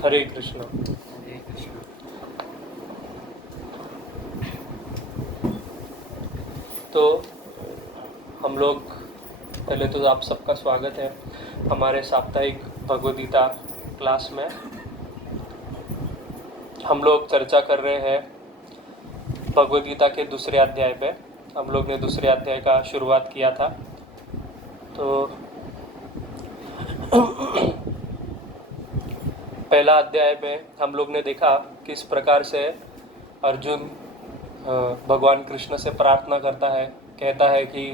हरे कृष्ण। हरे कृष्ण। तो हम लोग पहले तो आप सबका स्वागत है हमारे साप्ताहिक भगवद गीता क्लास में। हम लोग चर्चा कर रहे हैं भगवद गीता के दूसरे अध्याय पे। हम लोग ने दूसरे अध्याय का शुरुआत किया था। तो पहला अध्याय में हम लोग ने देखा किस प्रकार से अर्जुन भगवान कृष्ण से प्रार्थना करता है, कहता है कि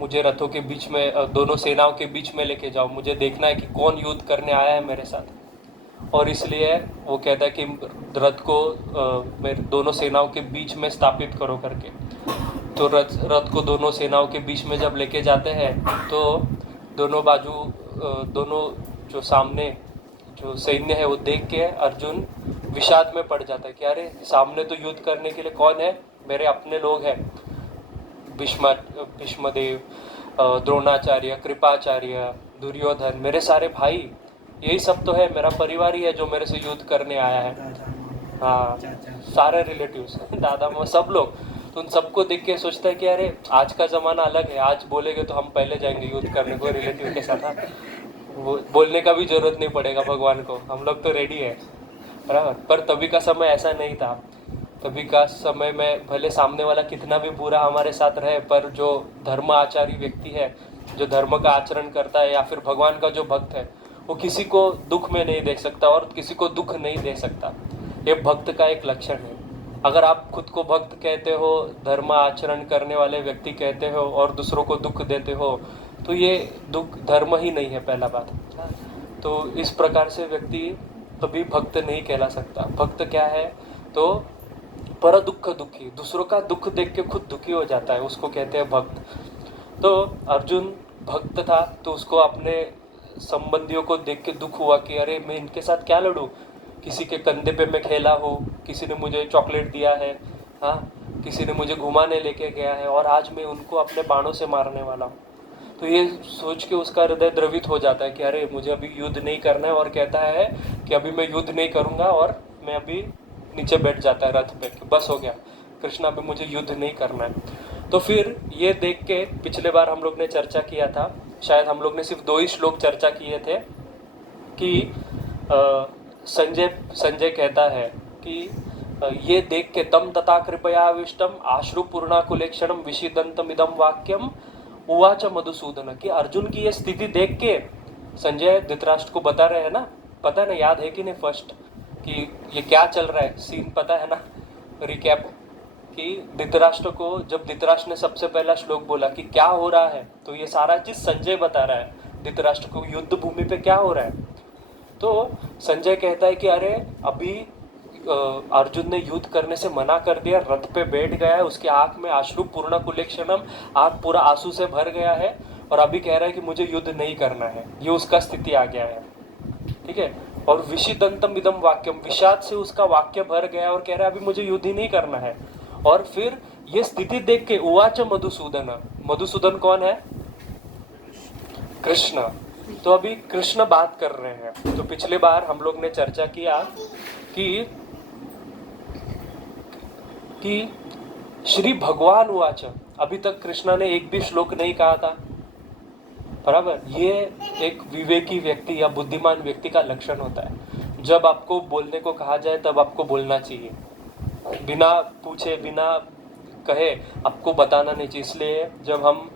मुझे रथों के बीच में, दोनों सेनाओं के बीच में लेके जाओ, मुझे देखना है कि कौन युद्ध करने आया है मेरे साथ। और इसलिए वो कहता है कि रथ को मेरे दोनों सेनाओं के बीच में स्थापित करो करके। तो रथ को दोनों सेनाओं के बीच में जब लेके जाते हैं तो दोनों बाजू, दोनों जो सामने जो सैन्य है वो देख के अर्जुन विषाद में पड़ जाता है कि अरे सामने तो युद्ध करने के लिए कौन है, मेरे अपने लोग हैं, भीष्मदेव, द्रोणाचार्य, कृपाचार्य, दुर्योधन, मेरे सारे भाई, यही सब तो है, मेरा परिवार ही है जो मेरे से युद्ध करने आया है। दादा मामा हाँ, चाचा। सारे रिलेटिव्स दादा मामा सब लोग। तो उन सबको देख के सोचता है कि अरे आज का ज़माना अलग है, आज बोलेंगे तो हम पहले जाएंगे युद्ध करने को रिलेटिव के साथ। हाँ, वो बोलने का भी जरूरत नहीं पड़ेगा भगवान को, हम लोग तो रेडी है, बराबर। पर तभी का समय ऐसा नहीं था। तभी का समय में भले सामने वाला कितना भी बुरा हमारे साथ रहे, पर जो धर्म आचारी व्यक्ति है, जो धर्म का आचरण करता है या फिर भगवान का जो भक्त है, वो किसी को दुख में नहीं देख सकता और किसी को दुख नहीं दे सकता। ये भक्त का एक लक्षण है। अगर आप खुद को भक्त कहते हो, धर्म आचरण करने वाले व्यक्ति कहते हो और दूसरों को दुख देते हो, तो ये दुख धर्म ही नहीं है, पहला बात। तो इस प्रकार से व्यक्ति कभी भक्त नहीं कहला सकता। भक्त क्या है? तो पर दुख दुखी, दूसरों का दुख देख के खुद दुखी हो जाता है, उसको कहते हैं भक्त। तो अर्जुन भक्त था, तो उसको अपने संबंधियों को देख के दुख हुआ कि अरे मैं इनके साथ क्या लड़ूं, किसी के कंधे पे मैं खेला हूँ, किसी ने मुझे चॉकलेट दिया है, हाँ, किसी ने मुझे घुमाने लेके गया है और आज मैं उनको अपने बाणों से मारने वाला हूँ। तो ये सोच के उसका हृदय द्रवित हो जाता है कि अरे मुझे अभी युद्ध नहीं करना है, और कहता है कि अभी मैं युद्ध नहीं करूँगा, और मैं अभी नीचे बैठ जाता है रथ पे कि बस हो गया कृष्णा, अभी मुझे युद्ध नहीं करना है। तो फिर ये देख के पिछले बार हम लोग ने चर्चा किया था, शायद हम लोग ने सिर्फ 2 ही श्लोक चर्चा किए थे कि संजय कहता है कि ये देख के तम तथा कृपयाविष्टम आश्रुपूर्णाकुलेक्षणम विषिदंतम इदम वाक्यम उवाच मधुसूदन, कि अर्जुन की ये स्थिति देख के संजय धृतराष्ट्र को बता रहे हैं ना, पता है ना, याद है कि नहीं फर्स्ट कि ये क्या चल रहा है, सीन पता है ना, रिकैप, कि धृतराष्ट्र को जब धृतराष्ट्र ने सबसे पहला श्लोक बोला कि क्या हो रहा है, तो ये सारा चीज संजय बता रहा है धृतराष्ट्र को, युद्ध भूमि पे क्या हो रहा है। तो संजय कहता है कि अरे अभी अर्जुन ने युद्ध करने से मना कर दिया, रथ पे बैठ गया है, उसके आंख में अश्रु पूर्ण कुलेक्षणम, आंख पूरा आंसू से भर गया है, और अभी कह रहा है कि मुझे युद्ध नहीं करना है। ये उसका स्थिति आ गया है, ठीक है। और विषिदंतम इदम वाक्यम, विषाद से उसका वाक्य भर गया और कह रहा है अभी मुझे युद्ध ही नहीं करना है। और फिर ये स्थिति देख के उवाच मधुसूदन, मधुसूदन कौन है? कृष्ण। तो अभी कृष्ण बात कर रहे हैं। तो पिछले बार हम लोग ने चर्चा किया कि श्री भगवान उवाच, अभी तक कृष्णा ने एक भी श्लोक नहीं कहा था, बराबर। ये एक विवेकी व्यक्ति या बुद्धिमान व्यक्ति का लक्षण होता है। जब आपको बोलने को कहा जाए तब आपको बोलना चाहिए, बिना पूछे बिना कहे आपको बताना नहीं चाहिए। इसलिए जब हम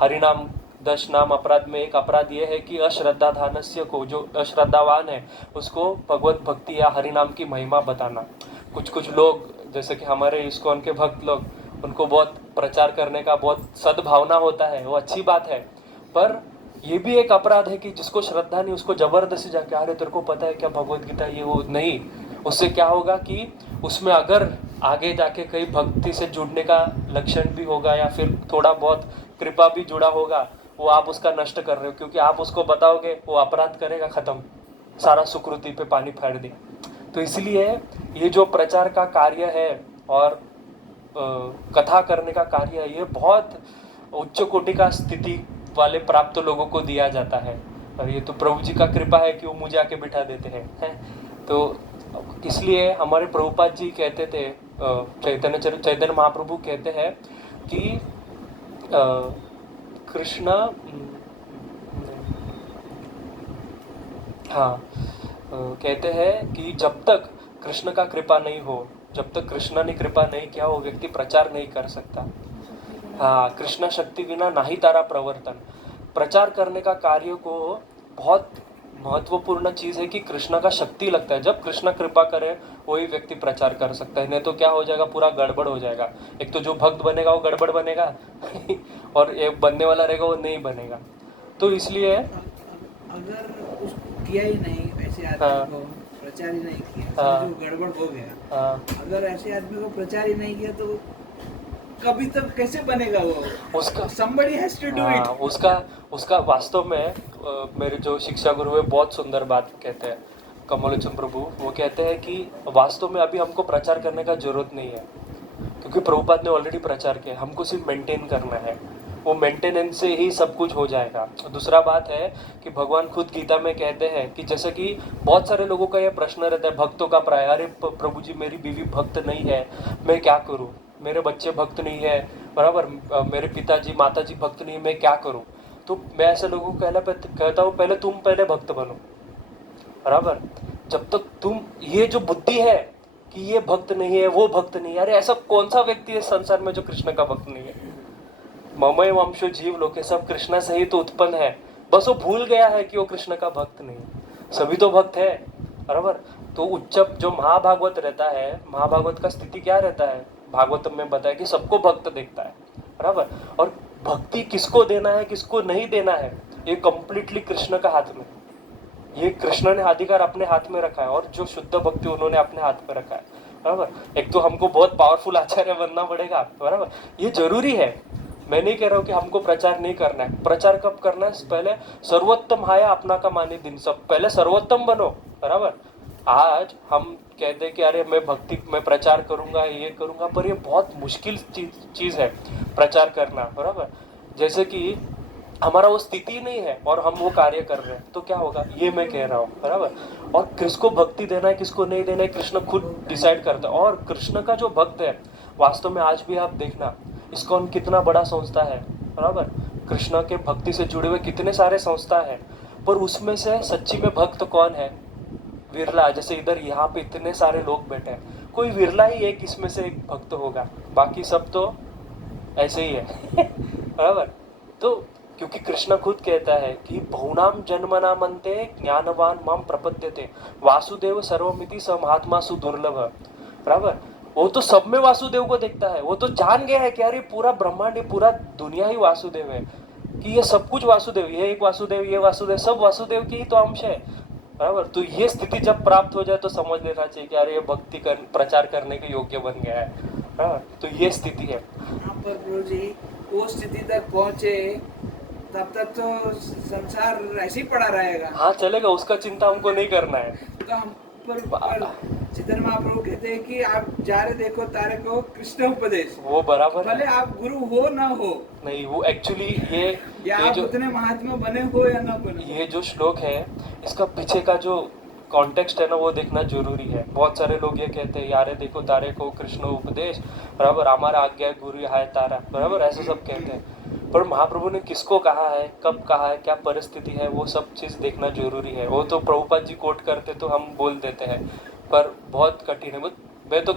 हरिनाम 10 नाम अपराध में एक अपराध ये है कि अश्रद्धाधानस्य को, जो अश्रद्धावान है उसको भगवत भक्ति या हरिनाम की महिमा बताना। कुछ कुछ लोग जैसे कि हमारे इस्कॉन के भक्त लोग, उनको बहुत प्रचार करने का बहुत सद्भावना होता है, वो अच्छी बात है, पर ये भी एक अपराध है कि जिसको श्रद्धा नहीं उसको जबरदस्ती जाके अरे तेरे को पता है क्या भगवत गीता, ये वो नहीं। उससे क्या होगा कि उसमें अगर आगे जाके कई भक्ति से जुड़ने का लक्षण भी होगा या फिर थोड़ा बहुत कृपा भी जुड़ा होगा, वो आप उसका नष्ट कर रहे हो, क्योंकि आप उसको बताओगे वो अपराध करेगा, खत्म, सारा सुकृति पे पानी फेर दे। तो इसलिए ये जो प्रचार का कार्य है और कथा करने का कार्य है, ये बहुत उच्च कोटि का स्थिति वाले प्राप्त लोगों को दिया जाता है। और ये तो प्रभु जी का कृपा है कि वो मुझे आके बिठा देते हैं। तो इसलिए हमारे प्रभुपाद जी कहते थे, चैतन्य महाप्रभु कहते हैं कि कृष्णा, हाँ, कहते हैं कि जब तक कृष्ण का कृपा नहीं हो, जब तक कृष्ण ने कृपा नहीं किया, वो व्यक्ति प्रचार नहीं कर सकता। हाँ, कृष्ण शक्ति बिना नाही तारा प्रवर्तन। प्रचार करने का कार्य को बहुत महत्वपूर्ण चीज है कि कृष्ण का शक्ति लगता है। जब कृष्ण कृपा करे वही व्यक्ति प्रचार कर सकता है, नहीं तो क्या हो जाएगा, पूरा गड़बड़ हो जाएगा। एक तो जो भक्त बनेगा वो गड़बड़ बनेगा और एक बनने वाला रहेगा वो नहीं बनेगा। तो इसलिए अगर उसको किया ही नहीं, ऐसे हाँ, आदमी को प्रचार ही नहीं किया, हाँ, समझो गड़बड़ हो गया। हाँ, अगर ऐसे आदमी को प्रचार ही नहीं किया तो कभी तक कैसे बनेगा वो? उसका somebody has to do हाँ, it। उसका वास्तव में मेरे जो शिक्षा गुरु है बहुत सुंदर बात कहते हैं, कमलोचन प्रभु। वो कहते हैं कि वास्तव में अभी हमको प्रचार करने का जरूरत नहीं है, क्योंकि प्रभुपाद ने ऑलरेडी प्रचार किया, हमको सिर्फ मेंटेन करना है। वो मेंटेनेंस से ही सब कुछ हो जाएगा। दूसरा बात है कि भगवान खुद गीता में कहते हैं कि जैसे कि बहुत सारे लोगों का ये प्रश्न रहता है भक्तों का प्राय, अरे प्रभु जी मेरी बीवी भक्त नहीं है, मैं क्या करूं, मेरे बच्चे भक्त नहीं है, बराबर, मेरे पिताजी माताजी भक्त नहीं है, मैं क्या करूं। तो मैं ऐसे लोगों को कहता हूँ पहले तुम पहले भक्त बनो, बराबर। जब तक तुम ये जो बुद्धि है कि ये भक्त नहीं है वो भक्त नहीं है, अरे ऐसा कौन सा व्यक्ति है संसार में जो कृष्ण का भक्त नहीं है। ममय वंशो जीव लोके, सब कृष्ण से ही तो उत्पन्न है, बस वो भूल गया है कि वो कृष्ण का भक्त नहीं है। सभी तो भक्त है, बराबर। तो उच्च जो महाभागवत रहता है, महाभागवत का स्थिति क्या रहता है, भागवतम में बताया कि सबको भक्त देखता है, बराबर। और भक्ति किसको देना है किसको नहीं देना है ये कंप्लीटली कृष्ण का हाथ में, ये कृष्ण ने अधिकार अपने हाथ में रखा है, और जो शुद्ध भक्ति उन्होंने अपने हाथ में रखा है, बराबर। एक तो हमको बहुत पावरफुल आचार्य बनना पड़ेगा, बराबर, ये जरूरी है। मैं नहीं कह रहा हूँ कि हमको प्रचार नहीं करना है, प्रचार कब करना है, पहले सर्वोत्तम हाया अपना का माने दिन, सब पहले सर्वोत्तम बनो, बराबर। आज हम कहते हैं कि अरे मैं प्रचार करूंगा ये करूंगा, पर ये बहुत मुश्किल चीज है प्रचार करना, बराबर। जैसे कि हमारा वो स्थिति नहीं है और हम वो कार्य कर रहे हैं तो क्या होगा, ये मैं कह रहा हूँ, बराबर। और किसको भक्ति देना है किसको नहीं देना है कृष्ण खुद डिसाइड करता है। और कृष्ण का जो भक्त है वास्तव में आज भी आप देखना, इस्कॉन कितना बड़ा संस्था है, बराबर। कृष्ण के भक्ति से जुड़े हुए कितने सारे संस्था है, पर उसमें से सच्ची में भक्त कौन है, विरला। जैसे इधर यहाँ पे इतने सारे लोग बैठे हैं, कोई विरला ही एक इसमें से एक भक्त होगा, बाकी सब तो ऐसे ही है बराबर। तो क्योंकि कृष्ण खुद कहता है कि बहुनाम जन्मना मनते ज्ञानवान माम प्रपद्यते वासुदेव सर्वमिति स महात्मा सुदुर्लभ, बराबर। वो तो सब में वासुदेव को देखता है, वो तो जान गया है कि यार ये पूरा ब्रह्मांड, ये पूरा दुनिया ही वासुदेव है, कि ये सब कुछ वासुदेव, ये एक वासुदेव, ये वासुदेव, सब वासुदेव की ही तो अंश है, बराबर। तो ये स्थिति जब प्राप्त हो जाए तो समझ लेना चाहिए कि यार ये भक्ति प्रचार करने के योग्य बन गया है, बराबर। तो ये स्थिति है। यहाँ पर प्रभु जी वो स्थिति तक पहुँचे तब तक तो संसार ऐसे ही पड़ा रहेगा। हाँ चलेगा, उसका चिंता हमको नहीं करना है। तो हम पर चैतन्य महाप्रभु कहते हैं कि आप जा रहे देखो तारे को कृष्ण उपदेश, वो बराबर भले है, आप गुरु हो ना हो, नहीं वो एक्चुअली या ये आप जो उतने महात्मा बने हो या ना बने, ये जो श्लोक है इसका पीछे का जो कॉन्टेक्स्ट है ना वो देखना जरूरी है। बहुत सारे लोग ये कहते हैं यारे देखो तारे को कृष्ण उपदेश, बराबर, हमारा आज्ञा गुरु है तारा, बराबर, ऐसे सब कहते हैं। पर महाप्रभु ने किसको कहा है, कब कहा है, क्या परिस्थिति है, वो सब चीज देखना जरूरी है। वो तो प्रभुपाद जी कोट करते तो हम बोल देते हैं, पर बहुत कठिन है। मैं तो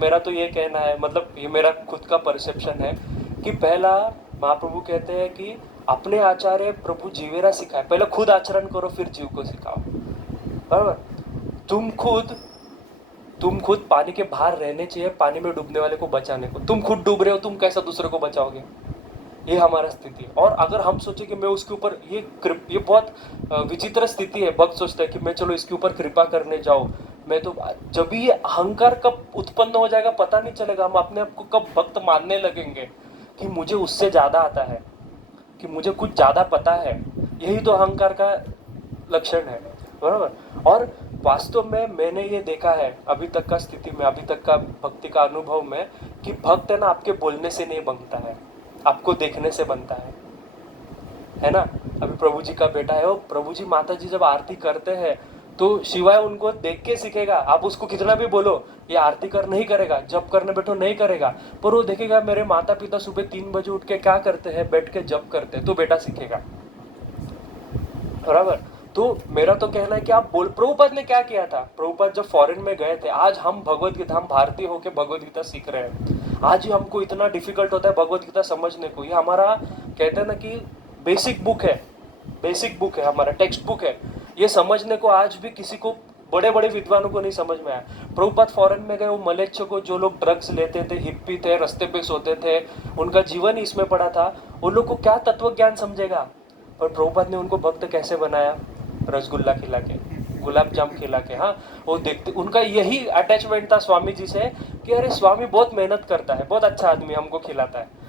मेरा तो ये कहना है, मतलब ये मेरा खुद का परसेप्शन है कि पहला महाप्रभु कहते हैं कि अपने आचार्य प्रभु जीवेरा सिखाए, पहले खुद आचरण करो फिर जीव को सिखाओ, बराबर। तुम खुद पानी के बाहर रहने चाहिए, पानी में डूबने वाले को बचाने को। तुम खुद डूब रहे हो, तुम कैसा दूसरे को बचाओगे, ये हमारा स्थिति है। और अगर हम सोचे कि मैं उसके ऊपर ये बहुत विचित्र स्थिति है। भक्त सोचता है कि मैं चलो इसके ऊपर कृपा करने जाऊं, मैं तो जब भी ये अहंकार कब उत्पन्न हो जाएगा पता नहीं चलेगा। हम अपने आप को कब भक्त मानने लगेंगे कि मुझे उससे ज्यादा आता है, कि मुझे कुछ ज्यादा पता है, यही तो अहंकार का लक्षण है, बराबर। और वास्तव में मैंने ये देखा है अभी तक का स्थिति में, अभी तक का भक्ति का अनुभव में, कि भक्त है ना आपके बोलने से नहीं बनता है, आपको देखने से बनता है है ना। अभी प्रभु जी का बेटा है, वो प्रभु जी माता जी जब आरती करते हैं तो शिवाय उनको देख के सीखेगा। आप उसको कितना भी बोलो ये आरती कर नहीं करेगा, जप करने बैठो नहीं करेगा, पर वो देखेगा मेरे माता पिता सुबह 3 बजे उठ के क्या करते हैं, बैठ के जप करते हैं, तो बेटा सीखेगा। बराबर। तो मेरा तो कहना है कि आप बोल, प्रभुपाद ने क्या किया था, प्रभुपाद जब फॉरेन में गए थे, आज हम भगवत गीता, हम भारतीय होके भगवत गीता सीख रहे हैं, आज ही हमको इतना डिफिकल्ट होता है भगवत गीता समझने को। ये हमारा कहते हैं ना कि बेसिक बुक है, बेसिक बुक है, हमारा टेक्स्ट बुक है, ये समझने को आज भी किसी को, बड़े बड़े विद्वानों को नहीं समझ में आया। प्रभुपाद फॉरेन में गए, वो मलेच्छ को, जो लोग ड्रग्स लेते थे, हिप्पी थे, रास्ते पे सोते थे, उनका जीवन ही इसमें पड़ा था, उन लोग को क्या तत्व ज्ञान समझेगा। पर प्रभुपाद ने उनको भक्त कैसे बनाया, रसगुल्ला खिला के, गुलाब जाम खिला के। हाँ, वो देखते, उनका यही अटैचमेंट था स्वामी जी से कि अरे स्वामी बहुत मेहनत करता है, बहुत अच्छा आदमी, हमको खिलाता है।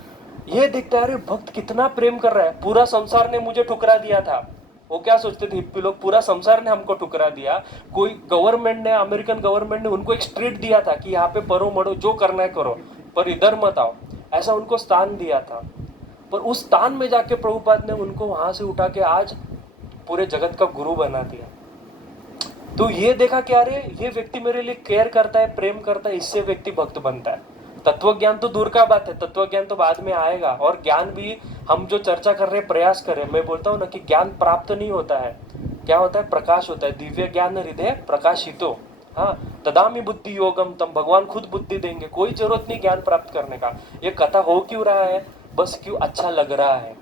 ये देखता है अरे भक्त कितना प्रेम कर रहा है, पूरा संसार ने मुझे ठुकरा दिया था। वो क्या सोचते थे हिप्पी लोग, पूरा संसार ने हमको ठुकरा दिया, कोई गवर्नमेंट ने, अमेरिकन गवर्नमेंट ने उनको एक स्ट्रीट दिया था कि यहाँ पे परो मरो, जो करना है करो, पर इधर मत आओ, ऐसा उनको स्थान दिया था। पर उस स्थान में जाके प्रभुपाद ने उनको वहां से उठा के आज पूरे जगत का गुरु बना दिया। तो ये देखा कि अरे ये व्यक्ति मेरे लिए केयर करता है, प्रेम करता है, इससे व्यक्ति भक्त बनता है। तत्व ज्ञान तो दूर का बात है, तत्व ज्ञान तो बाद में आएगा, और ज्ञान भी हम जो चर्चा कर रहे हैं, प्रयास करें। मैं बोलता हूँ ना कि ज्ञान प्राप्त नहीं होता है, क्या होता है, प्रकाश होता है। दिव्य ज्ञान हृदय प्रकाशितो, हाँ, तदामी बुद्धि योगम तम, भगवान खुद बुद्धि देंगे, कोई जरूरत नहीं ज्ञान प्राप्त करने का। ये कथा हो क्यों रहा है, बस क्यों अच्छा लग रहा है,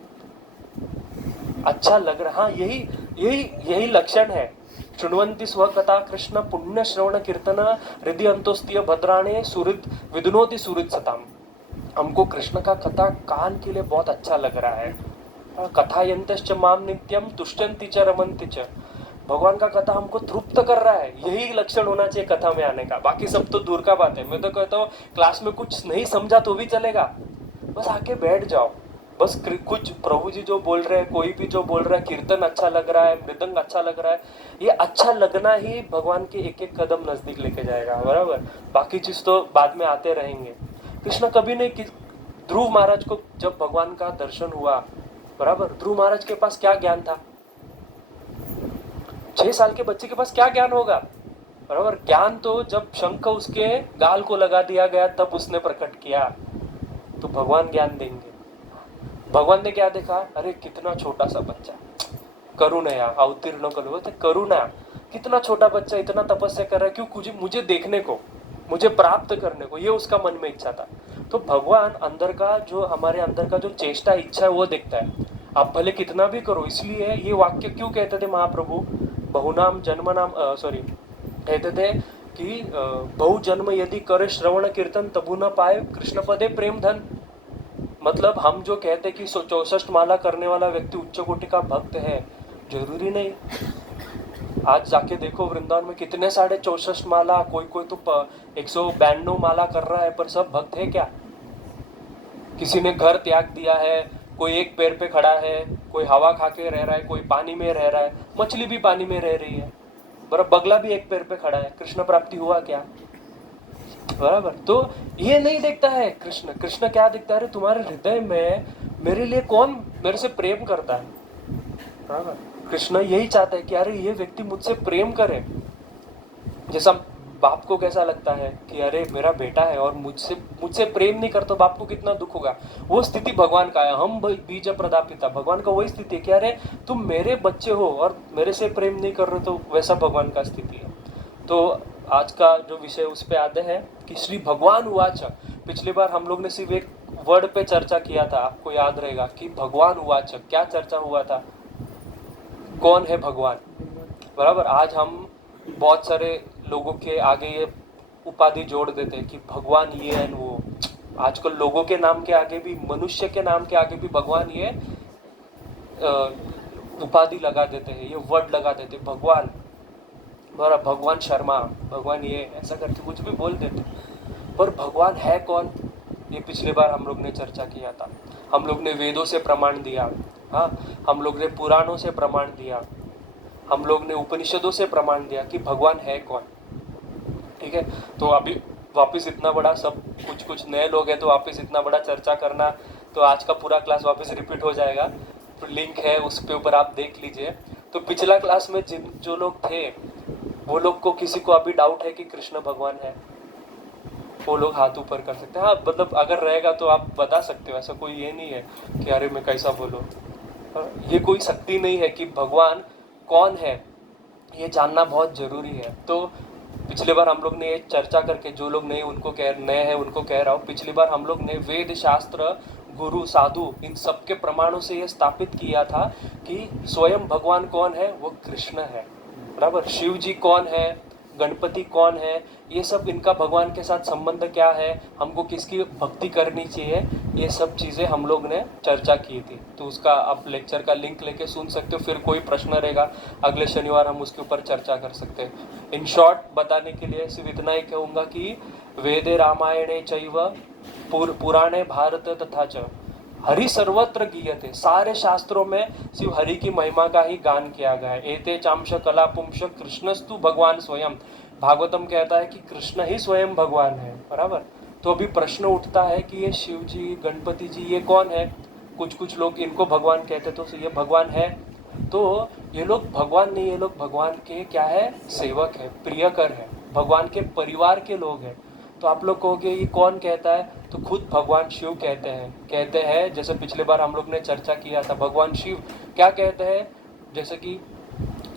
अच्छा लग रहा, हाँ, यही यही यही लक्षण है। शृण्वन्ति स्व कथा कृष्ण पुण्य श्रवण कीर्तन हृदय अंतोस्तीय भद्राणे सुहृद विदुनोति सुहृद सताम। हमको कृष्ण का कथा कान के लिए बहुत अच्छा लग रहा है। कथायन्तश्च माम नित्यम तुष्टन्ति च रमन्ति च, भगवान का कथा हमको तृप्त कर रहा है, यही लक्षण होना चाहिए कथा में आने का। बाकी सब तो दूर का बात है। मैं तो कहता हूँ क्लास में कुछ नहीं समझा तो भी चलेगा, बस आके बैठ जाओ, बस कुछ प्रभु जी जो बोल रहे हैं, कोई भी जो बोल रहा है, कीर्तन अच्छा लग रहा है, मृदंग अच्छा लग रहा है, ये अच्छा लगना ही भगवान के एक एक कदम नजदीक लेके जाएगा। बराबर, बाकी चीज तो बाद में आते रहेंगे। कृष्ण कभी नहीं, ध्रुव महाराज को जब भगवान का दर्शन हुआ, बराबर, ध्रुव महाराज के पास क्या ज्ञान था, 6 साल के बच्चे के पास क्या ज्ञान होगा, बराबर। ज्ञान तो जब शंख उसके गाल को लगा दिया गया तब उसने प्रकट किया, तो भगवान ज्ञान देंगे। भगवान ने क्या देखा, अरे कितना छोटा सा बच्चा, करुणया अवतीर्ण करो, करुणा, कितना छोटा बच्चा इतना तपस्या कर रहा है, क्यों, मुझे देखने को, मुझे प्राप्त करने को, ये उसका मन में इच्छा था। तो भगवान अंदर का जो, हमारे अंदर का जो चेष्टा इच्छा है वो देखता है। आप भले कितना भी करो, इसलिए ये वाक्य क्यों कहते थे महाप्रभु, बहुनाम जन्म नाम, कहते थे कि बहु जन्म यदि करे श्रवण कीर्तन तबु न पाए कृष्ण पदे प्रेम धन। मतलब हम जो कहते कि 64 माला करने वाला व्यक्ति उच्च कोटि का भक्त है, जरूरी नहीं। आज जाके देखो वृंदावन में कितने साढ़े 64 माला, कोई कोई तो 192 माला कर रहा है, पर सब भक्त है क्या? किसी ने घर त्याग दिया है, कोई एक पैर पे खड़ा है, कोई हवा खा के रह रहा है, कोई पानी में रह रहा है, मछली भी पानी में रह रही है, बराबर, बगला भी एक पैर पे खड़ा है, कृष्ण प्राप्ति हुआ क्या? बराबर। तो ये नहीं देखता है कृष्ण, कृष्ण क्या देखता है, तुम्हारे हृदय में मेरे लिए कौन मेरे से प्रेम करता है, बराबर। कृष्ण यही चाहता है कि अरे ये व्यक्ति मुझसे प्रेम करे। जैसा बाप को कैसा लगता है कि अरे मेरा बेटा है और मुझसे प्रेम नहीं करता, बाप को कितना दुख होगा। वो स्थिति भगवान का है, हम बीज प्रदापिता, भगवान का वही स्थिति है कि अरे तुम मेरे बच्चे हो और मेरे से प्रेम नहीं कर रहे, तो वैसा भगवान का स्थिति है। तो आज का जो विषय उस पे आते हैं कि श्री भगवान उवाच। पिछली बार हम लोग ने सिर्फ एक वर्ड पे चर्चा किया था, आपको याद रहेगा कि भगवान उवाच, क्या चर्चा हुआ था, कौन है भगवान, बराबर। आज हम बहुत सारे लोगों के आगे ये उपाधि जोड़ देते हैं कि भगवान ये है वो। आजकल लोगों के नाम के आगे भी, मनुष्य के नाम के आगे भी भगवान ये उपाधि लगा देते हैं, ये वर्ड लगा देते हैं, भगवान, बड़ा भगवान शर्मा, भगवान ये, ऐसा करके कुछ भी बोल देते। पर भगवान है कौन, ये पिछले बार हम लोग ने चर्चा किया था। हम लोग ने वेदों से प्रमाण दिया, हाँ, हम लोग ने पुराणों से प्रमाण दिया, हम लोग ने उपनिषदों से प्रमाण दिया कि भगवान है कौन। ठीक है, तो अभी वापस इतना बड़ा, सब कुछ नए लोग हैं तो वापस इतना बड़ा चर्चा करना, तो आज का पूरा क्लास वापस रिपीट हो जाएगा। लिंक है उसके ऊपर आप देख लीजिए। तो पिछला क्लास में जो लोग थे वो लोग को किसी को अभी डाउट है कि कृष्ण भगवान है? वो लोग हाथ ऊपर कर सकते हैं। हाँ मतलब अगर रहेगा तो आप बता सकते हो, ऐसा कोई ये नहीं है कि अरे मैं कैसा बोलूँ। ये कोई शक्ति नहीं है कि भगवान कौन है ये जानना बहुत जरूरी है। तो पिछली बार हम लोग ने ये चर्चा करके, जो लोग नए हैं उनको कह रहा हूँ, पिछली बार हम लोग ने वेद शास्त्र गुरु साधु इन सबके प्रमाणों से ये स्थापित किया था कि स्वयं भगवान कौन है, वो कृष्ण है। बराबर, शिव जी कौन है, गणपति कौन है, ये सब इनका भगवान के साथ संबंध क्या है, हमको किसकी भक्ति करनी चाहिए, ये सब चीज़ें हम लोग ने चर्चा की थी। तो उसका आप लेक्चर का लिंक लेके सुन सकते हो। फिर कोई प्रश्न रहेगा अगले शनिवार हम उसके ऊपर चर्चा कर सकते हैं। इन शॉर्ट बताने के लिए सिर्फ इतना ही कहूँगा कि वेदे रामायणे चैव पुराणे भारत तथा च हरि सर्वत्र गीयते, सारे शास्त्रों में सिर्फ हरि की महिमा का ही गान किया गया है। एते चांश कला पुंश कृष्णस्तु भगवान स्वयं, भागवतम कहता है कि कृष्ण ही स्वयं भगवान है। बराबर, तो अभी प्रश्न उठता है कि ये शिव जी गणपति जी ये कौन है? कुछ लोग इनको भगवान कहते, तो ये भगवान है? तो ये लोग भगवान नहीं, ये लोग भगवान के क्या है, सेवक है, प्रियकर है, भगवान के परिवार के लोग हैं। तो आप लोग कहोगे ये कौन कहता है? तो खुद भगवान शिव कहते हैं। जैसे पिछले बार हम लोग ने चर्चा किया था, भगवान शिव क्या कहते हैं, जैसे कि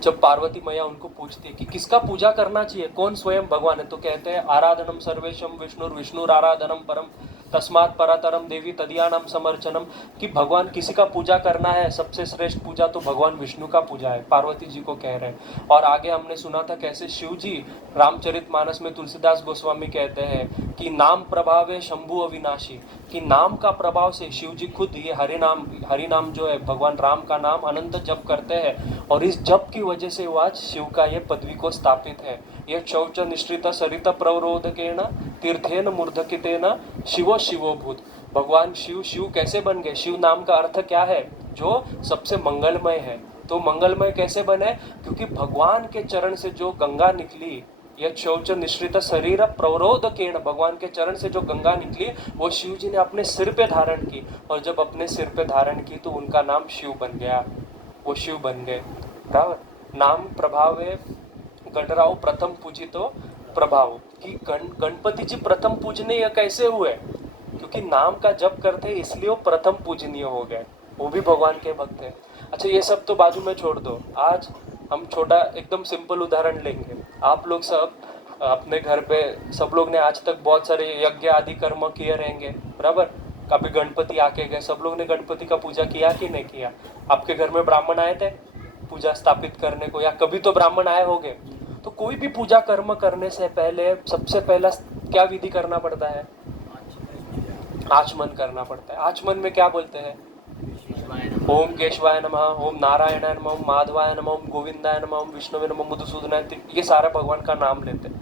जब पार्वती मैया उनको पूछती है कि किसका पूजा करना चाहिए, कौन स्वयं भगवान है, तो कहते हैं आराधनम सर्वेशम विष्णुर आराधनम परम तस्मात् परातरम देवी तदीयानाम समर्चनम, कि भगवान किसी का पूजा करना है, सबसे श्रेष्ठ पूजा तो भगवान विष्णु का पूजा है, पार्वती जी को कह रहे हैं। और आगे हमने सुना था कैसे शिव जी रामचरितमानस में तुलसीदास गोस्वामी कहते हैं कि नाम प्रभावे शंभु अविनाशी, कि नाम का प्रभाव से शिव जी खुद ये हरि नाम जो है भगवान राम का नाम अनंत जप करते हैं, और इस जप की वजह से वो आज शिव का ये पदवी को स्थापित है। ये शौच निश्रित सरित प्रवरोधकेन तीर्थेन मूर्धकितेन शिवो शिवोभूत। भगवान शिव कैसे बन गए? शिव नाम का अर्थ क्या है? जो सबसे मंगलमय है। तो मंगलमय कैसे बने? क्योंकि भगवान के चरण से जो गंगा निकली, यह शौच निश्रित शरीर प्रवरोधकेन, भगवान के चरण से जो गंगा निकली वो शिव जी ने अपने सिर पे धारण की, और जब अपने सिर पे धारण की तो उनका नाम शिव बन गया, वो शिव बन गए। बराबर, नाम प्रभाव है गणराव प्रथम पूजितो प्रभाव, कि गणपति जी प्रथम पूजनीय कैसे हुए? क्योंकि नाम का जप करते इसलिए वो प्रथम पूजनीय हो गए, वो भी भगवान के भक्त हैं। अच्छा ये सब तो बाजू में छोड़ दो, आज हम छोटा एकदम सिंपल उदाहरण लेंगे। आप लोग सब अपने घर पे सब लोग ने आज तक बहुत सारे यज्ञ आदि कर्म किए रहेंगे। बराबर, कभी गणपति आके गए, सब लोग ने गणपति का पूजा किया कि नहीं किया? आपके घर में ब्राह्मण आए थे पूजा स्थापित करने को, या कभी तो ब्राह्मण आए होंगे। तो कोई भी पूजा कर्म करने से पहले सबसे पहला क्या विधि करना पड़ता है? आचमन करना पड़ता है। आचमन में क्या बोलते हैं? ओम केशवाय नमः, ओम नारायणाय नमः, ओम माधवाय नमः, ओम गोविंदाय नमः, ओम विष्णुवे नमः, मधुसूदनाय, ये सारा भगवान का नाम लेते हैं।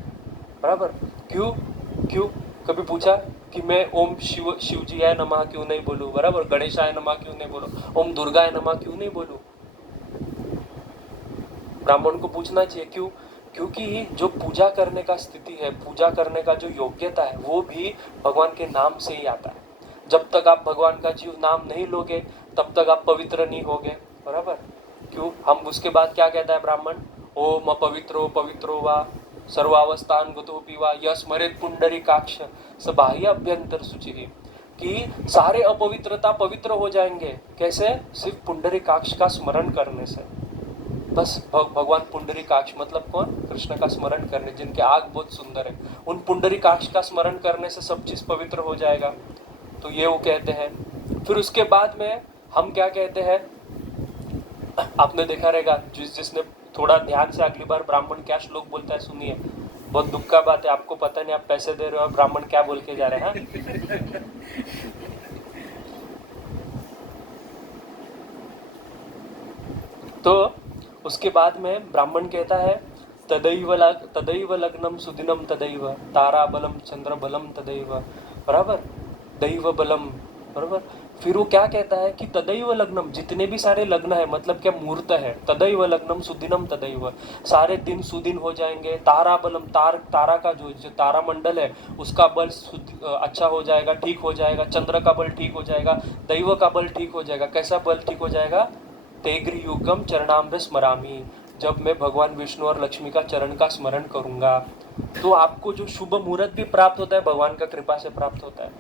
बराबर, क्यों कभी पूछा कि मैं ओम शिव जी आय नमः क्यों नहीं बोलूं? बराबर, गणेशाय नमः क्यों नहीं बोलूं? ओम दुर्गाय नमः क्यों नहीं बोलूं? ब्राह्मण को पूछना चाहिए। क्यों? क्योंकि जो पूजा करने का स्थिति है, पूजा करने का जो योग्यता है, वो भी भगवान के नाम से ही आता है। जब तक आप भगवान का जीव नाम नहीं लोगे तब तक आप पवित्र नहीं होगे। बराबर, क्यों? हम उसके बाद क्या कहता है ब्राह्मण? ओम पवित्रो वा सर्वावस्थान गतोपि वा यस्मरेत पुंडरीकाक्ष स बाह्य अभ्यंतर शुचि, कि सारे अपवित्रता पवित्र हो जाएंगे। कैसे? सिर्फ पुंडरीकाक्ष का स्मरण करने से। बस भगवान पुंडरीकाक्ष मतलब कौन? कृष्ण का स्मरण करने, जिनके आग बहुत सुंदर है, उन पुंडरीकाक्ष का स्मरण करने से सब चीज पवित्र हो जाएगा। तो ये वो कहते हैं। फिर उसके बाद में हम क्या कहते हैं? आपने देखा रहेगा, जिसने थोड़ा ध्यान से अगली बार ब्राह्मण क्या श्लोक बोलता है सुनिए। बहुत दुख का बात है, आपको पता नहीं, आप पैसे दे रहे हो, ब्राह्मण क्या बोल के जा रहे हैं। तो उसके बाद में ब्राह्मण कहता है तदैव लग्नम सुदिनम तदैव तारा बलम चंद्र बलम तदैव। बराबर, दैव बलम, बराबर, फिर वो क्या कहता है कि तदैव लग्नम, जितने भी सारे लग्न है, मतलब क्या मुहूर्त है, तदैव लग्नम सुदिनम तदैव, सारे दिन सुदिन हो जाएंगे। तारा बलम, तारा का जो तारा मंडल है उसका बल अच्छा हो जाएगा, ठीक हो जाएगा। चंद्र का बल ठीक हो जाएगा, दैव का बल ठीक हो जाएगा। कैसा बल ठीक हो जाएगा? तेग्री युगम चरणामृत स्मरामी, जब मैं भगवान विष्णु और लक्ष्मी का चरण का स्मरण करूंगा तो आपको जो शुभ मुहूर्त भी प्राप्त होता है भगवान का कृपा से प्राप्त होता है,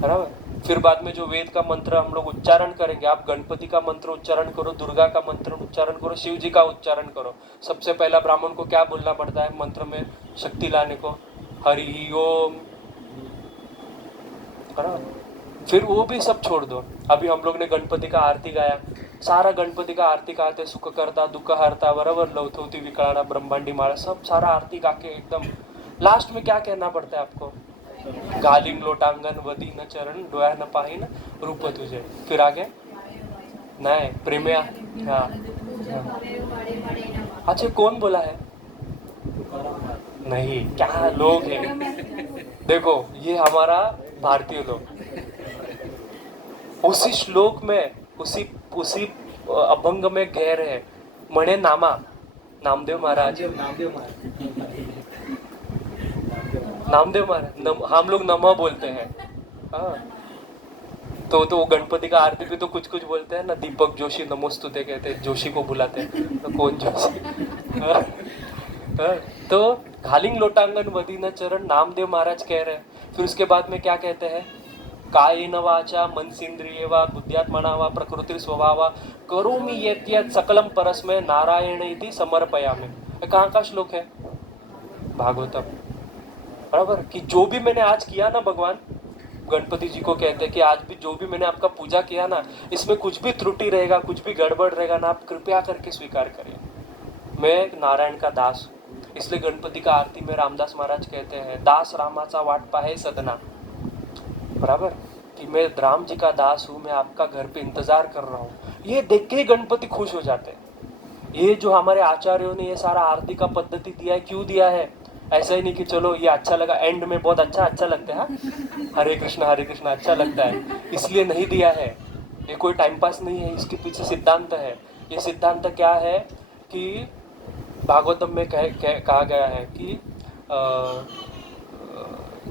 बराबर। फिर बाद में जो वेद का मंत्र हम लोग उच्चारण करेंगे, आप गणपति का मंत्र उच्चारण करो, दुर्गा का मंत्र उच्चारण करो, शिव जी का उच्चारण करो। सबसे पहला ब्राह्मण को क्या बोलना पड़ता है मंत्र में शक्ति लाने को? हरि ओम, बराबर। फिर वो भी सब छोड़ दो। अभी हम लोग ने गणपति का आरती गाया, सारा गणपति का आरती गाते, सुख करता दुख हरता, बराबर, लौथौती विकलाणा ब्रह्मांडी माला, सब सारा आरती गा के एकदम लास्ट में क्या कहना पड़ता है आपको? गालिंग लोटांगन वदी न चरण डोया न पाही न रूप तुझे। फिर आगे नहीं प्रेमिया। हाँ, अच्छा कौन बोला है? नहीं, क्या लोग हैं, देखो ये हमारा भारतीय लोग उसी श्लोक में उसी उसी अभंग में गहर है। मणे नामा, नामदेव महाराज, नामदेव महाराज, हम लोग नमा बोलते हैं। हाँ, तो वो गणपति का आरती भी तो कुछ कुछ बोलते हैं ना, दीपक जोशी नमोस्तुते कहते हैं, जोशी को बुलाते हैं, तो कौन जोशी? हाँ, तो घालिंग लोटांगन वदीन चरण नामदेव महाराज कह रहे हैं। फिर उसके बाद में क्या कहते हैं? कायेन वाचा मनसेन्द्रिये वा बुद्ध्यात्मना वा प्रकृति स्वभावा करोमि यत् सकलम परस्मै नारायण इति समर्पयामि। कहाँ का श्लोक है? भागवतम, बराबर। कि जो भी मैंने आज किया ना, भगवान गणपति जी को कहते हैं कि आज भी जो भी मैंने आपका पूजा किया ना, इसमें कुछ भी त्रुटि रहेगा, कुछ भी गड़बड़ रहेगा ना, आप कृपया करके स्वीकार करिए। मैं नारायण का दास हूँ। इसलिए गणपति का आरती में रामदास महाराज कहते हैं, दास रामाचा वाट पाहे सदना, बराबर, कि मैं राम जी का दास हूँ, मैं आपका घर पे इंतजार कर रहा हूँ। ये देख के ही गणपति खुश हो जाते हैं। ये जो हमारे आचार्यों ने ये सारा आरती का पद्धति दिया है, क्यों दिया है? ऐसा ही नहीं कि चलो ये अच्छा लगा, एंड में बहुत अच्छा लगता है, हरे कृष्णा अच्छा लगता है, इसलिए नहीं दिया है। ये कोई टाइम पास नहीं है, इसके पीछे सिद्धांत है। ये सिद्धांत क्या है कि भागवतम में कहा गया है कि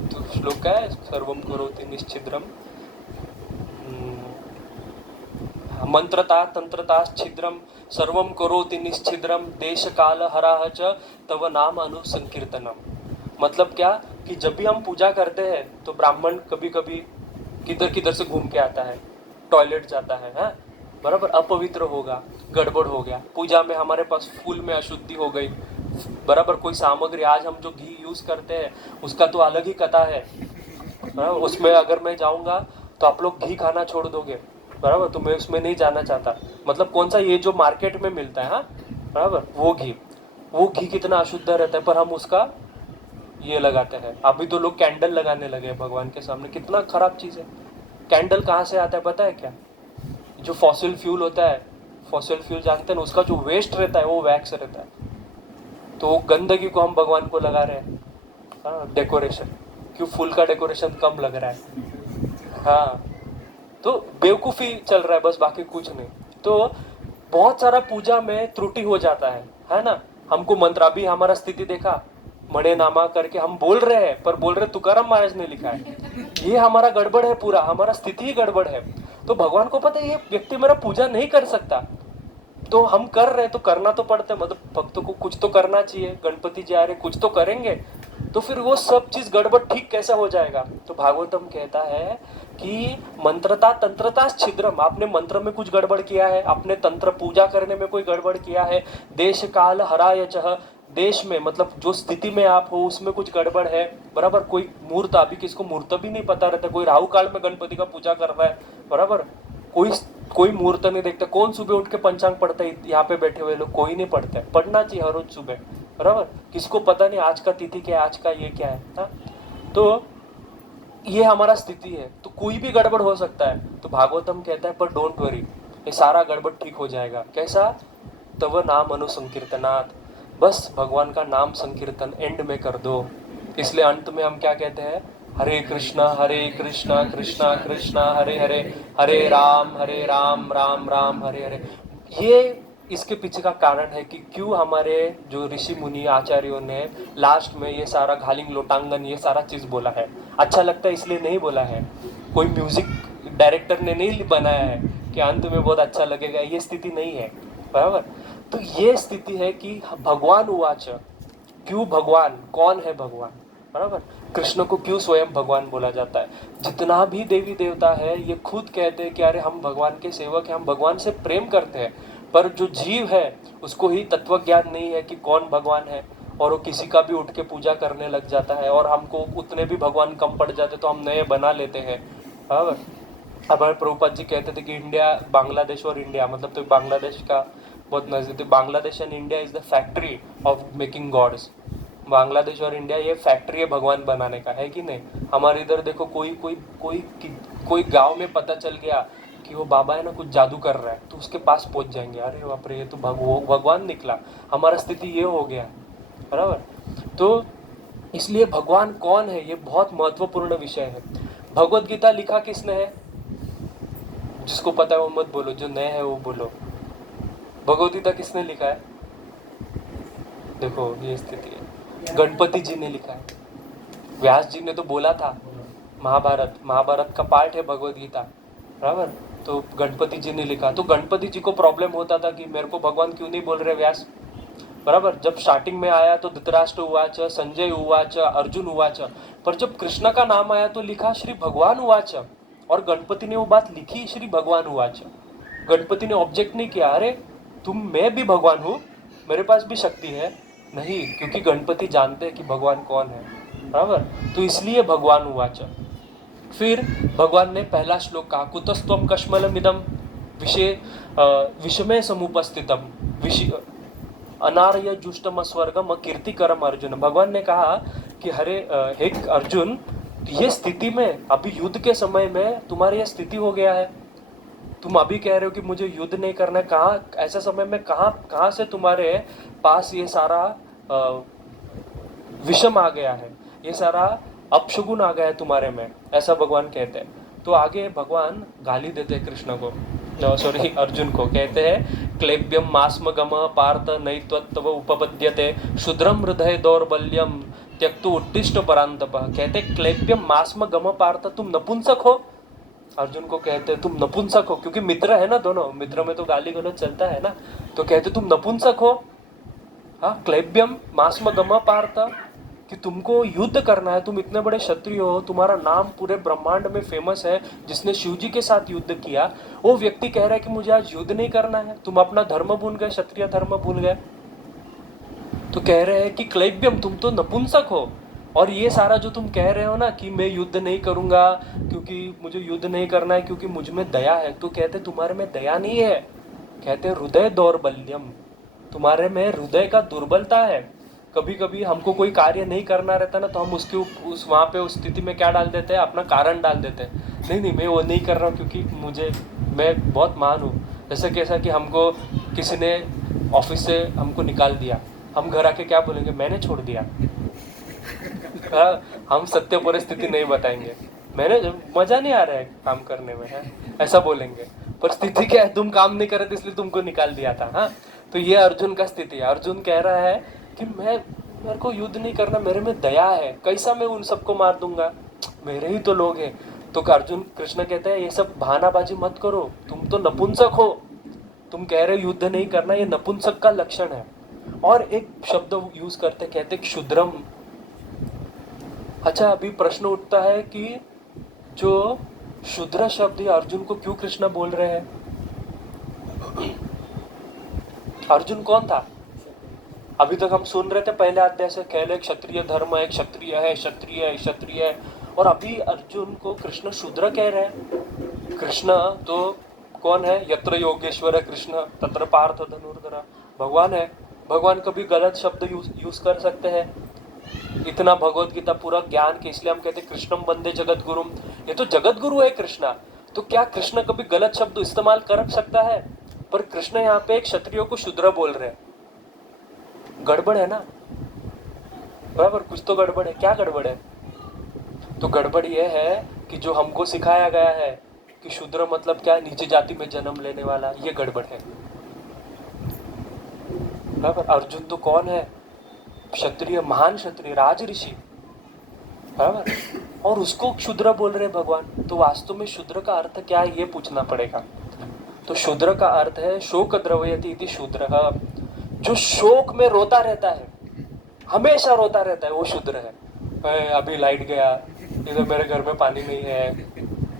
तो श्लोक क्या है? सर्वम करोति निश्चिद्रम, मंत्रता तंत्रता छिद्रम, सर्वम करोति निश्चिद्रम, देश काल हराह च तव नाम अनुसंकीर्तनम। मतलब क्या कि जब भी हम पूजा करते हैं तो ब्राह्मण कभी कभी किधर किधर से घूम के आता है, टॉयलेट जाता है, बराबर, अपवित्र होगा, गड़बड़ हो गया, पूजा में हमारे पास फूल में अशुद्धि हो गई, बराबर, कोई सामग्री, आज हम जो घी यूज करते हैं उसका तो अलग ही कथा है, बराबर। उसमें अगर मैं जाऊंगा तो आप लोग घी खाना छोड़ दोगे, बराबर, तो मैं उसमें नहीं जाना चाहता। मतलब कौन सा? ये जो मार्केट में मिलता है, हाँ, बराबर, वो घी कितना अशुद्ध रहता है, पर हम उसका ये लगाते हैं। अभी तो लोग कैंडल लगाने लगे भगवान के सामने, कितना खराब चीज है। कैंडल कहाँ से आता है पता है क्या? जो फॉसिल फ्यूल होता है, फॉसिल फ्यूल जानते हैं ना, उसका जो वेस्ट रहता है वो वैक्स रहता है, तो वो गंदगी को हम भगवान को लगा रहे हैं। हाँ, डेकोरेशन, क्यों फूल का डेकोरेशन कम लग रहा है? हाँ, तो बेवकूफ़ी चल रहा है बस, बाकी कुछ नहीं। तो बहुत सारा पूजा में त्रुटि हो जाता है ना। हमको मंत्र, अभी हमारा स्थिति देखा, मणे नामा करके हम बोल रहे हैं, पर बोल रहे तुकाराम महाराज ने लिखा है, ये हमारा गड़बड़ है, पूरा हमारा स्थिति ही गड़बड़ है। तो भगवान को पता है ये व्यक्ति मेरा पूजा नहीं कर सकता, तो हम कर रहे तो करना तो पड़ता है, मतलब भक्तों को कुछ तो करना चाहिए, गणपति जी आ रहे कुछ तो करेंगे, तो फिर वो सब चीज गड़बड़ ठीक कैसा हो जाएगा? तो भागवतम कहता है कि मंत्रता तंत्रता छिद्रम, आपने मंत्र में कुछ गड़बड़ किया है, आपने तंत्र पूजा करने में कोई गड़बड़ किया है, देश काल हराय चह, देश में मतलब जो स्थिति में आप हो उसमें कुछ गड़बड़ है, बराबर। कोई मुहूर्त, अभी किसको मुहूर्त भी नहीं पता रहता, कोई राहु काल में गणपति का पूजा कर रहा है, बराबर, कोई मुहूर्त नहीं देखता। कौन सुबह उठ के पंचांग पढ़ता है? यहाँ पे बैठे हुए लोग कोई नहीं पढ़ता है, पढ़ना चाहिए हर रोज सुबह, बराबर। किसको पता नहीं आज का तिथि क्या है, आज का ये क्या है, ना? तो ये हमारा स्थिति है, तो कोई भी गड़बड़ हो सकता है। तो भागवतम कहता है पर डोंट वरी, ये सारा गड़बड़ ठीक हो जाएगा। कैसा? तव नाम अनुसंकीर्तनात्, बस भगवान का नाम संकीर्तन एंड में कर दो। इसलिए अंत में हम क्या कहते हैं? हरे कृष्णा कृष्णा कृष्णा हरे हरे, हरे राम राम राम हरे हरे। ये इसके पीछे का कारण है कि क्यों हमारे जो ऋषि मुनि आचार्यों ने लास्ट में ये सारा घालिंग लोटांगन ये सारा चीज बोला है। अच्छा लगता है इसलिए नहीं बोला है, कोई म्यूजिक डायरेक्टर ने नहीं बनाया है कि अंत में बहुत अच्छा लगेगा, ये स्थिति नहीं है, बराबर। तो ये स्थिति है कि भगवान उवाच, क्यों भगवान, कौन है भगवान, बराबर। कृष्ण को क्यों स्वयं भगवान बोला जाता है? जितना भी देवी देवता है ये खुद कहते हैं कि अरे हम भगवान के सेवक हैं, हम भगवान से प्रेम करते हैं। पर जो जीव है उसको ही तत्व ज्ञान नहीं है कि कौन भगवान है, और वो किसी का भी उठ के पूजा करने लग जाता है, और हमको उतने भी भगवान कम पड़ जाते तो हम नए बना लेते हैं, बराबर। हमारे प्रभुपाद जी कहते थे कि इंडिया, बांग्लादेश और इंडिया, मतलब तो बांग्लादेश का बहुत नजदीक, Bangladesh and India is the factory of making gods. Bangladesh और इंडिया ये फैक्ट्री है भगवान बनाने का, है कि नहीं? हमारे इधर देखो कोई गांव में पता चल गया कि वो बाबा है ना कुछ जादू कर रहा है, तो उसके पास पहुंच जाएंगे, अरे बाप रे ये तो भगवान निकला। हमारा स्थिति ये हो गया, बराबर। तो इसलिए भगवान कौन है ये बहुत महत्वपूर्ण विषय है। भगवत गीता लिखा किसने है? जिसको पता है वो मत बोलो, जो नए है वो बोलो। भगवत गीता किसने लिखा है? देखो ये स्थिति है, गणपति जी ने लिखा है। व्यास जी ने तो बोला था, महाभारत का पार्ट है भगवत गीता, बराबर। तो गणपति जी ने लिखा, तो गणपति जी को प्रॉब्लम होता था कि मेरे को भगवान क्यों नहीं बोल रहे व्यास, बराबर। जब स्टार्टिंग में आया तो धृतराष्ट्र उवाच, संजय उवाच, अर्जुन उवाच, पर जब कृष्ण का नाम आया तो लिखा श्री भगवान उवाच, और गणपति ने वो बात लिखी श्री भगवान उवाच। गणपति ने ऑब्जेक्ट नहीं किया, अरे मैं भी भगवान हूँ, मेरे पास भी शक्ति है, नहीं, क्योंकि गणपति जानते हैं कि भगवान कौन है, बराबर। तो इसलिए भगवान उवाच। फिर भगवान ने पहला श्लोक कहा, कुतस्त्वम कश्मलमिदं विषमे समुपस्थितम अनार्य जुष्टम स्वर्गम कीर्तिकरम अर्जुन। भगवान ने कहा कि हे अर्जुन, ये स्थिति में अभी युद्ध के समय में तुम्हारी यह स्थिति हो गया है, तुम अभी कह रहे हो कि मुझे युद्ध नहीं करना है। कहाँ ऐसे समय में कहाँ से तुम्हारे पास ये सारा विषम आ गया है, ये सारा अपशगुन आ गया है तुम्हारे में, ऐसा भगवान कहते हैं। तो आगे भगवान गाली देते हैं कृष्ण को, सॉरी अर्जुन को, कहते हैं क्लेब्यम मास्म गम पार्थ नैत्वत्व उपपद्यते क्षुद्रम हृदय दौर्बल्यम त्यक्तु उत्तिष्ठ परांतप। कहते क्लेब्यम मास्म गम पार्थ, तुम नपुंसक हो। अर्जुन को कहते तुम नपुंसक हो, क्योंकि मित्र है ना दोनों, मित्र में तो गाली गलौज चलता है ना, तो कहते तुम नपुंसक हो। हाँ, क्लेब्यम मास्म गम पार्थ, कि तुमको युद्ध करना है, तुम इतने बड़े क्षत्रिय हो, तुम्हारा नाम पूरे ब्रह्मांड में फेमस है, जिसने शिव जी के साथ युद्ध किया, वो व्यक्ति कह रहा है कि मुझे आज युद्ध नहीं करना है, तुम अपना धर्म भूल गए, क्षत्रिय धर्म भूल गए। तो कह रहे हैं कि क्लेब्यम, तुम तो नपुंसक हो, और ये सारा जो तुम कह रहे हो ना कि मैं युद्ध नहीं करूंगा क्योंकि मुझे युद्ध नहीं करना है क्योंकि मुझ में दया है, तो कहते तुम्हारे में दया नहीं है, कहते हृदय दौर्बल्यम, तुम्हारे में हृदय का दुर्बलता है। कभी कभी हमको कोई कार्य नहीं करना रहता ना, तो हम उसके उस वहाँ पे उस स्थिति में क्या डाल देते हैं, अपना कारण डाल देते हैं, नहीं मैं वो नहीं कर रहा हूँ क्योंकि मैं बहुत महान हूँ। जैसे कैसा कि हमको किसी ने ऑफिस से हमको निकाल दिया, हम घर आके क्या बोलेंगे, मैंने छोड़ दिया। हम सत्य परिस्थिति नहीं बताएंगे, मैंने मजा नहीं आ रहा है काम करने में, है ऐसा बोलेंगे। पर स्थिति क्या है, तुम काम नहीं कर रहे थे इसलिए तुमको निकाल दिया था। हाँ, तो ये अर्जुन का स्थिति है। अर्जुन कह रहा है कि मेरे को युद्ध नहीं करना, मेरे में दया है, कैसा मैं उन सबको मार दूंगा, मेरे ही तो लोग हैं। तो अर्जुन कृष्ण कहते हैं ये सब बहानाबाजी मत करो, तुम तो नपुंसक हो, तुम कह रहे हो युद्ध नहीं करना, ये नपुंसक का लक्षण है। और एक शब्द यूज करते, कहते क्षुद्रम। अच्छा, अभी प्रश्न उठता है कि जो शूद्र शब्द है अर्जुन को क्यों कृष्ण बोल रहे हैं? अर्जुन कौन था? अभी तक हम सुन रहे थे पहले अध्याय से, कह ले क्षत्रिय धर्म है, क्षत्रिय है, क्षत्रिय है, क्षत्रिय है, और अभी अर्जुन को कृष्ण शूद्र कह रहे हैं। कृष्ण तो कौन है? यत्र योगेश्वर कृष्ण तत्र पार्थ धनुर्धर, भगवान है। भगवान कभी गलत शब्द यूज कर सकते हैं? इतना भगवत गीता पूरा ज्ञान के, इसलिए हम कहते हैं कृष्णम वंदे जगत गुरुम, ये तो जगत गुरु है कृष्णा, तो क्या कृष्ण कभी गलत शब्द इस्तेमाल कर सकता है? पर कृष्ण यहाँ पे क्षत्रियों को शूद्र बोल रहे हैं, गड़बड़ है ना, बराबर, कुछ तो गड़बड़ है। क्या गड़बड़ है? तो गड़बड़ ये है कि जो हमको सिखाया गया है कि शूद्र मतलब क्या है, नीचे जाति में जन्म लेने वाला, ये गड़बड़ है। बराबर। अर्जुन तो कौन है? क्षत्रिय, महान क्षत्रिय, राज ऋषि, बराबर। और उसको शूद्र बोल रहे भगवान। तो वास्तव में शूद्र का अर्थ क्या है ये पूछना पड़ेगा। तो शूद्र का अर्थ है शोक द्रवयति इति शूद्र, जो शोक में रोता रहता है, हमेशा रोता रहता है, वो शूद्र है। अभी लाइट गया, इधर मेरे घर में पानी नहीं है,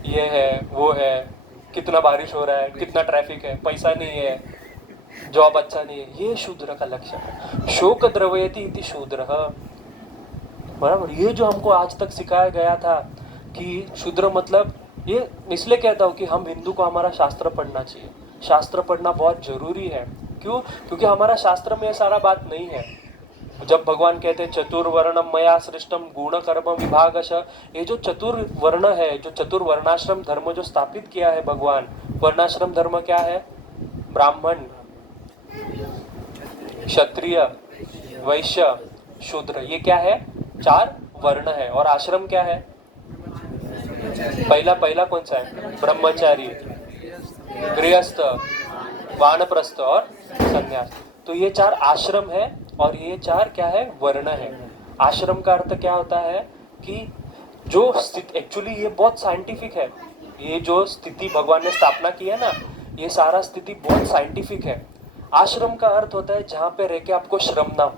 ये है वो है, कितना बारिश हो रहा है, कितना ट्रैफिक है, पैसा नहीं है, जॉब अच्छा नहीं है, ये शूद्र का लक्षण है। शोक द्रवयति इति शूद्र, बराबर। ये जो हमको आज तक सिखाया गया था कि शूद्र मतलब, ये इसलिए कहता हूँ कि हम हिंदू को हमारा शास्त्र पढ़ना चाहिए। शास्त्र पढ़ना बहुत जरूरी है। क्यों? क्योंकि हमारा शास्त्र में ये सारा बात नहीं है। जब भगवान कहते हैं चतुर्वर्णम मया सृष्टम गुण कर्म विभागश, ये जो चतुर्वर्ण है, जो चतुर्वर्णाश्रम धर्म जो स्थापित किया है भगवान, वर्णाश्रम धर्म क्या है? ब्राह्मण, क्षत्रिय, वैश्य, शूद्र, ये क्या है? 4 वर्ण है। और आश्रम क्या है? पहला कौन सा है? ब्रह्मचारी, गृहस्थ, वानप्रस्थ और संन्यास। तो ये 4 आश्रम है और ये 4 क्या है? वर्ण है। आश्रम का अर्थ क्या होता है कि जो स्थिति, एक्चुअली ये बहुत साइंटिफिक है, ये जो स्थिति भगवान ने स्थापना की है ना, ये सारा स्थिति बहुत साइंटिफिक है। आश्रम का अर्थ होता है जहाँ पे रह के आपको श्रम ना हो,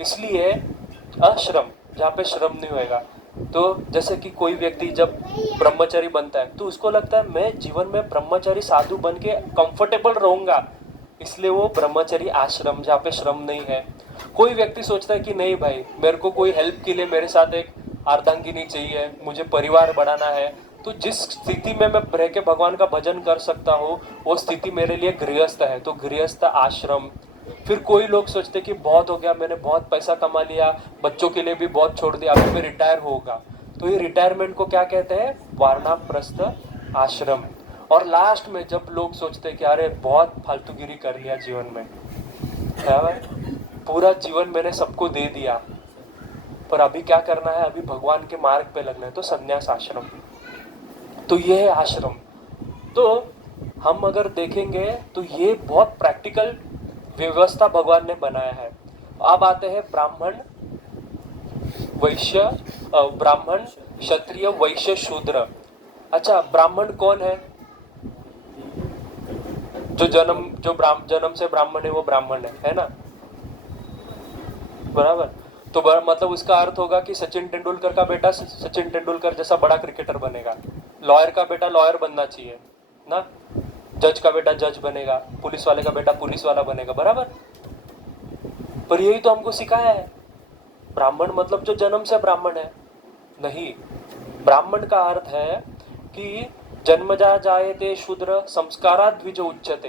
इसलिए आश्रम, जहाँ पे श्रम नहीं होएगा। तो जैसे कि कोई व्यक्ति जब ब्रह्मचारी बनता है तो उसको लगता है मैं जीवन में ब्रह्मचारी साधु बन के कंफर्टेबल रहूंगा, इसलिए वो ब्रह्मचारी आश्रम, जहाँ पे श्रम नहीं है। कोई व्यक्ति सोचता है कि नहीं भाई, मेरे को कोई हेल्प के लिए मेरे साथ एक अर्धांगिनी चाहिए, मुझे परिवार बढ़ाना है, तो जिस स्थिति में मैं रह के भगवान का भजन कर सकता हूँ वो स्थिति मेरे लिए गृहस्थ है, तो गृहस्थ आश्रम। फिर कोई लोग सोचते कि बहुत हो गया, मैंने बहुत पैसा कमा लिया, बच्चों के लिए भी बहुत छोड़ दिया, अभी मैं रिटायर होगा, तो ये रिटायरमेंट को क्या कहते हैं? वानप्रस्थ आश्रम। और लास्ट में जब लोग सोचते हैं कि अरे बहुत फालतूगिरी कर लिया जीवन में, पूरा जीवन मैंने सबको दे दिया, पर अभी क्या करना है? अभी भगवान के मार्ग पे लगना है, तो संन्यास आश्रम। तो ये है आश्रम। तो हम अगर देखेंगे तो ये बहुत प्रैक्टिकल व्यवस्था भगवान ने बनाया है। अब आते हैं ब्राह्मण, वैश्य, ब्राह्मण, क्षत्रिय, वैश्य, शूद्र। अच्छा, ब्राह्मण कौन है? जो जन्म से ब्राह्मण है वो ब्राह्मण है ना, बराबर। तो मतलब उसका अर्थ होगा कि सचिन तेंदुलकर का बेटा सचिन तेंदुलकर जैसा बड़ा क्रिकेटर बनेगा, लॉयर का बेटा लॉयर बनना चाहिए ना, जज का बेटा जज बनेगा, पुलिस वाले का बेटा पुलिस वाला बनेगा, बराबर। पर यही तो हमको सिखाया है। ब्राह्मण मतलब जो जन्म से ब्राह्मण है नहीं। ब्राह्मण का अर्थ है कि जन्मजा जायते शूद्र संस्कारात् द्विज उच्यते,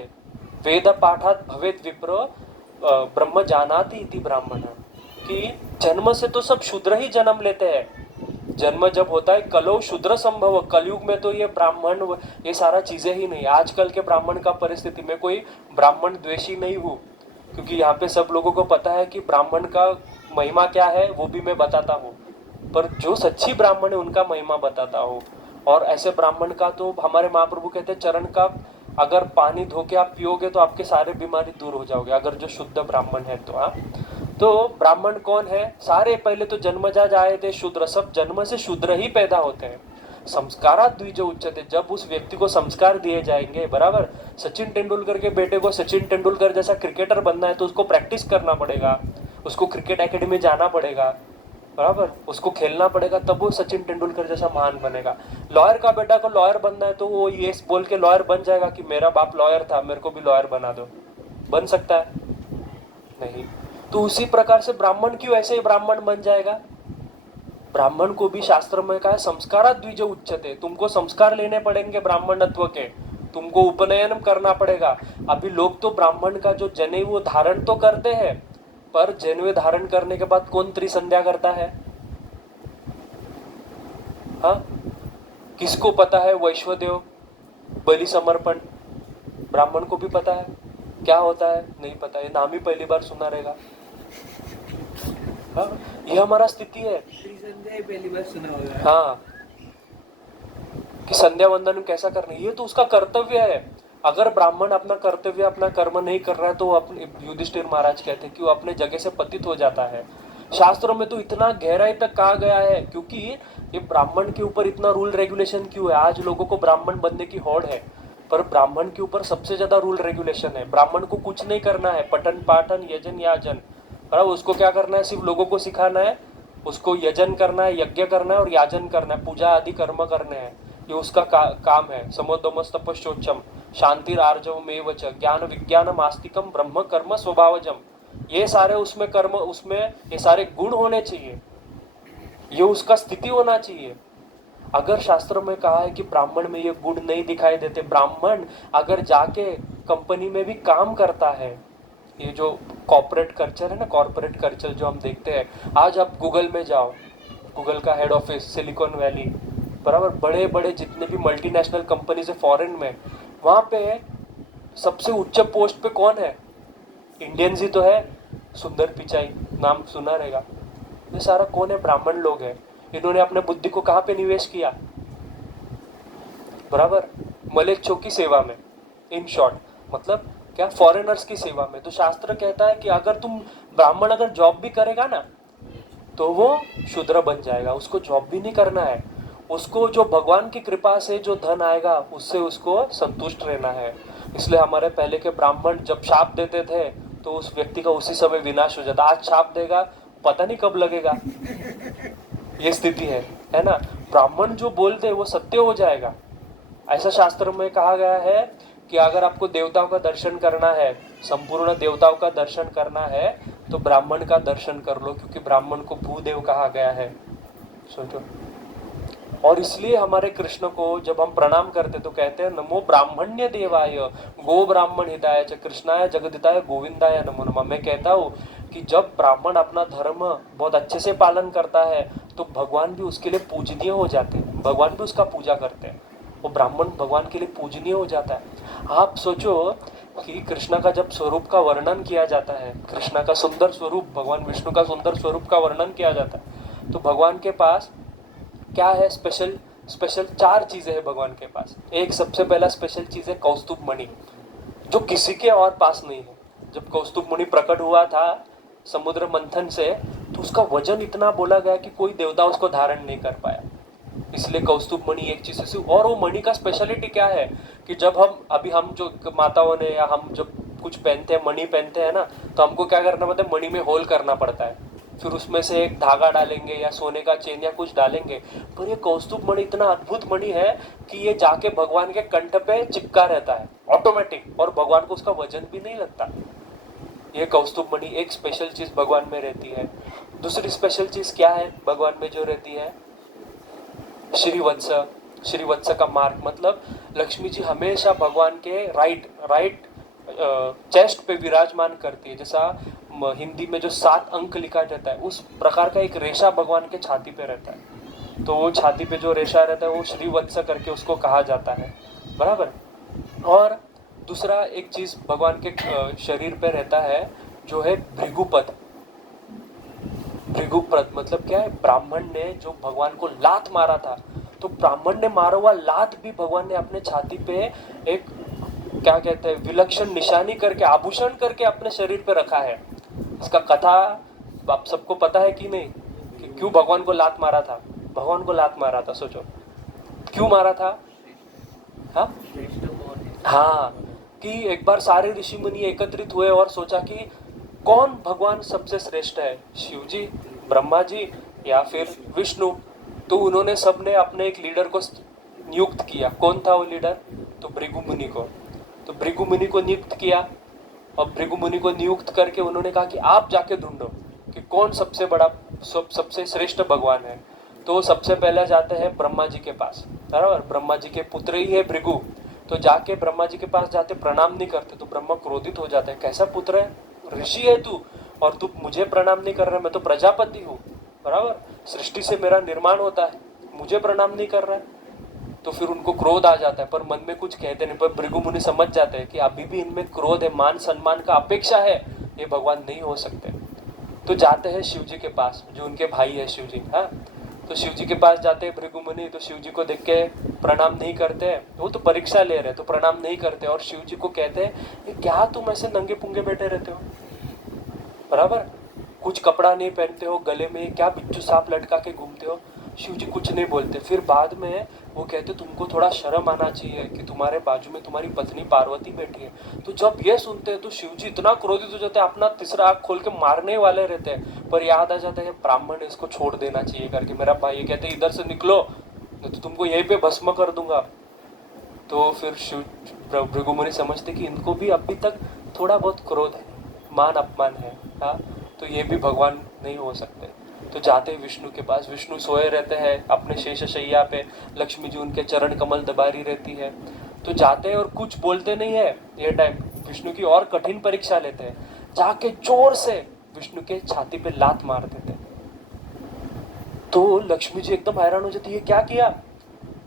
वेद पाठात् भवेत् विप्र ब्रह्म जानाति इति ब्राह्मण। कि जन्म से तो सब शूद्र ही जन्म लेते हैं। जन्म जब होता है कलो शूद्र संभव, कलयुग में तो ये ब्राह्मण ये सारा चीजें ही नहीं। आजकल के ब्राह्मण का परिस्थिति में कोई ब्राह्मण द्वेषी नहीं हूँ, क्योंकि यहाँ पे सब लोगों को पता है कि ब्राह्मण का महिमा क्या है, वो भी मैं बताता हूँ, पर जो सच्ची ब्राह्मण है उनका महिमा बताता हूँ। और ऐसे ब्राह्मण का तो हमारे महाप्रभु कहते हैं चरण का अगर पानी धो के आप पियोगे तो आपके सारे बीमारी दूर हो जाओगे, अगर जो शुद्ध ब्राह्मण है तो। हाँ, तो ब्राह्मण कौन है? सारे पहले तो जन्मजा जायते शूद्र, सब जन्म से शूद्र ही पैदा होते हैं। संस्कारात् द्विज उच्यते, जब उस व्यक्ति को संस्कार दिए जाएंगे, बराबर। सचिन तेंदुलकर के बेटे को सचिन तेंदुलकर जैसा क्रिकेटर बनना है तो उसको प्रैक्टिस करना पड़ेगा, उसको क्रिकेट एकेडमी जाना पड़ेगा, बराबर, उसको खेलना पड़ेगा, तब वो सचिन तेंदुलकर जैसा महान बनेगा। लॉयर का बेटा को लॉयर बनना है तो वो ये बोल के लॉयर बन जाएगा कि मेरा बाप लॉयर था, मेरे को भी लॉयर बना दो, बन सकता है? नहीं। तो उसी प्रकार से ब्राह्मण क्यों ऐसे ही ब्राह्मण बन जाएगा? ब्राह्मण को भी शास्त्र में कहा संस्कारात् द्विज उच्यते, तुमको संस्कार लेने पड़ेंगे ब्राह्मणत्व के, तुमको उपनयन करना पड़ेगा। अभी लोग तो ब्राह्मण का जो जनेऊ धारण तो करते हैं, पर जनेऊ धारण करने के बाद कौन त्रिसंध्या करता है? हाँ, किसको पता है? वैश्वदेव, बलि समर्पण, ब्राह्मण को भी पता है क्या होता है? नहीं पता है, नाम ही पहली बार सुना रहेगा। हाँ, ये हमारा स्थिति है। पहली बार सुना होगा। हाँ, कि संध्या वंदन कैसा करना है, ये तो उसका कर्तव्य है। अगर ब्राह्मण अपना कर्तव्य अपना कर्म नहीं कर रहा है तो अपने युधिष्ठिर महाराज कहते हैं कि वो अपने जगह से पतित हो जाता है। शास्त्रों में तो इतना गहराई तक कहा गया है, क्योंकि ये ब्राह्मण के ऊपर इतना रूल रेगुलेशन क्यों है। आज लोगों को ब्राह्मण बनने की होड़ है, पर ब्राह्मण के ऊपर सबसे ज्यादा रूल रेगुलेशन है। ब्राह्मण को कुछ नहीं करना है, पठन पाठन यजन याजन, उसको क्या करना है, सिर्फ लोगों को सिखाना है। उसको यजन करना है, यज्ञ करना है और याजन करना है, पूजा आदि कर्म करने हैं, ये उसका काम है। समोदमस्तपश्चोच्चम शांति आर्जवमेव च ज्ञान विज्ञानम आस्तिकम ब्रह्म कर्म स्वभावजम, ये सारे उसमें कर्म, उसमें ये सारे गुण होने चाहिए, ये उसका स्थिति होना चाहिए। अगर शास्त्रों में कहा है कि ब्राह्मण में ये गुण नहीं दिखाई देते, ब्राह्मण अगर जाके कंपनी में भी काम करता है, ये जो कॉर्पोरेट कल्चर है ना, कॉर्पोरेट कल्चर जो हम देखते हैं, आज आप गूगल में जाओ, गूगल का हेड ऑफिस सिलिकॉन वैली, बराबर, बड़े बड़े जितने भी मल्टीनेशनल कंपनीज है फॉरेन में, वहां पे सबसे उच्च पोस्ट पे कौन है, इंडियंस ही तो है, सुंदर पिचाई, नाम सुना रहेगा। ये सारा कौन है, ब्राह्मण लोग हैं। इन्होंने अपने बुद्धि को कहाँ पे निवेश किया, बराबर, मलेच्छों की सेवा में, इन शॉर्ट मतलब क्या, फॉरेनर्स की सेवा में। तो शास्त्र कहता है कि अगर तुम ब्राह्मण अगर जॉब भी करेगा ना तो वो शूद्र बन जाएगा, उसको जॉब भी नहीं करना है, उसको जो भगवान की कृपा से जो धन आएगा उससे उसको संतुष्ट रहना है। इसलिए हमारे पहले के ब्राह्मण जब शाप देते थे तो उस व्यक्ति का उसी समय विनाश हो जाता। आज शाप देगा पता नहीं कब लगेगा, ये स्थिति है ना। ब्राह्मण जो बोल दे वो सत्य हो जाएगा। ऐसा शास्त्र में कहा गया है कि अगर आपको देवताओं का दर्शन करना है, संपूर्ण देवताओं का दर्शन करना है, तो ब्राह्मण का दर्शन कर लो, क्योंकि ब्राह्मण को भूदेव कहा गया है। सोचो, और इसलिए हमारे कृष्ण को जब हम प्रणाम करते तो कहते हैं नमो ब्राह्मण्य देवाय गो ब्राह्मण हिताय च कृष्णाय जगदिताय गोविंदाय नमो नमः। मैं कहता हूँ कि जब ब्राह्मण अपना धर्म बहुत अच्छे से पालन करता है तो भगवान भी उसके लिए पूजनीय हो जाते हैं, भगवान भी उसका पूजा करते हैं, वो ब्राह्मण भगवान के लिए पूजनीय हो जाता है। आप सोचो कि कृष्ण का जब स्वरूप का वर्णन किया जाता है, कृष्ण का सुंदर स्वरूप, भगवान विष्णु का सुंदर स्वरूप का वर्णन किया जाता है, तो भगवान के पास क्या है, स्पेशल 4 चीजें हैं भगवान के पास। एक सबसे पहला स्पेशल चीज है कौस्तुभ मणि, जो किसी के और पास नहीं है। जब कौस्तुभ मणि प्रकट हुआ था समुद्र मंथन से, तो उसका वजन इतना बोला गया कि कोई देवता उसको धारण नहीं कर पाया, इसलिए कौस्तुभ मणि एक चीज है। और वो मणि का स्पेशलिटी क्या है कि जब हम जो माताओं ने या हम जब कुछ पहनते हैं, मणि पहनते हैं ना, तो हमको क्या करना पड़ता है, मणि में होल करना पड़ता है, फिर उसमें से एक धागा डालेंगे या सोने का चेन या कुछ डालेंगे। पर ये कौस्तुभ मणि इतना अद्भुत मणि है कि ये जाके भगवान के कंठ पे चिपका रहता है ऑटोमेटिक, और भगवान को उसका वजन भी नहीं लगता। ये कौस्तुभ मणि एक स्पेशल चीज भगवान में रहती है। दूसरी स्पेशल चीज क्या है भगवान में जो रहती है, श्रीवत्स का मार्ग, मतलब लक्ष्मी जी हमेशा भगवान के राइट चेस्ट पे विराजमान करती है। जैसा हिंदी में जो 7 अंक लिखा रहता है, उस प्रकार का एक रेशा भगवान के छाती पे रहता है, तो वो छाती पे जो रेशा रहता है वो श्रीवत्स करके उसको कहा जाता है, बराबर। और दूसरा एक चीज भगवान के शरीर पे रहता है जो है भृगुपद मतलब क्या है, ब्राह्मण ने जो भगवान को लात मारा था, तो ब्राह्मण ने मारा हुआ लात भी भगवान ने अपने छाती पे एक क्या कहते हैं विलक्षण निशानी करके, आभूषण करके अपने शरीर पे रखा है। इसका कथा आप सबको पता है कि नहीं, कि क्यों भगवान को लात मारा था। भगवान को लात मारा था, सोचो क्यों मारा था। हाँ, कि एक बार सारे ऋषि मुनि एकत्रित हुए और सोचा कि कौन भगवान सबसे श्रेष्ठ है, शिव जी, ब्रह्मा जी या फिर विष्णु। तो उन्होंने सबने अपने एक लीडर को नियुक्त किया। कौन था वो लीडर, तो भृगु मुनि को। तो भृगु मुनि को नियुक्त किया, और भृगु मुनि को नियुक्त करके उन्होंने कहा कि आप जाके ढूंढो कि कौन सबसे बड़ा सबसे श्रेष्ठ भगवान है। तो सबसे पहले जाते हैं ब्रह्मा जी के पास, बराबर, ब्रह्मा जी के पुत्र ही है भृगु। तो जाके ब्रह्मा जी के पास जाते, प्रणाम नहीं करते, तो ब्रह्मा क्रोधित हो जाते हैं, कैसा पुत्र है, ऋषि है तू और तू मुझे प्रणाम नहीं कर रहा है, मैं तो प्रजापति हूँ, बराबर, सृष्टि से मेरा निर्माण होता है, मुझे प्रणाम नहीं कर रहा है। तो फिर उनको क्रोध आ जाता है, पर मन में कुछ कहते नहीं। पर भृगु मुनि समझ जाते हैं कि अभी भी इनमें क्रोध है, मान सम्मान का अपेक्षा है, ये भगवान नहीं हो सकते। तो जाते हैं शिव जी के पास, जो उनके भाई है शिव जी। हाँ, तो शिव जी के पास जाते हैं भृगु मुनि, तो शिव जी को देख के प्रणाम नहीं करते हैं, वो तो परीक्षा ले रहे तो प्रणाम नहीं करते, और शिव जी को कहते हैं "ये क्या तुम ऐसे नंगे पुंगे बैठे रहते हो, बराबर, कुछ कपड़ा नहीं पहनते हो, गले में क्या बिच्छू सांप लटका के घूमते हो"। शिव जी कुछ नहीं बोलते। फिर बाद में वो कहते तुमको थोड़ा शर्म आना चाहिए कि तुम्हारे बाजू में तुम्हारी पत्नी पार्वती बैठी है। तो जब ये सुनते हैं तो शिव जी इतना क्रोधित हो जाते हैं, अपना तीसरा आँख खोल के मारने वाले रहते हैं, पर याद आ जाता है ब्राह्मण इसको छोड़ देना चाहिए करके, मेरा भाई। ये कहते इधर से निकलो नहीं तो तुमको यहीं पे भस्म कर दूंगा। तो फिर शिव भृगु मुनि समझते कि इनको भी अभी तक थोड़ा बहुत क्रोध है, मान अपमान है, हाँ, तो ये भी भगवान नहीं हो सकते। तो जाते विष्णु के पास, विष्णु सोए रहते हैं अपने शेष शैया पे, लक्ष्मी जी उनके चरण कमल दबारी रहती है। तो जाते हैं और कुछ बोलते नहीं है, ये टाइम विष्णु की और कठिन परीक्षा लेते हैं, जाके जोर से विष्णु के छाती पे लात मार देते। तो लक्ष्मी जी एकदम हैरान हो जाती है, क्या किया?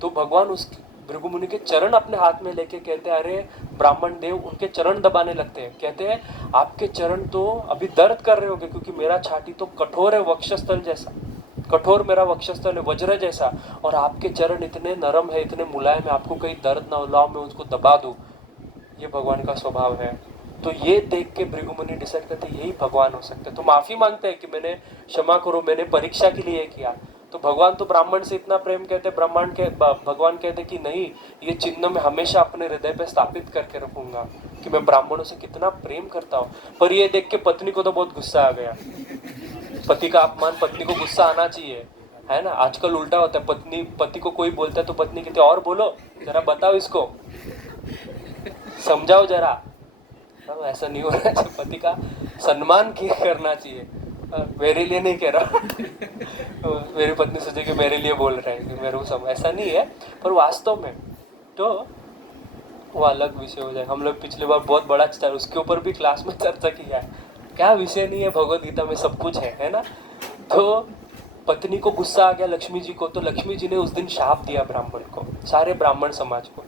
तो भगवान उस भृगु मुनि के चरण अपने हाथ में लेके कहते हैं, अरे ब्राह्मण देव, उनके चरण दबाने लगते हैं। कहते हैं आपके चरण तो अभी दर्द कर रहे होंगे, क्योंकि मेरा छाती तो कठोर है, वक्षस्थल जैसा कठोर मेरा वक्षस्थल है, वज्र जैसा, और आपके चरण इतने नरम है, इतने मुलायम है, आपको कहीं दर्द ना हो, लाओ मैं उसको दबा दूं। ये भगवान का स्वभाव है। तो ये देख के भृगु मुनि डिसाइड करते यही भगवान हो सकते। तो माफी मांगते हैं कि मैंने, क्षमा करो, मैंने परीक्षा के लिए किया। तो भगवान तो ब्राह्मण से इतना प्रेम कहते, भगवान कहते कि नहीं, ये चिन्ह मैं हमेशा अपने हृदय पे स्थापित करके रखूंगा कि मैं ब्राह्मणों से कितना प्रेम करता हूँ। पर ये देख के पत्नी को तो बहुत गुस्सा आ गया। पति का अपमान, पत्नी को गुस्सा आना चाहिए, है ना। आजकल उल्टा होता है, पत्नी पति को कोई बोलता है तो पत्नी कहती है और बोलो, जरा बताओ इसको, समझाओ जरा। ऐसा नहीं होना चाहिए, पति का सम्मान करना चाहिए। मेरे लिए नहीं कह रहा मेरी पत्नी सोचे कि मेरे लिए बोल रहा है कि मेरे को सब, ऐसा नहीं है, पर वास्तव में तो वो अलग विषय हो जाए। हम लोग पिछली बार बहुत बड़ा उसके ऊपर भी क्लास में चर्चा किया है, क्या विषय नहीं है, भगवद गीता में सब कुछ है ना। तो पत्नी को गुस्सा आ गया लक्ष्मी जी को, तो लक्ष्मी जी ने उस दिन शाप दिया ब्राह्मण को, सारे ब्राह्मण समाज को,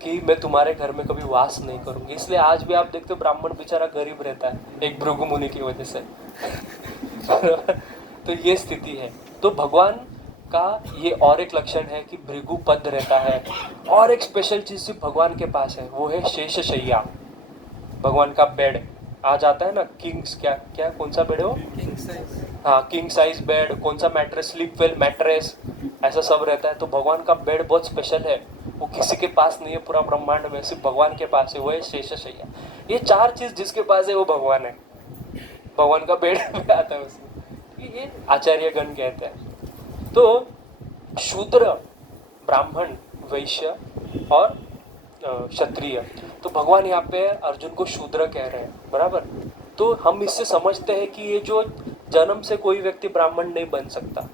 कि मैं तुम्हारे घर में कभी वास नहीं करूंगी। इसलिए आज भी आप देखते हो ब्राह्मण बेचारा गरीब रहता है, एक भृगु मुनि की वजह से तो ये स्थिति है। तो भगवान का ये और एक लक्षण है कि भृगु पद रहता है। और एक स्पेशल चीज सिर्फ भगवान के पास है, वो है शेष शैया, भगवान का बेड आ जाता है ना, किंग्स क्या क्या कौन सा बेड है वो, किंग साइज, हाँ किंग साइज बेड, कौन सा मैट्रेस, स्लीप वेल मैट्रेस, ऐसा सब रहता है। तो भगवान का बेड बहुत स्पेशल है, वो किसी के पास नहीं है पूरा ब्रह्मांड में, सिर्फ भगवान के पास है, वो है शेष शैया। ये चार चीज जिसके पास है वो भगवान है, भगवान का बेड में आता है उसमें, ये आचार्य गण कहते हैं। तो शूद्र, ब्राह्मण, वैश्य और क्षत्रिय, तो भगवान यहाँ पे अर्जुन को शूद्र कह रहे हैं, बराबर। तो हम इससे समझते हैं कि ये जो जन्म से कोई व्यक्ति ब्राह्मण नहीं बन सकता।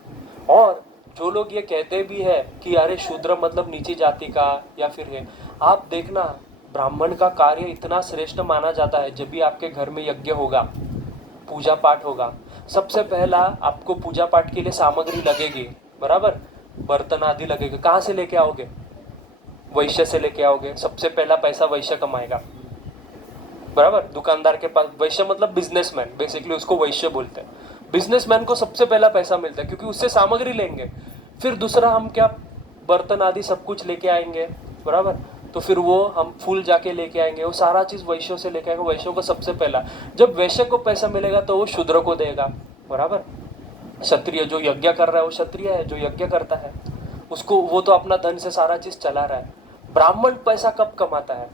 और जो लोग ये कहते भी है कि अरे शूद्र मतलब नीची जाति का या फिर है, आप देखना ब्राह्मण का कार्य इतना श्रेष्ठ माना जाता है। जब भी आपके घर में यज्ञ होगा, पूजा पाठ होगा, सबसे पहला आपको पूजा पाठ के लिए सामग्री लगेगी, बराबर, बर्तन आदि लगेगा, कहाँ से लेके आओगे? वैश्य से लेके आओगे, सबसे पहला पैसा वैश्य कमाएगा, बराबर। दुकानदार के पास, वैश्य मतलब बिजनेसमैन, बेसिकली उसको वैश्य बोलते हैं। बिजनेसमैन को सबसे पहला पैसा मिलता है क्योंकि उससे सामग्री लेंगे, फिर दूसरा हम क्या, बर्तन आदि सब कुछ लेके आएंगे, बराबर। तो फिर वो हम फूल जाके लेके आएंगे, वो सारा चीज वैश्यों से लेके आएंगे, वैश्यों को सबसे पहला। जब वैश्य को पैसा मिलेगा तो वो शूद्र को देगा, बराबर। क्षत्रिय जो यज्ञ कर रहा है वो क्षत्रिय है, जो यज्ञ करता है उसको, वो तो अपना धन से सारा चीज चला रहा है। ब्राह्मण पैसा कब कमाता है?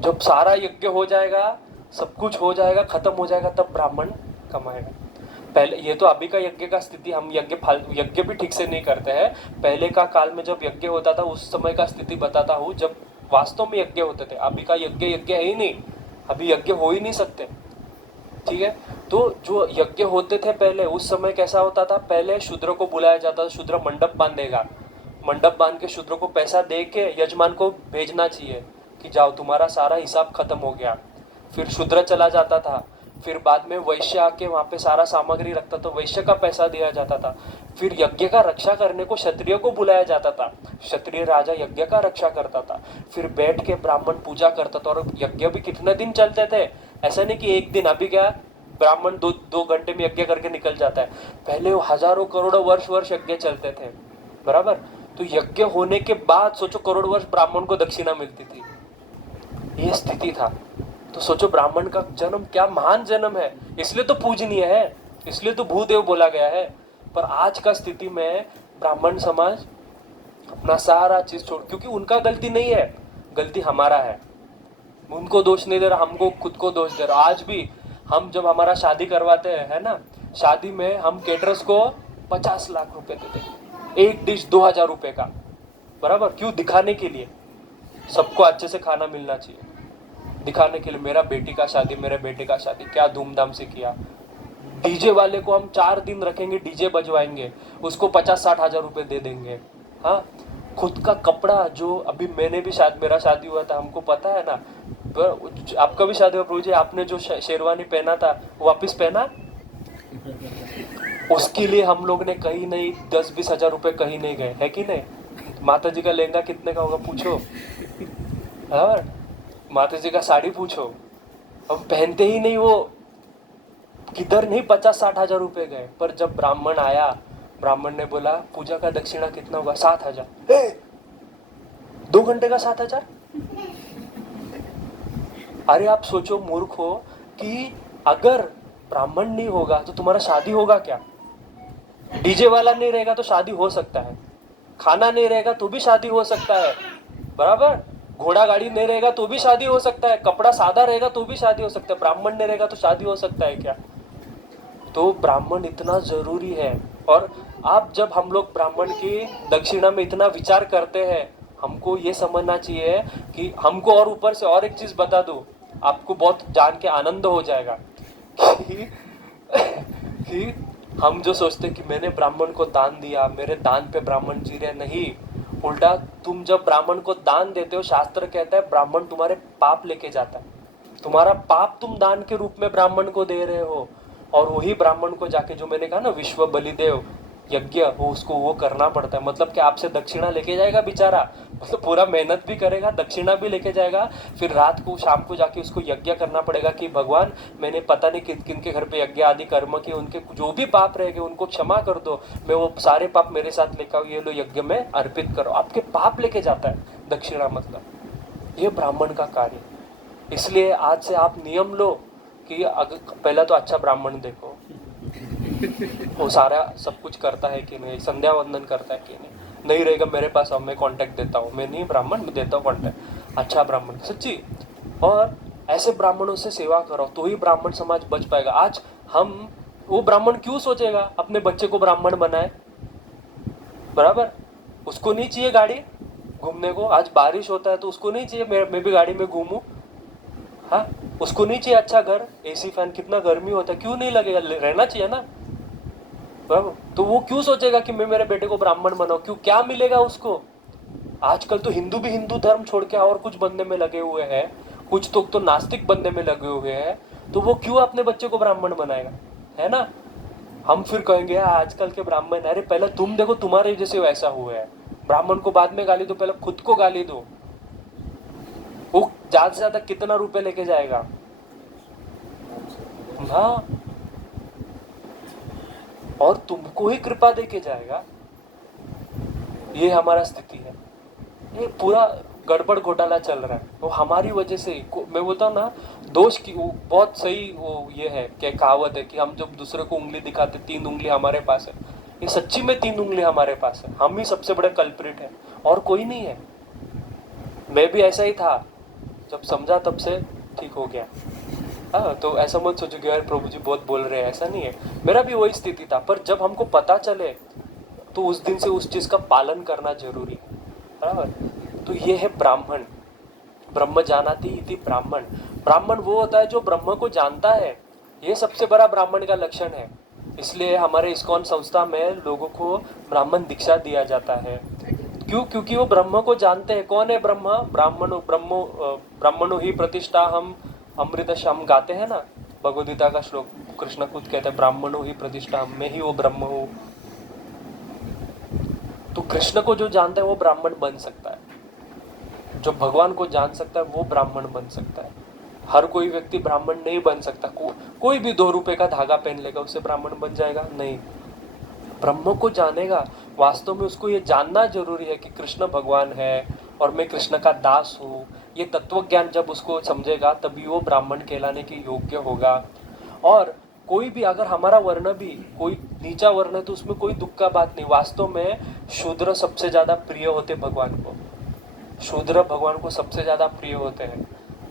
जब सारा यज्ञ हो जाएगा, सब कुछ हो जाएगा, खत्म हो जाएगा, तब ब्राह्मण कमाएगा। पहले ये तो अभी का यज्ञ का स्थिति, हम यज्ञ भी ठीक से नहीं करते हैं। पहले का काल में जब यज्ञ होता था उस समय का स्थिति बताता हूँ, जब वास्तव में यज्ञ होते थे। अभी का यज्ञ है ही नहीं, अभी यज्ञ हो ही नहीं सकते, ठीक है। तो जो यज्ञ होते थे पहले, उस समय कैसा होता था, पहले शूद्र को बुलाया जाता था, शूद्र मंडप बांधेगा, मंडप बांध के शूद्र को पैसा दे के यजमान को भेजना चाहिए कि जाओ तुम्हारा सारा हिसाब खत्म हो गया। फिर शूद्र चला जाता था, फिर बाद में वैश्य आके वहाँ पे सारा सामग्री रखता, तो वैश्य का पैसा दिया जाता था। फिर यज्ञ का रक्षा करने को क्षत्रिय को बुलाया जाता था, क्षत्रिय राजा यज्ञ का रक्षा करता था। फिर बैठ के ब्राह्मण पूजा करता था, और यज्ञ भी कितने दिन चलते थे, ऐसा नहीं कि एक दिन। अभी क्या ब्राह्मण 2 घंटे में यज्ञ करके निकल जाता है। पहले वो हजारों करोड़ों वर्ष यज्ञ चलते थे, बराबर। तो यज्ञ होने के बाद सोचो करोड़ वर्ष ब्राह्मण को दक्षिणा मिलती थी, ये स्थिति था। तो सोचो ब्राह्मण का जन्म क्या महान जन्म है, इसलिए तो पूजनीय है, इसलिए तो भूदेव बोला गया है। पर आज का स्थिति में ब्राह्मण समाज अपना सारा चीज छोड़, क्योंकि उनका गलती नहीं है, गलती हमारा है। उनको दोष नहीं दे रहा, हमको खुद को दोष दे रहा। आज भी हम जब हमारा शादी करवाते हैं, है ना, शादी में हम केटरर्स को 50 लाख रुपए देते हैं, एक डिश 2000 रुपए का, बराबर। क्यों? दिखाने के लिए, सबको अच्छे से खाना मिलना चाहिए, दिखाने के लिए मेरा बेटी का शादी, मेरे बेटे का शादी क्या धूमधाम से किया। डीजे वाले को हम 4 दिन रखेंगे, डीजे बजवाएंगे, उसको 50-60 हजार रुपए दे देंगे। हाँ, खुद का कपड़ा, जो अभी मैंने भी मेरा शादी हुआ था, हमको पता है ना, आपका भी शादी हुआ प्रभु जी, आपने जो शेरवानी पहना था वो वापिस पहना, उसके लिए हम लोग ने कहीं नहीं 10-20 हजार रुपए कहीं नहीं गए, है कि नहीं। माता जी का लहंगा कितने का होगा पूछो, हाँ, माता जी का साड़ी पूछो, हम पहनते ही नहीं, वो किधर नहीं 50-60 हजार रुपए गए। पर जब ब्राह्मण आया, ब्राह्मण ने बोला पूजा का दक्षिणा कितना होगा, 7,000। 2 घंटे का 7,000। अरे आप सोचो मूर्ख हो कि अगर ब्राह्मण नहीं होगा तो तुम्हारा शादी होगा क्या? डीजे वाला नहीं रहेगा तो शादी हो सकता है, खाना नहीं रहेगा तो भी शादी हो सकता है, बराबर। घोड़ा गाड़ी नहीं रहेगा तो भी शादी हो सकता है, कपड़ा सादा रहेगा तो भी शादी हो सकता है। ब्राह्मण नहीं रहेगा तो शादी हो सकता है क्या? तो ब्राह्मण इतना जरूरी है। और आप जब हम लोग ब्राह्मण की दक्षिणा में इतना विचार करते हैं, हमको ये समझना चाहिए कि हमको, और ऊपर से और एक चीज बता दूं, आपको बहुत जान के आनंद हो जाएगा कि हम जो सोचते कि मैंने ब्राह्मण को दान दिया, मेरे दान पे ब्राह्मण जी रहे, नहीं, उल्टा। तुम जब ब्राह्मण को दान देते हो, शास्त्र कहता है ब्राह्मण तुम्हारे पाप लेके जाता है, तुम्हारा पाप तुम दान के रूप में ब्राह्मण को दे रहे हो। और वही ब्राह्मण को जाके, जो मैंने कहा ना विश्व बलिदेव यज्ञ, वो उसको वो करना पड़ता है। मतलब कि आपसे दक्षिणा लेके जाएगा बेचारा, मतलब पूरा मेहनत भी करेगा, दक्षिणा भी लेके जाएगा, फिर रात को शाम को जाके उसको यज्ञ करना पड़ेगा कि भगवान मैंने पता नहीं किन किन के घर पे यज्ञ आदि कर्म किए, उनके जो भी पाप रह गए उनको क्षमा कर दो, मैं वो सारे पाप मेरे साथ लेकर आओ, ये लो यज्ञ में अर्पित करो। आपके पाप लेके जाता है दक्षिणा, मतलब ये ब्राह्मण का कार्य। इसलिए आज से आप नियम लो कि पहला तो अच्छा ब्राह्मण देखो, वो सारा सब कुछ करता है कि नहीं, संध्या वंदन करता है कि नहीं रहेगा मेरे पास, अब मैं कांटेक्ट देता हूँ, मैं नहीं ब्राह्मण, मैं देता हूँ कांटेक्ट, अच्छा ब्राह्मण सच्ची। और ऐसे ब्राह्मणों से सेवा करो तो ही ब्राह्मण समाज बच पाएगा। आज हम, वो ब्राह्मण क्यों सोचेगा अपने बच्चे को ब्राह्मण बनाए, बराबर। उसको नहीं चाहिए गाड़ी घूमने को, आज बारिश होता है तो उसको नहीं चाहिए मैं भी गाड़ी में घूमूं, हाँ, उसको नहीं चाहिए अच्छा घर, एसी फैन, कितना गर्मी होता है, क्यों नहीं लगेगा, रहना चाहिए ना, बराबर। तो वो क्यों सोचेगा कि मैं मेरे बेटे को ब्राह्मण बनाऊं, क्यों, क्या मिलेगा उसको? आजकल तो हिंदू भी हिंदू धर्म छोड़ के और कुछ बनने में लगे हुए हैं, कुछ तो नास्तिक बनने में लगे हुए हैं, तो वो क्यों अपने बच्चे को ब्राह्मण बनाएगा, है ना। हम फिर कहेंगे आजकल के ब्राह्मण, अरे पहले तुम देखो तुम्हारे जैसे वैसा हुआ है, ब्राह्मण को बाद में गाली दो, पहले खुद को गाली दो। वो ज्यादा से ज्यादा कितना रुपए लेके जाएगा, हाँ, और तुमको ही कृपा देके जाएगा। ये हमारा स्थिति है, ये पूरा गड़बड़ घोटाला चल रहा है, वो हमारी वजह से। मैं बोलता हूँ ना, दोष की वो बहुत सही, वो ये है क्या कहावत है कि हम जब दूसरे को उंगली दिखाते 3 उंगली हमारे पास है, ये सच्ची में 3 उंगली हमारे पास है, हम ही सबसे बड़े कल्प्रिट है और कोई नहीं है। मैं भी ऐसा ही था, जब समझा तब से ठीक हो गया। हाँ, तो ऐसा मत सोचो कि यार प्रभु जी बहुत बोल रहे हैं, ऐसा नहीं है, मेरा भी वही स्थिति था। पर जब हमको पता चले तो उस दिन से उस चीज का पालन करना जरूरी है, बराबर। तो ये है ब्राह्मण, ब्रह्म जानाति इति ब्राह्मण। ब्राह्मण वो होता है जो ब्रह्म को जानता है, ये सबसे बड़ा ब्राह्मण का लक्षण है। इसलिए हमारे इस्कॉन संस्था में लोगों को ब्राह्मण दीक्षा दिया जाता है। क्यों? क्योंकि वो ब्रह्म को जानते हैं। कौन है ब्रह्म? ब्राह्मणो ही प्रतिष्ठा, हम अमृत हम गाते हैं ना भगवद गीता का श्लोक, कृष्ण खुद कहते हैं ब्राह्मणो ही प्रतिष्ठा, मैं ही वो ब्रह्म हूँ। तो कृष्ण को जो जानता है वो ब्राह्मण बन सकता है, जो भगवान को जान सकता है वो ब्राह्मण बन सकता है। हर कोई व्यक्ति ब्राह्मण नहीं बन सकता। कोई भी 2 रुपए का धागा पहन लेगा उससे ब्राह्मण बन जाएगा? नहीं। ब्रह्म को जानेगा, वास्तव में उसको ये जानना जरूरी है कि कृष्ण भगवान है और मैं कृष्ण का दास हूँ। ये तत्व ज्ञान जब उसको समझेगा तभी वो ब्राह्मण कहलाने के योग्य होगा। और कोई भी अगर हमारा वर्ण भी कोई नीचा वर्ण है तो उसमें कोई दुख का बात नहीं। वास्तव में शूद्र सबसे ज्यादा प्रिय होते भगवान को, शूद्र भगवान को सबसे ज्यादा प्रिय होते हैं,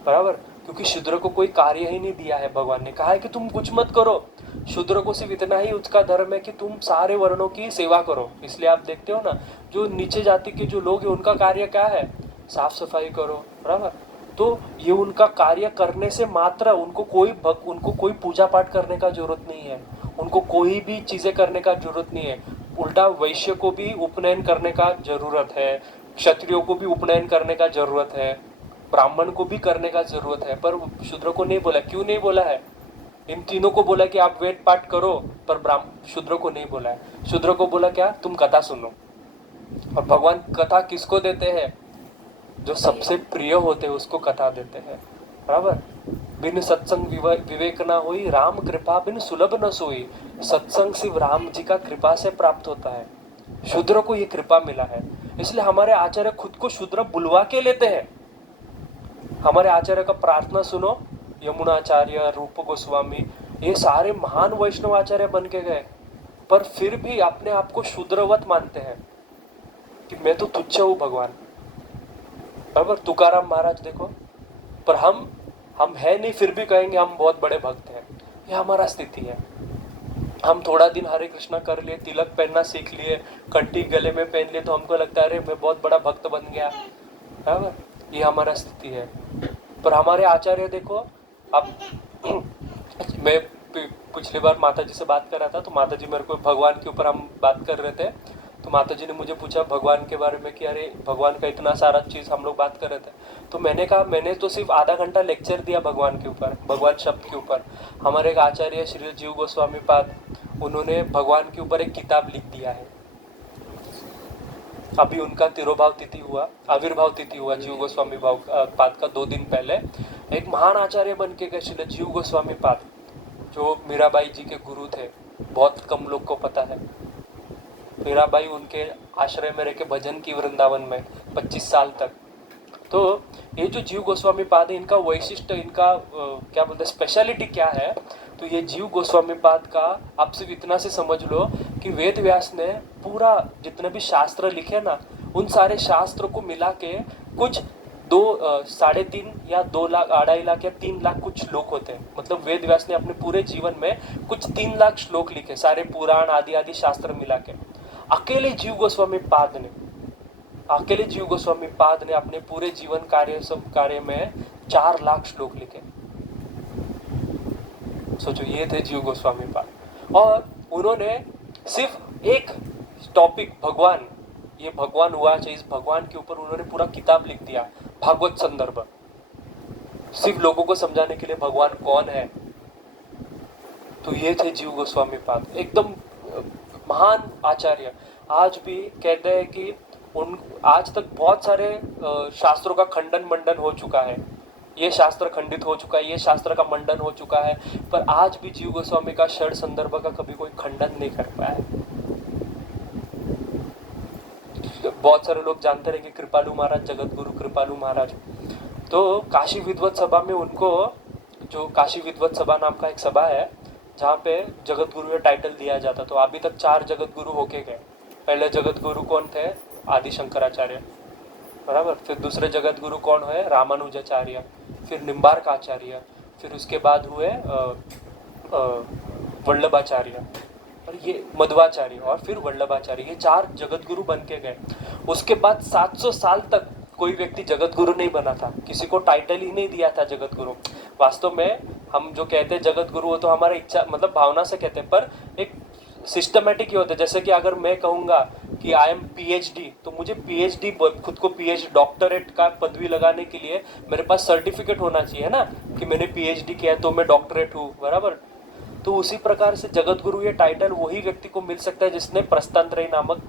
बराबर। क्योंकि शूद्र को कोई कार्य ही नहीं दिया है। भगवान ने कहा है कि तुम कुछ मत करो, शूद्र को सिर्फ इतना ही उसका धर्म है कि तुम सारे वर्णों की सेवा करो। इसलिए आप देखते हो ना, जो नीचे जाति के जो लोग हैं उनका कार्य क्या है? साफ सफाई करो, बराबर। तो ये उनका कार्य करने से मात्र उनको कोई पूजा पाठ करने का जरूरत नहीं है, उनको कोई भी चीजें करने का जरूरत नहीं है। उल्टा वैश्य को भी उपनयन करने का जरूरत है, क्षत्रियों को भी उपनयन करने का जरूरत है, ब्राह्मण को भी करने का जरूरत है, पर शूद्र को नहीं बोला। क्यों नहीं बोला है? इन तीनों को बोला कि आप वेद पाठ करो, पर शूद्र को नहीं बोला है। शूद्र को बोला क्या? तुम कथा सुनो। और भगवान कथा किसको देते हैं? जो सबसे प्रिय होते हैं उसको कथा देते हैं, बराबर। बिन सत्संग विवेक ना हुई, राम कृपा बिन सुलभ न सोई। सत्संग सिर्फ राम जी का कृपा से प्राप्त होता है, शूद्र को ये कृपा मिला है। इसलिए हमारे आचार्य खुद को शूद्र बुलवा के लेते हैं। हमारे आचार्य का प्रार्थना सुनो, यमुनाचार्य, रूप गोस्वामी, ये सारे महान वैष्णव आचार्य बन के गए, पर फिर भी अपने आप को शूद्रवत मानते हैं कि मैं तो तुच्छ हूं भगवान, बराबर। तुकाराम महाराज देखो, पर हम है नहीं फिर भी कहेंगे हम बहुत बड़े भक्त हैं। ये हमारा स्थिति है। हम थोड़ा दिन हरे कृष्णा कर लिए, तिलक पहनना सीख लिए, कंठी गले में पहन लिए, तो हमको लगता है अरे मैं बहुत बड़ा भक्त बन गया, बराबर। ये हमारा स्थिति है। पर हमारे आचार्य देखो, अब मैं पिछली बार माता जी से बात कर रहा था, तो माता जी मेरे को भगवान के ऊपर हम बात कर रहे थे, तो माता जी ने मुझे पूछा भगवान के बारे में कि अरे भगवान का इतना सारा चीज हम लोग बात कर रहे थे। तो मैंने कहा मैंने तो सिर्फ आधा घंटा लेक्चर दिया भगवान के ऊपर, भगवान शब्द के ऊपर। हमारे एक आचार्य श्री जीव गोस्वामी पाद, उन्होंने भगवान के ऊपर एक किताब लिख दिया है। अभी उनका तिरोभाव तिथि हुआ, आविर्भाव तिथि हुआ जीव गोस्वामी पाद का 2 दिन पहले। एक महान आचार्य बन के गए श्री जीव गोस्वामी पाद, जो मीराबाई जी के गुरु थे। बहुत कम लोग को पता है, मीराबाई उनके आश्रय में रह के भजन की वृंदावन में 25 साल तक। तो ये जो जीव गोस्वामी पाद है, इनका वैशिष्ट, इनका क्या बोलते हैं, स्पेशलिटी क्या है? तो ये जीव गोस्वामी पाद का आप सिर्फ इतना से समझ लो कि वेद व्यास ने पूरा जितने भी शास्त्र लिखे ना, उन सारे शास्त्र को मिला के कुछ 3.5 या 2 लाख, 2.5 लाख या 3 लाख कुछ श्लोक होते हैं। मतलब वेद व्यास ने अपने पूरे जीवन में कुछ 3 लाख श्लोक लिखे, सारे पुराण आदि आदि शास्त्र मिला के। अकेले जीव गोस्वामी पाद ने अपने पूरे जीवन कार्य में 4 लाख श्लोक लिखे। सोचो, ये थे जीव गोस्वामी पाद। और उन्होंने सिर्फ एक टॉपिक, भगवान, ये भगवान हुआ चाहिए, इस भगवान के ऊपर उन्होंने पूरा किताब लिख दिया, भागवत संदर्भ, सिर्फ लोगों को समझाने के लिए भगवान कौन है। तो ये थे जीव गोस्वामी पाद, एकदम महान आचार्य। आज भी कहते हैं कि आज तक बहुत सारे शास्त्रों का खंडन मंडन हो चुका है, ये शास्त्र खंडित हो चुका है, ये शास्त्र का मंडन हो चुका है, पर आज भी जीव गोस्वामी का षड संदर्भ का कभी कोई खंडन नहीं कर पाया है। बहुत सारे लोग जानते रहे कि कृपालु महाराज, जगत गुरु कृपालु महाराज, तो काशी विद्वत सभा में उनको, जो काशी विद्वत सभा नाम का एक सभा है जहाँ पे जगत गुरु का टाइटल दिया जाता, तो अभी तक 4 जगत गुरु होके गए। पहले जगत गुरु कौन थे? आदि शंकराचार्य, बराबर। फिर दूसरे जगत गुरु कौन हुए? रामानुजाचार्य, फिर निम्बार्क आचार्य, फिर उसके बाद हुए वल्लभाचार्य, और ये मध्वाचार्य, और फिर वल्लभाचार्य। ये 4 जगत गुरु बन के गए। उसके बाद 700 साल तक कोई व्यक्ति जगत गुरु नहीं बना था, किसी को टाइटल ही नहीं दिया था जगत गुरु। वास्तव में हम जो कहते हैं जगत गुरु, वो तो हमारा इच्छा, मतलब भावना से कहते हैं, पर एक सिस्टमेटिक ही होता है। जैसे कि अगर मैं कहूँगा कि आई एम PhD, तो मुझे PhD, खुद को PhD डॉक्टरेट का पदवी लगाने के लिए मेरे पास सर्टिफिकेट होना चाहिए ना, कि मैंने PhD किया है तो मैं डॉक्टरेट हूँ, बराबर। तो उसी प्रकार से जगत गुरु ये टाइटल वही व्यक्ति को मिल सकता है जिसने प्रस्थानत्रयी नामक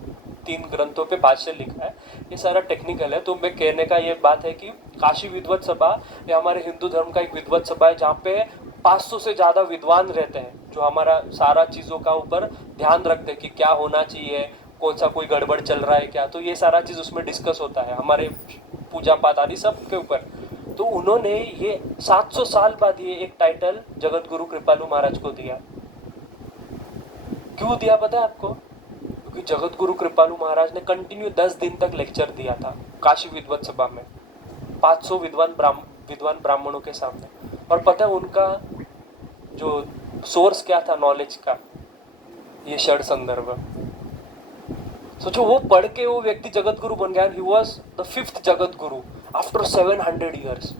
3 ग्रंथों पे भाष्य लिखा है, ये सारा टेक्निकल है। तो मैं कहने का ये बात है कि काशी विद्वत सभा ये हमारे हिंदू धर्म का एक विद्वत सभा है जहाँ पे 500 से ज़्यादा विद्वान रहते हैं जो हमारा सारा चीज़ों का ऊपर ध्यान रखते हैं कि क्या होना चाहिए, कौन सा कोई गड़बड़ चल रहा है क्या, तो ये सारा चीज़ उसमें डिस्कस होता है हमारे पूजा पाठ आदि सब के ऊपर। तो उन्होंने ये 700 साल बाद ये एक टाइटल जगत गुरु कृपालु महाराज को दिया। क्यों दिया पता है आपको? क्योंकि जगत गुरु कृपालु महाराज ने कंटिन्यू 10 दिन तक लेक्चर दिया था काशी विद्वत सभा में 500 विद्वान ब्राह्मणों के सामने। और पता है उनका जो सोर्स क्या था नॉलेज का? ये षड संदर्भ। सोचो वो पढ़ के वो व्यक्ति जगत गुरु बन गया। He was the 5th Jagat Guru after 700 years.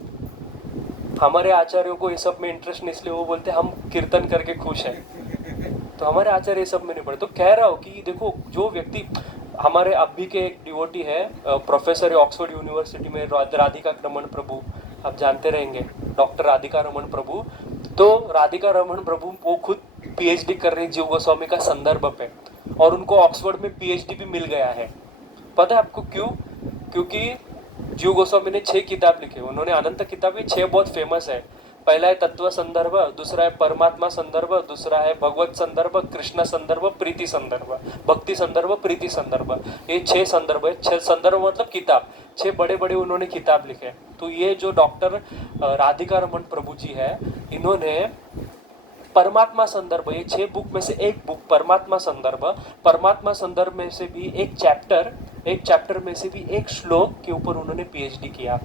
हमारे आचार्यों को ये सब में इंटरेस्ट नहीं, इसलिए वो बोलते हम कीर्तन करके खुश हैं। तो हमारे आचार्य ये सब में नहीं पढ़े। तो कह रहा हूँ कि देखो जो व्यक्ति हमारे अभी के एक डिवोटी है, प्रोफेसर है ऑक्सफोर्ड यूनिवर्सिटी में, राधिका रमन प्रभु, आप जानते रहेंगे डॉक्टर राधिका रमन प्रभु। तो राधिका रमन प्रभु वो खुद पीएचडी कर रही जीव गोस्वामी का संदर्भ पे, और उनको ऑक्सफोर्ड में पीएचडी भी मिल गया है। पता है आपको क्यों? क्योंकि जीव गोस्वामी ने 6 किताब लिखे। उन्होंने अनंत किताब, ये 6 बहुत फेमस है। पहला है तत्व संदर्भ, दूसरा है परमात्मा संदर्भ, दूसरा है भगवत संदर्भ, कृष्ण संदर्भ, प्रीति संदर्भ, भक्ति संदर्भ, प्रीति संदर्भ। ये 6 संदर्भ है। 6 संदर्भ मतलब किताब, 6 बड़े बड़े उन्होंने किताब लिखे। तो ये जो डॉक्टर राधिका रमन प्रभु जी है, इन्होंने परमात्मा संदर्भ, ये 6 बुक में से एक बुक परमात्मा संदर्भ में से भी एक चैप्टर में से भी एक श्लोक के ऊपर उन्होंने पीएचडी किया।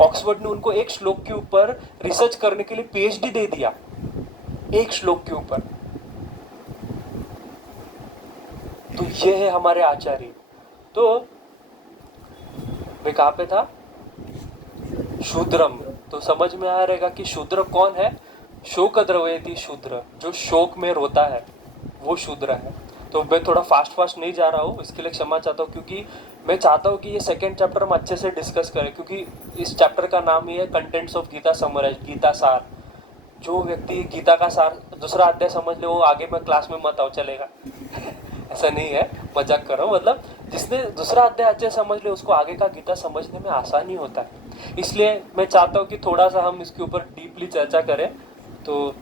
ऑक्सफोर्ड ने उनको एक श्लोक के ऊपर रिसर्च करने के लिए पीएचडी दे दिया, एक श्लोक के ऊपर। तो ये है हमारे आचार्य। तो मैं कहां पे था? शूद्रम। तो समझ में आ रहेगा कि शूद्र कौन है? शोक द्रवयति शूद्र, जो शोक में रोता है वो शूद्र है। तो मैं थोड़ा फास्ट नहीं जा रहा हूँ, इसके लिए क्षमा चाहता हूँ, क्योंकि मैं चाहता हूँ कि ये 2nd चैप्टर हम अच्छे से डिस्कस करें, क्योंकि इस चैप्टर का नाम ही है contents of Gita summarize, Gita सार। जो व्यक्ति गीता का सार दूसरा अध्याय समझ ले वो आगे में क्लास में मत आओ, चलेगा? ऐसा नहीं है, मजाक कर रहा हूँ। मतलब जिसने दूसरा अध्याय अच्छे समझ ले उसको आगे का गीता समझने में आसानी होता है। इसलिए मैं चाहता हूँ कि थोड़ा सा हम इसके ऊपर डीपली चर्चा करें। तो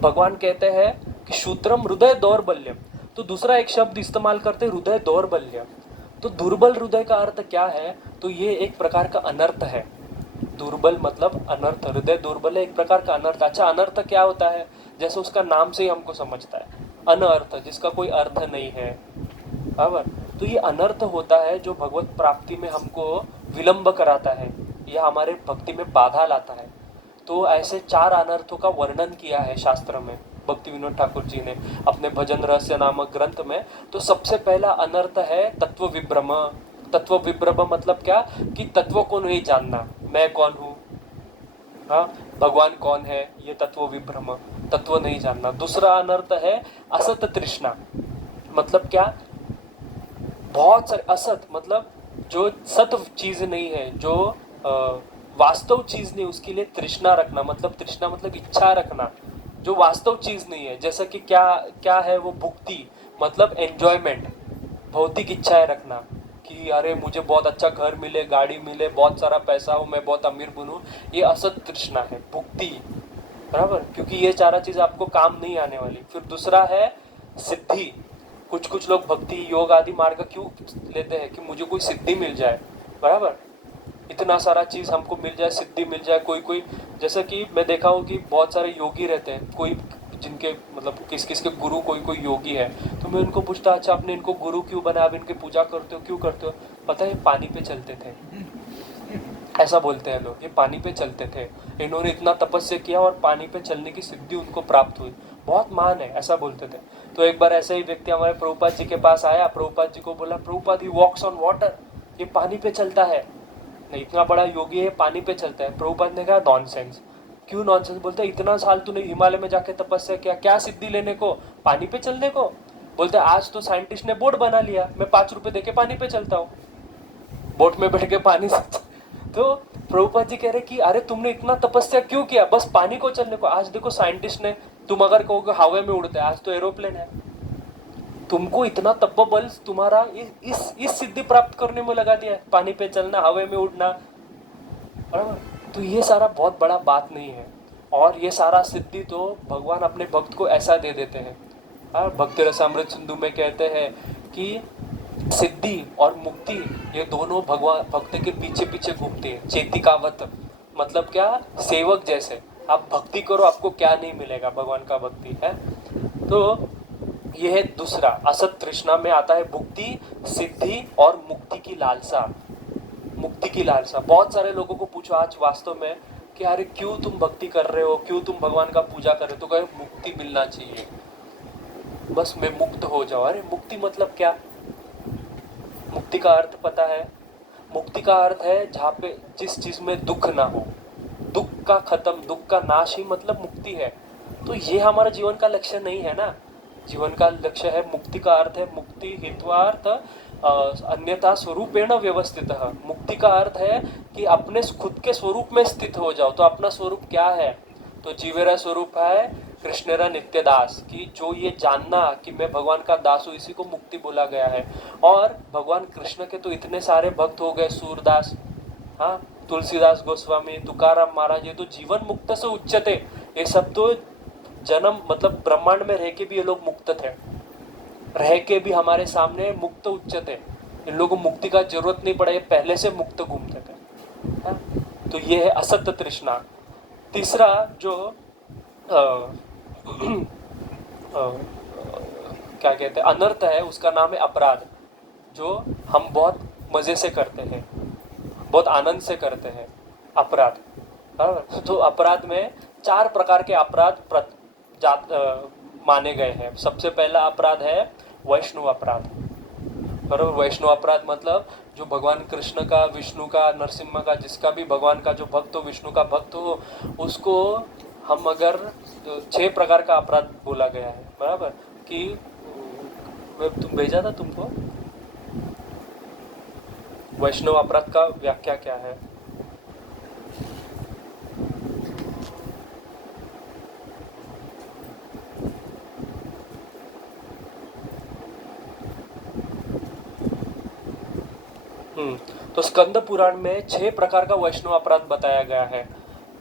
भगवान कहते हैं कि शूद्रम हृदय दौर्बल्यम। तो दूसरा एक शब्द इस्तेमाल करते हैं हृदय दौर्बल्य। तो दुर्बल हृदय का अर्थ क्या है? तो ये एक प्रकार का अनर्थ है। दुर्बल मतलब अनर्थ, हृदय दुर्बल है एक प्रकार का अनर्थ। अच्छा, अनर्थ क्या होता है? जैसे उसका नाम से ही हमको समझता है, अनर्थ जिसका कोई अर्थ नहीं है, बराबर। तो ये अनर्थ होता है जो भगवत प्राप्ति में हमको विलंब कराता है या हमारे भक्ति में बाधा लाता है। तो ऐसे 4 अनर्थों का वर्णन किया है शास्त्र में भक्ति विनोद ठाकुर जी ने अपने भजन रहस्य नामक ग्रंथ में। तो सबसे पहला अनर्थ है तत्व विभ्रम। तत्व विभ्रम मतलब क्या? कि तत्व को नहीं जानना, मैं कौन हूँ, हाँ, भगवान कौन है, ये तत्व विभ्रम, तत्व नहीं जानना। दूसरा अनर्थ है असत तृष्णा। मतलब क्या? बहुत सारे असत मतलब जो सत चीज नहीं है, जो वास्तव चीज नहीं, उसके लिए तृष्णा रखना। मतलब तृष्णा मतलब इच्छा रखना जो वास्तव चीज नहीं है। जैसा कि क्या है वो? भुक्ति मतलब एंजॉयमेंट, भौतिक इच्छाएं रखना कि अरे मुझे बहुत अच्छा घर मिले, गाड़ी मिले, बहुत सारा पैसा हो, मैं बहुत अमीर बनूं, ये असत तृष्णा है, भुक्ति, बराबर। क्योंकि ये सारा चीज आपको काम नहीं आने वाली। फिर दूसरा है सिद्धि। कुछ लोग भक्ति योग आदि मार्ग क्यों लेते हैं? कि मुझे कोई सिद्धि मिल जाए, बराबर, इतना सारा चीज हमको मिल जाए, सिद्धि मिल जाए। कोई जैसा कि मैं देखा हूँ कि बहुत सारे योगी रहते हैं, कोई जिनके मतलब किस के गुरु कोई योगी है, तो मैं उनको पूछता, अच्छा आपने इनको गुरु क्यों बनाया, आप इनकी पूजा करते हो, क्यों करते हो? पता है पानी पे चलते थे, ऐसा बोलते हैं लोग, ये पानी पे चलते थे, इन्होंने इतना तपस्या किया और पानी पे चलने की सिद्धि उनको प्राप्त हुई, बहुत महान है, ऐसा बोलते थे। तो एक बार ऐसे ही व्यक्ति हमारे प्रभुपाद जी के पास आया, प्रभुपाद जी को बोला, प्रभुपाद ही वॉक्स ऑन वाटर, ये पानी पे चलता है, नहीं इतना बड़ा योगी है पानी पे चलता है। प्रभुपाद ने कहा नॉनसेंस। क्यों नॉनसेंस? बोलते इतना साल तूने हिमालय में जाके तपस्या किया, क्या सिद्धि लेने को? पानी पे चलने को। बोलते आज तो साइंटिस्ट ने बोट बना लिया, मैं 5 रुपए देके पानी पे चलता हूँ, बोट में बैठ के पानी से। तो प्रभुपाद जी कह रहे कि अरे तुमने इतना तपस्या क्यों किया बस पानी को चलने को? आज देखो साइंटिस्ट ने, तुम अगर कहोगे हवा में उड़ते हैं, आज तो एरोप्लेन है। तुमको इतना तपबल तुम्हारा इस सिद्धि प्राप्त करने में लगा दिया है, पानी पे चलना, हवा में उड़ना, बराबर। तो ये सारा बहुत बड़ा बात नहीं है, और ये सारा सिद्धि तो भगवान अपने भक्त को ऐसा दे देते हैं। भक्ति रसामृत सिंधु में कहते हैं कि सिद्धि और मुक्ति ये दोनों भगवान भक्त के पीछे पीछे घूमते हैं, चेतिकावत, मतलब क्या, सेवक जैसे। आप भक्ति करो, आपको क्या नहीं मिलेगा, भगवान का भक्ति है। तो यह है दूसरा, असत तृष्णा में आता है भुक्ति, सिद्धि और मुक्ति की लालसा। मुक्ति की लालसा, बहुत सारे लोगों को पूछो आज वास्तव में कि अरे क्यों तुम भक्ति कर रहे हो, क्यों तुम भगवान का पूजा कर रहे हो, तो कहे मुक्ति मिलना चाहिए, बस मैं मुक्त हो जाऊं। अरे मुक्ति मतलब क्या? मुक्ति का अर्थ पता है? मुक्ति का अर्थ है जहाँ पे जिस चीज में दुख ना हो, दुख का खत्म, दुख का नाश ही मतलब मुक्ति है। तो ये हमारा जीवन का लक्ष्य नहीं है ना। जीवन का लक्ष्य है, मुक्ति का अर्थ है मुक्ति हित्वार्थ अन्यथा स्वरूपेण व्यवस्थित। मुक्ति का अर्थ है कि अपने खुद के स्वरूप में स्थित हो जाओ। तो अपना स्वरूप क्या है? तो जीवेरा स्वरूप है कृष्णेरा नित्य दास, कि जो ये जानना कि मैं भगवान का दास हूँ, इसी को मुक्ति बोला गया है। और भगवान कृष्ण के तो इतने सारे भक्त हो गए, सूरदास, हाँ, तुलसीदास गोस्वामी, तुकाराम महाराज, ये तो जीवन मुक्त से उच्चते। ये सब तो जन्म मतलब ब्रह्मांड में रह के भी ये लोग मुक्त थे, रह के भी हमारे सामने मुक्त उच्चते। इन लोगों को मुक्ति का जरूरत नहीं पड़ा, ये पहले से मुक्त घूमते थे, हाँ? तो ये है असत तृष्णा। तीसरा जो क्या कहते हैं, अनर्थ है, उसका नाम है अपराध, जो हम बहुत मजे से करते हैं, बहुत आनंद से करते हैं, अपराध। हाँ, तो अपराध में 4 प्रकार के अपराध माने गए हैं। सबसे पहला अपराध है वैष्णव अपराध, बराबर। वैष्णव अपराध मतलब जो भगवान कृष्ण का, विष्णु का, नरसिम्हा का, जिसका भी भगवान का जो भक्त हो, विष्णु का भक्त हो, उसको हम अगर 6 प्रकार का अपराध बोला गया है, बराबर। कि तुम भेजा था तुमको, वैष्णव अपराध का व्याख्या क्या है? तो स्कंद पुराण में 6 प्रकार का वैष्णव अपराध बताया गया है।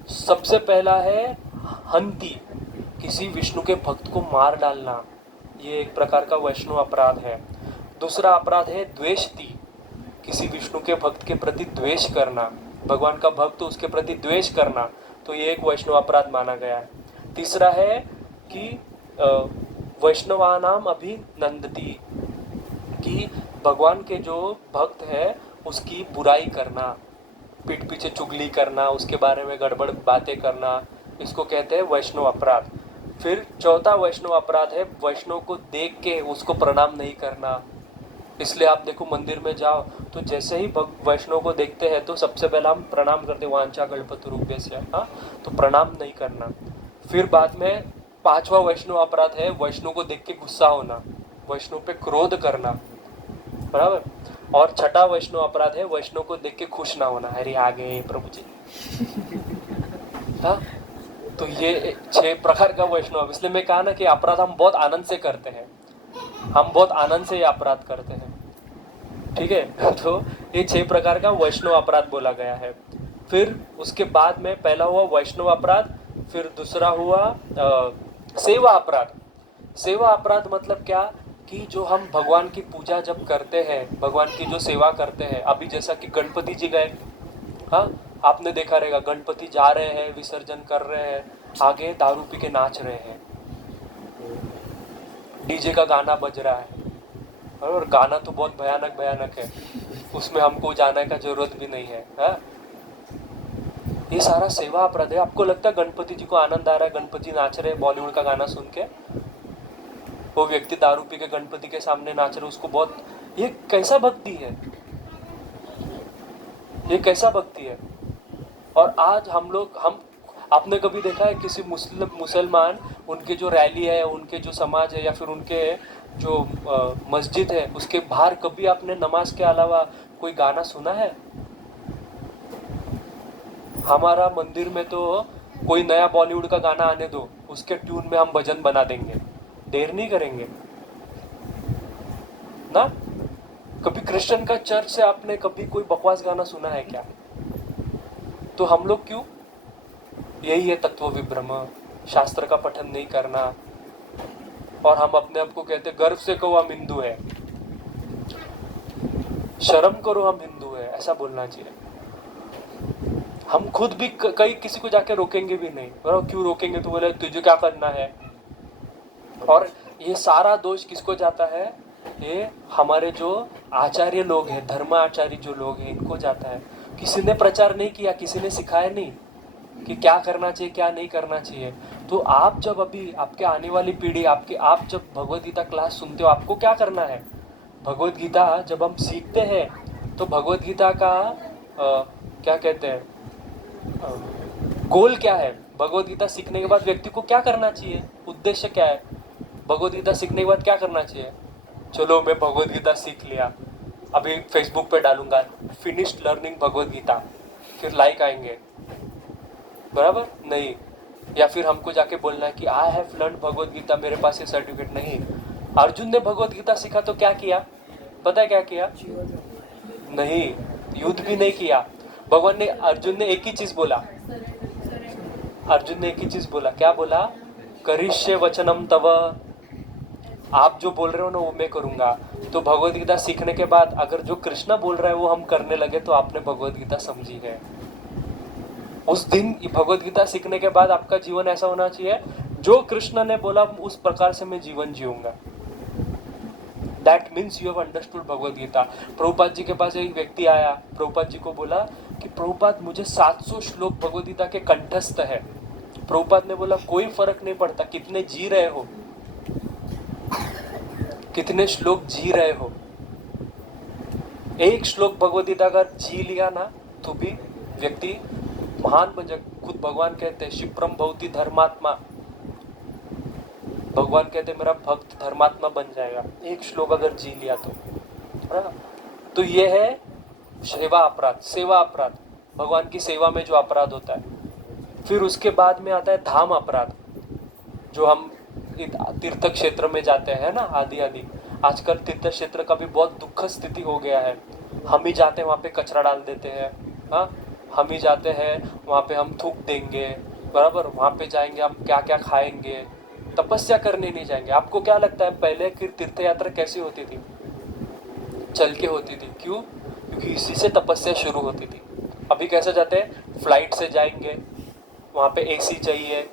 सबसे पहला है हंति, किसी विष्णु के भक्त को मार डालना, ये एक प्रकार का वैष्णव अपराध है। दूसरा अपराध है द्वेषति, किसी विष्णु के भक्त के प्रति द्वेष करना, भगवान का भक्त उसके प्रति द्वेष करना, तो ये एक वैष्णव अपराध माना गया है। तीसरा है कि वैष्णवानाम अभिनंदति, कि भगवान के जो भक्त है उसकी बुराई करना, पीठ पीछे चुगली करना, उसके बारे में गड़बड़ बातें करना, इसको कहते हैं वैष्णव अपराध। फिर चौथा वैष्णव अपराध है वैष्णव को देख के उसको प्रणाम नहीं करना। इसलिए आप देखो मंदिर में जाओ तो जैसे ही वैष्णव को देखते हैं तो सबसे पहले हम प्रणाम करते, वांछा कल्पतरु रूपेस्य, हाँ, तो प्रणाम नहीं करना। फिर बाद में 5वां वैष्णव अपराध है वैष्णव को देख के गुस्सा होना, वैष्णव पे क्रोध करना, बराबर। और 6ठा वैष्णव अपराध है वैष्णव को देख के खुश ना होना, अरे आ गए प्रभु जी, हाँ। तो ये 6 प्रकार का वैष्णव, इसलिए मैं कहा ना कि अपराध हम बहुत आनंद से करते हैं, हम बहुत आनंद से ये अपराध करते हैं, ठीक है। तो ये 6 प्रकार का वैष्णव अपराध बोला गया है। फिर उसके बाद में पहला हुआ वैष्णव अपराध, फिर दूसरा हुआ सेवा अपराध। सेवा अपराध मतलब क्या, कि जो हम भगवान की पूजा जब करते हैं, भगवान की जो सेवा करते हैं, अभी जैसा कि गणपति जी गए, हाँ, आपने देखा रहेगा गणपति जा रहे हैं, विसर्जन कर रहे हैं, आगे दारू पी के नाच रहे हैं, डीजे का गाना बज रहा है, और गाना तो बहुत भयानक भयानक है, उसमें हमको जाने का जरूरत भी नहीं है, हाँ? ये सारा सेवा अपराध है। आपको लगता है गणपति जी को आनंद आ रहा है, गणपति नाच रहे हैं बॉलीवुड का गाना सुन के, वो व्यक्ति दारू पी के गणपति के सामने नाच रहे, उसको बहुत, ये कैसा भक्ति है, ये कैसा भक्ति है? और आज हम आपने कभी देखा है किसी मुसलमान, उनके जो रैली है, उनके जो समाज है, या फिर उनके जो मस्जिद है, उसके बाहर कभी आपने नमाज के अलावा कोई गाना सुना है? हमारा मंदिर में तो कोई नया बॉलीवुड का गाना आने दो, उसके ट्यून में हम भजन बना देंगे, देर नहीं करेंगे, ना? कभी कृष्ण का चर्च से आपने कभी कोई बकवास गाना सुना है क्या? तो हम लोग क्यों? यही है तत्व विभ्रम, शास्त्र का पठन नहीं करना, और हम अपने आप को कहते गर्व से कहो हम हिंदू है, शर्म करो हम हिंदू है, ऐसा बोलना चाहिए। हम खुद भी कहीं किसी को जाके रोकेंगे भी नहीं, और क्यों रोकेंगे? तो बोले तुझे क्या करना है। और ये सारा दोष किसको जाता है? ये हमारे जो आचार्य लोग हैं, धर्म आचार्य जो लोग हैं, इनको जाता है। किसी ने प्रचार नहीं किया, किसी ने सिखाया नहीं कि क्या करना चाहिए क्या नहीं करना चाहिए। तो आप जब अभी आपके आने वाली पीढ़ी आप जब भगवद गीता क्लास सुनते हो, आपको क्या करना है? भगवद गीता जब हम सीखते हैं तो भगवद गीता का क्या कहते हैं, गोल क्या है? भगवद गीता सीखने के बाद व्यक्ति को क्या करना चाहिए? उद्देश्य क्या है? भगवद गीता सीखने के बाद क्या करना चाहिए? चलो मैं भगवद गीता सीख लिया, अभी फेसबुक पे डालूंगा फिनिश्ड लर्निंग भगवद गीता, फिर लाइक आएंगे, बराबर? नहीं। या फिर हमको जाके बोलना है कि I have learn Bhagavad Gita, मेरे पास ये सर्टिफिकेट नहीं। अर्जुन ने भगवद गीता सीखा तो क्या किया? पता है क्या किया? नहीं, युद्ध भी नहीं किया। भगवान ने अर्जुन ने एक ही चीज बोला, अर्जुन ने एक ही चीज बोला, क्या बोला? करिष्ये वचनम तव, आप जो बोल रहे हो ना वो मैं करूंगा। तो भगवद गीता सीखने के बाद अगर जो कृष्णा बोल रहा है वो हम करने लगे तो आपने भगवद गीता समझी है। उस दिन भगवद गीता सीखने के बाद आपका जीवन ऐसा होना चाहिए, जो कृष्ण ने बोला उस प्रकार से मैं जीवन जीऊंगा। That means you have understood Bhagavad Gita. Prabhupada ji के पास एक व्यक्ति आया, प्रभुपाद जी को बोला कि प्रभुपाद मुझे 700 श्लोक भगवद गीता के कंठस्थ है। प्रभुपाद ने बोला कोई फर्क नहीं पड़ता कितने जी रहे हो, कितने श्लोक जी रहे हो। एक श्लोक भगवद गीता अगर जी लिया ना तो भी व्यक्ति महान बन जाए। खुद भगवान कहते हैं क्षिप्रम भवति धर्मात्मा, भगवान कहते हैं मेरा भक्त धर्मात्मा बन जाएगा, एक श्लोक अगर जी लिया तो, है ना? तो ये है सेवा अपराध, सेवा अपराध, भगवान की सेवा में जो अपराध होता है। फिर उसके बाद में आता है धाम अपराध, जो हम तीर्थ क्षेत्र में जाते हैं ना, आदि आदि। आजकल तीर्थ क्षेत्र का भी बहुत दुखद स्थिति हो गया है। हम ही जाते हैं वहाँ पे कचरा डाल देते हैं, हाँ, हम ही जाते हैं वहाँ पे हम थूक देंगे, बराबर? वहाँ पे जाएंगे हम क्या क्या खाएंगे, तपस्या करने नहीं जाएंगे। आपको क्या लगता है पहले की तीर्थ यात्रा कैसी होती थी? चल के होती थी। क्यों? क्योंकि इसी से तपस्या शुरू होती थी। अभी कैसे जाते हैं? फ्लाइट से जाएंगे, वहाँ पे एसी चाहिए।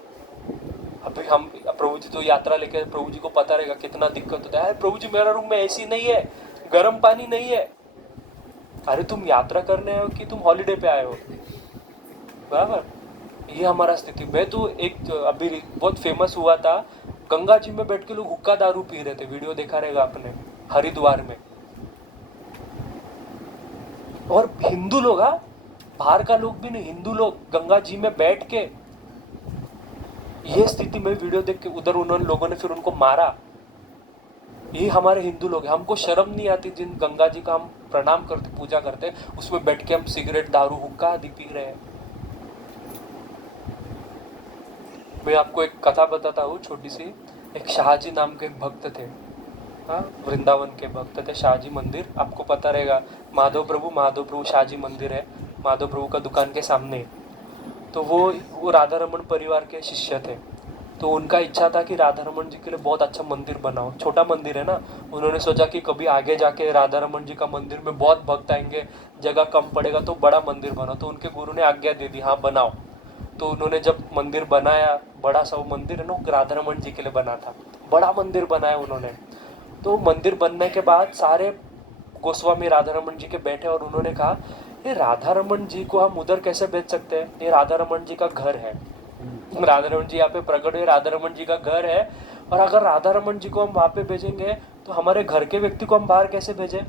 अभी हम प्रभु जी तो यात्रा लेके, प्रभु जी को पता रहेगा कितना दिक्कत होता है। प्रभु जी मेरा रूम में एसी नहीं है, गर्म पानी नहीं है। अरे तुम यात्रा करने आए हो कि तुम हॉलीडे पे आए हो? बराबर? ये हमारा स्थिति। मैं तो एक अभी बहुत फेमस हुआ था, गंगा जी में बैठ के लोग हुक्का दारू पी रहे थे, वीडियो देखा रहेगा आपने, हरिद्वार में। और हिंदू लोग, हाँ, बाहर का लोग भी नहीं, हिंदू लोग गंगा जी में बैठ के, ये स्थिति में वीडियो देख के उधर उन्होंने लोगों ने फिर उनको मारा। ये हमारे हिंदू लोग हैं। हमको शर्म नहीं आती जिन गंगा जी का हम प्रणाम करते, पूजा करते, उसमें बैठ के हम सिगरेट दारू हुक्का आदि पी रहे हैं। मैं आपको एक कथा बताता हूँ छोटी सी। एक शाहजी नाम के एक भक्त थे, हाँ, वृंदावन के भक्त थे। शाहजी मंदिर आपको पता रहेगा, माधव प्रभु शाहजी मंदिर है, माधव प्रभु का दुकान के सामने। तो वो राधा रमन परिवार के शिष्य थे। तो उनका इच्छा था कि राधा रमन जी के लिए बहुत अच्छा मंदिर बनाओ। छोटा मंदिर है ना, उन्होंने सोचा कि कभी आगे जाके राधा रमन जी का मंदिर में बहुत भक्त आएंगे, जगह कम पड़ेगा, तो बड़ा मंदिर बनाओ। तो उनके गुरु ने आज्ञा दे दी, हाँ बनाओ। तो उन्होंने जब मंदिर बनाया, बड़ा सा वो मंदिर है ना, राधा रमन जी के लिए बना था, बड़ा मंदिर बनाया उन्होंने। तो मंदिर बनने के बाद सारे गोस्वामी राधा रमन जी के बैठे और उन्होंने कहा ये राधा रमन जी को हम उधर कैसे भेज सकते हैं, ये राधा रमन जी का घर है, राधा रमन जी यहाँ पे प्रकट हुए, राधा रमन जी का घर है, और अगर राधा रमन जी को हम वहाँ पे भेजेंगे तो हमारे घर के व्यक्ति को हम बाहर कैसे भेजें?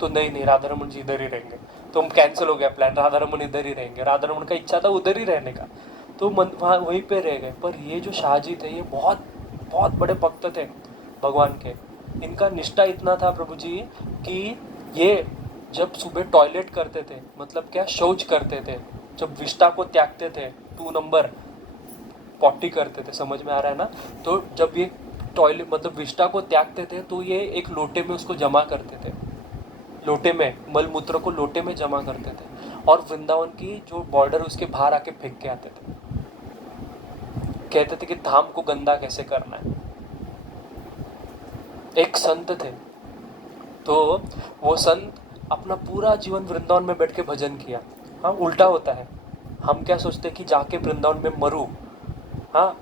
तो नहीं, राधा रमन जी इधर ही रहेंगे। तो हम कैंसिल हो गया प्लान, राधा रमन इधर ही रहेंगे। राधा रमन का इच्छा था उधर ही रहने का, तो वहाँ वहीं पे रह गए। पर ये जो शाहजी थे, ये बहुत बहुत बड़े भक्त थे भगवान के। इनका निष्ठा इतना था प्रभु जी कि ये जब सुबह टॉयलेट करते थे, मतलब क्या, शौच करते थे, जब विष्ठा को त्यागते थे, 2 नंबर पॉटी करते थे, समझ में आ रहा है ना? तो जब ये टॉयलेट मतलब विष्ठा को त्यागते थे तो ये एक लोटे में उसको जमा करते थे, लोटे में मल मूत्र को लोटे में जमा करते थे और वृंदावन की जो बॉर्डर उसके बाहर आके फेंक के आते थे। कहते थे कि धाम को गंदा कैसे करना है। एक संत थे, तो वो संत अपना पूरा जीवन वृंदावन में बैठ के भजन किया। हाँ, उल्टा होता है, हम क्या सोचते कि जाके वृंदावन में मरूं, हाँ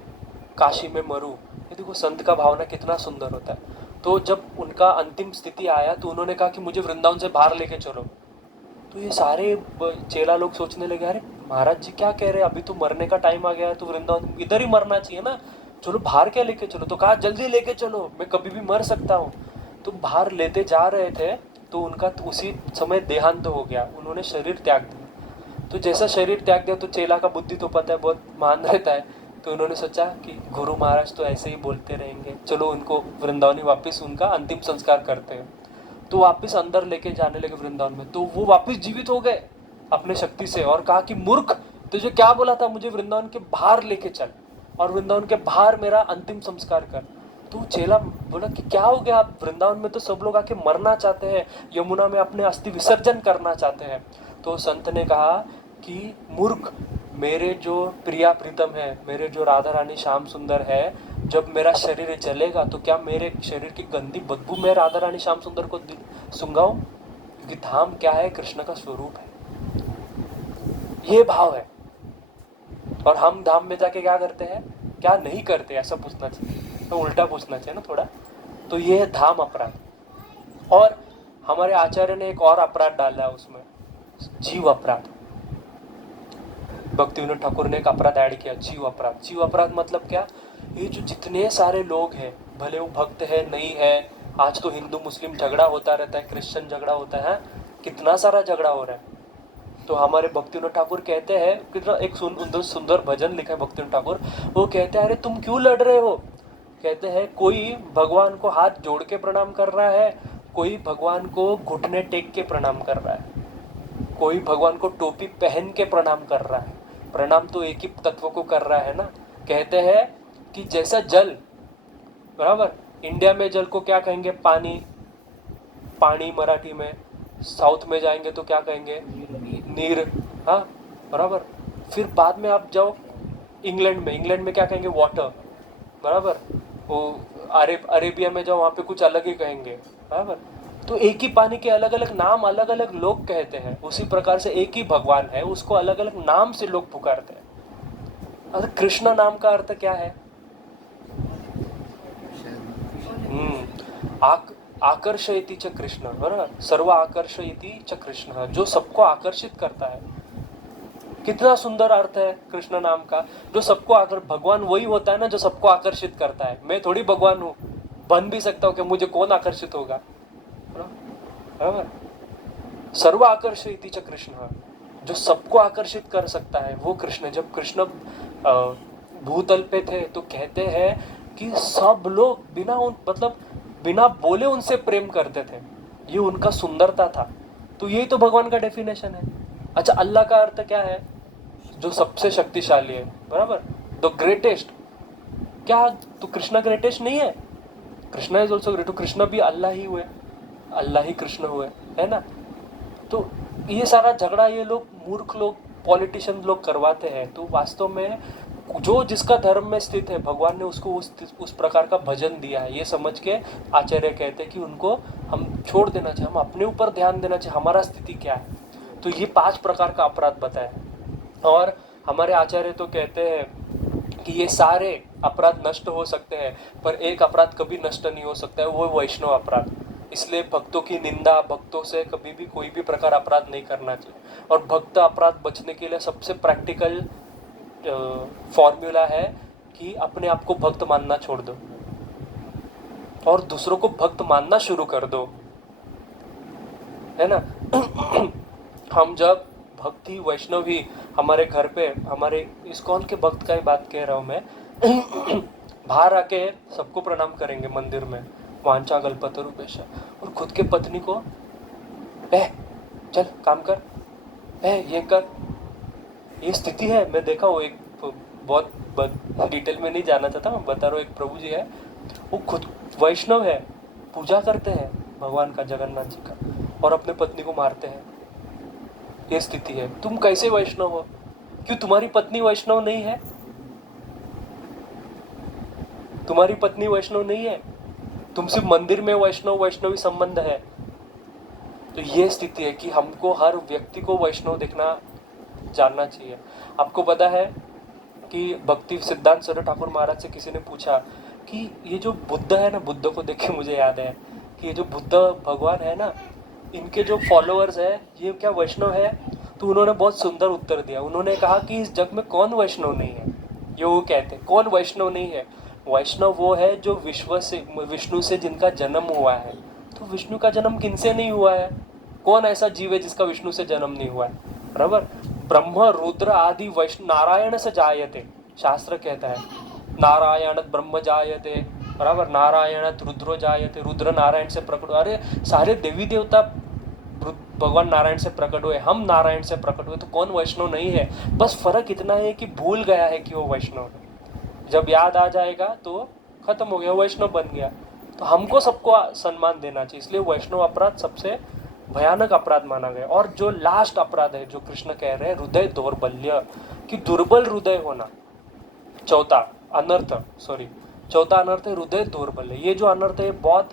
काशी में मरूं। ये देखो संत का भावना कितना सुंदर होता है। तो जब उनका अंतिम स्थिति आया तो उन्होंने कहा कि मुझे वृंदावन से बाहर लेके चलो। तो ये सारे चेला लोग सोचने लगे, अरे महाराज जी क्या कह रहे हैं, अभी तो मरने का टाइम आ गया है, तो वृंदावन इधर ही मरना चाहिए ना, चलो बाहर क्या लेके चलो। तो कहा जल्दी लेके चलो, मैं कभी भी मर सकता हूँ। तो बाहर लेते जा रहे थे तो उनका तो उसी समय देहांत हो गया, उन्होंने शरीर त्याग दिया। तो जैसा शरीर त्याग दिया तो चेला का बुद्धि तो पता है बहुत महान रहता है, तो उन्होंने सोचा कि गुरु महाराज तो ऐसे ही बोलते रहेंगे, चलो उनको वृंदावनी वापस उनका अंतिम संस्कार करते हैं। तो वापस अंदर लेके जाने लगे वृंदावन में, तो वो वापस जीवित हो गए अपने शक्ति से और कहा कि मूर्ख, तुझे क्या बोला था, मुझे वृंदावन के बाहर लेके चल और वृंदावन के बाहर मेरा अंतिम संस्कार कर। तो चेला बोला कि क्या हो गया, आप वृंदावन में तो सब लोग आके मरना चाहते हैं, यमुना में अपने अस्थि विसर्जन करना चाहते हैं। तो संत ने कहा कि मूर्ख, मेरे जो प्रिया प्रीतम है, मेरे जो राधा रानी श्याम सुंदर है, जब मेरा शरीर जलेगा तो क्या मेरे शरीर की गंदी बदबू मैं राधा रानी श्याम सुंदर को सूंघाऊं? क्योंकि धाम क्या है, कृष्ण का स्वरूप है, ये भाव है। और हम धाम में जाके क्या करते हैं, क्या नहीं करते, ऐसा पूछना चाहिए, तो उल्टा पूछना चाहिए ना थोड़ा। तो ये है धाम अपराध। और हमारे आचार्य ने एक और अपराध डाला है उसमें, जीव अपराध। भक्तिविनोद ठाकुर ने एक अपराध ऐड किया, जीव अपराध। जीव अपराध मतलब क्या, ये जो जितने सारे लोग हैं, भले वो भक्त है नहीं है, आज तो हिंदू मुस्लिम झगड़ा होता रहता है, क्रिश्चियन झगड़ा होता है, कितना सारा झगड़ा हो रहा है। तो हमारे भक्तिविनोद ठाकुर कहते हैं, कितना एक सुंदर भजन लिखा है भक्तिविनोद ठाकुर, वो कहते हैं अरे तुम क्यों लड़ रहे हो। कहते हैं कोई भगवान को हाथ जोड़ के प्रणाम कर रहा है, कोई भगवान को घुटने टेक के प्रणाम कर रहा है, कोई भगवान को टोपी पहन के प्रणाम कर रहा है। प्रणाम तो एक ही तत्व को कर रहा है ना। कहते हैं कि जैसा जल, बराबर, इंडिया में जल को क्या कहेंगे, पानी, पानी मराठी में, साउथ में जाएंगे तो क्या कहेंगे, नीर, हाँ बराबर। फिर बाद में आप जाओ इंग्लैंड में क्या कहेंगे, वाटर, बराबर। वो अरेबिया में जाओ, वहाँ पे कुछ अलग ही कहेंगे, बराबर। तो एक ही पानी के अलग अलग नाम अलग अलग लोग कहते हैं। उसी प्रकार से एक ही भगवान है, उसको अलग अलग नाम से लोग पुकारते हैं। अगर कृष्ण नाम का अर्थ क्या है, आकर्षयति च कृष्ण, बराबर, सर्व आकर्षयति च कृष्ण, जो सबको आकर्षित करता है। कितना सुंदर अर्थ है कृष्ण नाम का, जो सबको भगवान वही होता है ना जो सबको आकर्षित करता है। मैं थोड़ी भगवान हूँ, बन भी सकता हूँ कि मुझे कौन आकर्षित होगा, बराबर। सर्व आकर्षयति च कृष्ण, जो सबको आकर्षित कर सकता है वो कृष्ण। जब कृष्ण भूतल पे थे तो कहते हैं कि सब लोग बिना बोले उनसे प्रेम करते थे, ये उनका सुंदरता था। तो यही तो भगवान का डेफिनेशन है। अच्छा, अल्लाह का अर्थ क्या है, जो सबसे शक्तिशाली है, बराबर, द ग्रेटेस्ट। क्या तो कृष्णा ग्रेटेस्ट नहीं है, कृष्णा इज ऑल्सो ग्रेट। तो कृष्णा भी अल्लाह ही हुए, अल्लाह ही कृष्ण हुए, है ना। तो ये सारा झगड़ा ये लोग मूर्ख लोग, पॉलिटिशियन लोग करवाते हैं। तो वास्तव में जो जिसका धर्म में स्थित है, भगवान ने उसको उस प्रकार का भजन दिया है, ये समझ के आचार्य कहते हैं कि उनको हम छोड़ देना चाहिए, हम अपने ऊपर ध्यान देना चाहिए, हमारा स्थिति क्या है। तो ये 5 प्रकार का अपराध बताया। और हमारे आचार्य तो कहते हैं कि ये सारे अपराध नष्ट हो सकते हैं, पर एक अपराध कभी नष्ट नहीं हो सकता है, वो वैष्णव अपराध। इसलिए भक्तों की निंदा, भक्तों से कभी भी कोई भी प्रकार अपराध नहीं करना चाहिए। और भक्त अपराध बचने के लिए सबसे प्रैक्टिकल फॉर्मूला है कि अपने आप को भक्त मानना छोड़ दो और दूसरों को भक्त मानना शुरू कर दो, है ना। हम जब भक्ति वैष्णवी हमारे घर पे, हमारे इस्कॉन के भक्त का ही बात कह रहा हूँ मैं, बाहर आके सबको प्रणाम करेंगे मंदिर में, वांछा कल्पतरुभ्यश्च, और खुद के पत्नी को चल काम कर, ये कर, ये स्थिति है। मैं देखा हूँ, एक बहुत डिटेल में नहीं जाना चाहता, मैं बता रहा हूँ, एक प्रभु जी है, वो खुद वैष्णव है, पूजा करते हैं भगवान का, जगन्नाथ जी का, और अपने पत्नी को मारते हैं। ये स्थिति है। तुम कैसे वैष्णव हो? क्यों तुम्हारी पत्नी वैष्णव नहीं है? तुम्हारी पत्नी वैष्णव नहीं है, तुम सिर्फ मंदिर में वैष्णवी संबंध है। तो ये स्थिति है कि हमको हर व्यक्ति को वैष्णव देखना जानना चाहिए। आपको पता है कि भक्ति सिद्धांत सरस्वती ठाकुर महाराज से किसी ने पूछा कि ये जो बुद्ध है ना, बुद्ध को देख के मुझे याद है कि ये जो बुद्ध भगवान है ना, इनके जो फॉलोअर्स है ये क्या वैष्णव है? तो उन्होंने बहुत सुंदर उत्तर दिया। उन्होंने कहा कि इस जग में कौन वैष्णव नहीं है? ये वो कहते हैं, कौन वैष्णव नहीं है? वैष्णव वो है जो विष्णु से जिनका जन्म हुआ है। तो विष्णु का जन्म किनसे नहीं हुआ है? कौन ऐसा जीव है जिसका विष्णु से जन्म नहीं हुआ है? बराबर। ब्रह्म रुद्र आदि वैष्णव नारायण से जायते, शास्त्र कहता है नारायण ब्रह्म जायते, बराबर। नारायण रुद्रो जायते, रुद्र नारायण से प्रकट हुए। अरे सारे देवी देवता भगवान नारायण से प्रकट हुए, हम नारायण से प्रकट हुए, तो कौन वैष्णव नहीं है? बस फर्क इतना है कि भूल गया है कि वो वैष्णव है। जब याद आ जाएगा तो खत्म हो गया, वैष्णव बन गया। तो हमको सबको सम्मान देना चाहिए। इसलिए वैष्णव अपराध सबसे भयानक अपराध माना गया। और जो लास्ट अपराध है जो कृष्ण कह रहे हैं, हृदय दौर्बल्य, कि दुर्बल हृदय होना। चौथा अनर्थ है हृदय दौर्बल्य। ये जो अनर्थ है बहुत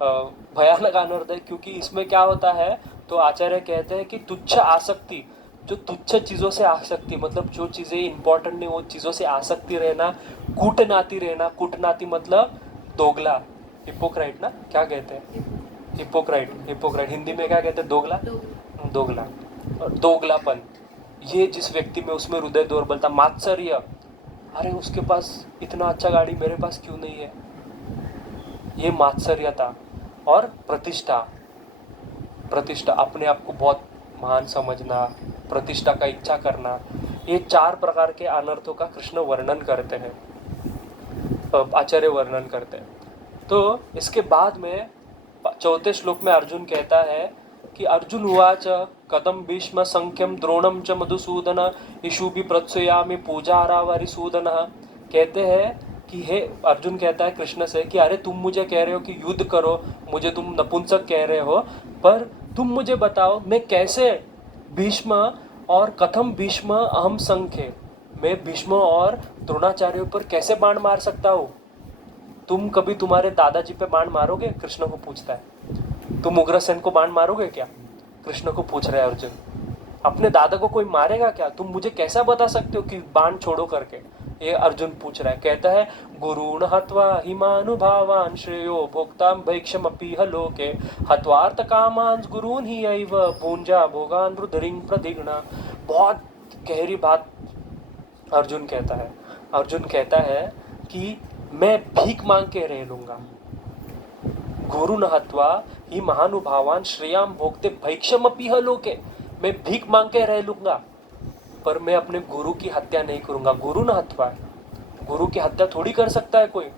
भयानक अनर्थ है, क्योंकि इसमें क्या होता है, तो आचार्य कहते हैं कि तुच्छ आसक्ति, जो तुच्छ चीज़ों से आसक्ति, मतलब जो चीज़ें इंपॉर्टेंट नहीं वो चीज़ों से आसक्ति रहना, कूटनाती रहना। कूटनाती मतलब दोगला, हिपोक्राइट ना, क्या कहते हैं? हिपोक्राइट हिंदी में क्या कहते हैं? दोगला और दोगलापन। ये जिस व्यक्ति में, उसमें हृदय दौर्बलता। मात्सर्य, अरे उसके पास इतना अच्छा गाड़ी मेरे पास क्यों नहीं है, ये मात्सर्यता। और प्रतिष्ठा, अपने आप को बहुत महान समझना, प्रतिष्ठा का इच्छा करना। ये 4 प्रकार के अनर्थों का कृष्ण वर्णन करते हैं, आचार्य वर्णन करते हैं। तो इसके बाद में 4थे श्लोक में अर्जुन कहता है कि अर्जुन उवाच कथम भीष्म संख्यम द्रोणम च मधुसूदन इषुभि प्रत्सयामि पूजारावरिसूदन। कहते हैं कि हे अर्जुन कहता है कृष्ण से कि अरे तुम मुझे कह रहे हो कि युद्ध करो, मुझे तुम नपुंसक कह रहे हो, पर तुम मुझे बताओ मैं कैसे भीष्म और कथम भीष्म अहम संख्य, मैं भीष्म और द्रोणाचार्यों पर कैसे बाण मार सकता हूँ? तुम कभी तुम्हारे दादाजी पे बाण मारोगे? कृष्ण को पूछता है। तुम उग्रसेन को बाण मारोगे क्या? कृष्ण को पूछ रहे हैं अर्जुन। अपने दादा को कोई मारेगा क्या? तुम मुझे कैसा बता सकते हो कि बाण छोड़ो करके? ये अर्जुन पूछ रहा है। कहता है गुरुण हत्वा हिमानुभावान श्रेयो भोक्ताम भैक्षमपीह लोके हत्वार्थ कामांस गुरुन ही एव भुंजा भोगान रुद्रिंग प्रदिग्ना। बहुत गहरी बात अर्जुन कहता है। अर्जुन कहता है कि मैं भीख मांग के रह लूंगा। गुरुन हत्वा ही महानुभावान श्रेयाम भोक्ते भैक्षमपीह लोके, मैं भीख मांग के रह लूंगा, पर मैं अपने गुरु की हत्या नहीं करूंगा। गुरु न हत्वा, गुरु की हत्या थोड़ी कर सकता है कोई।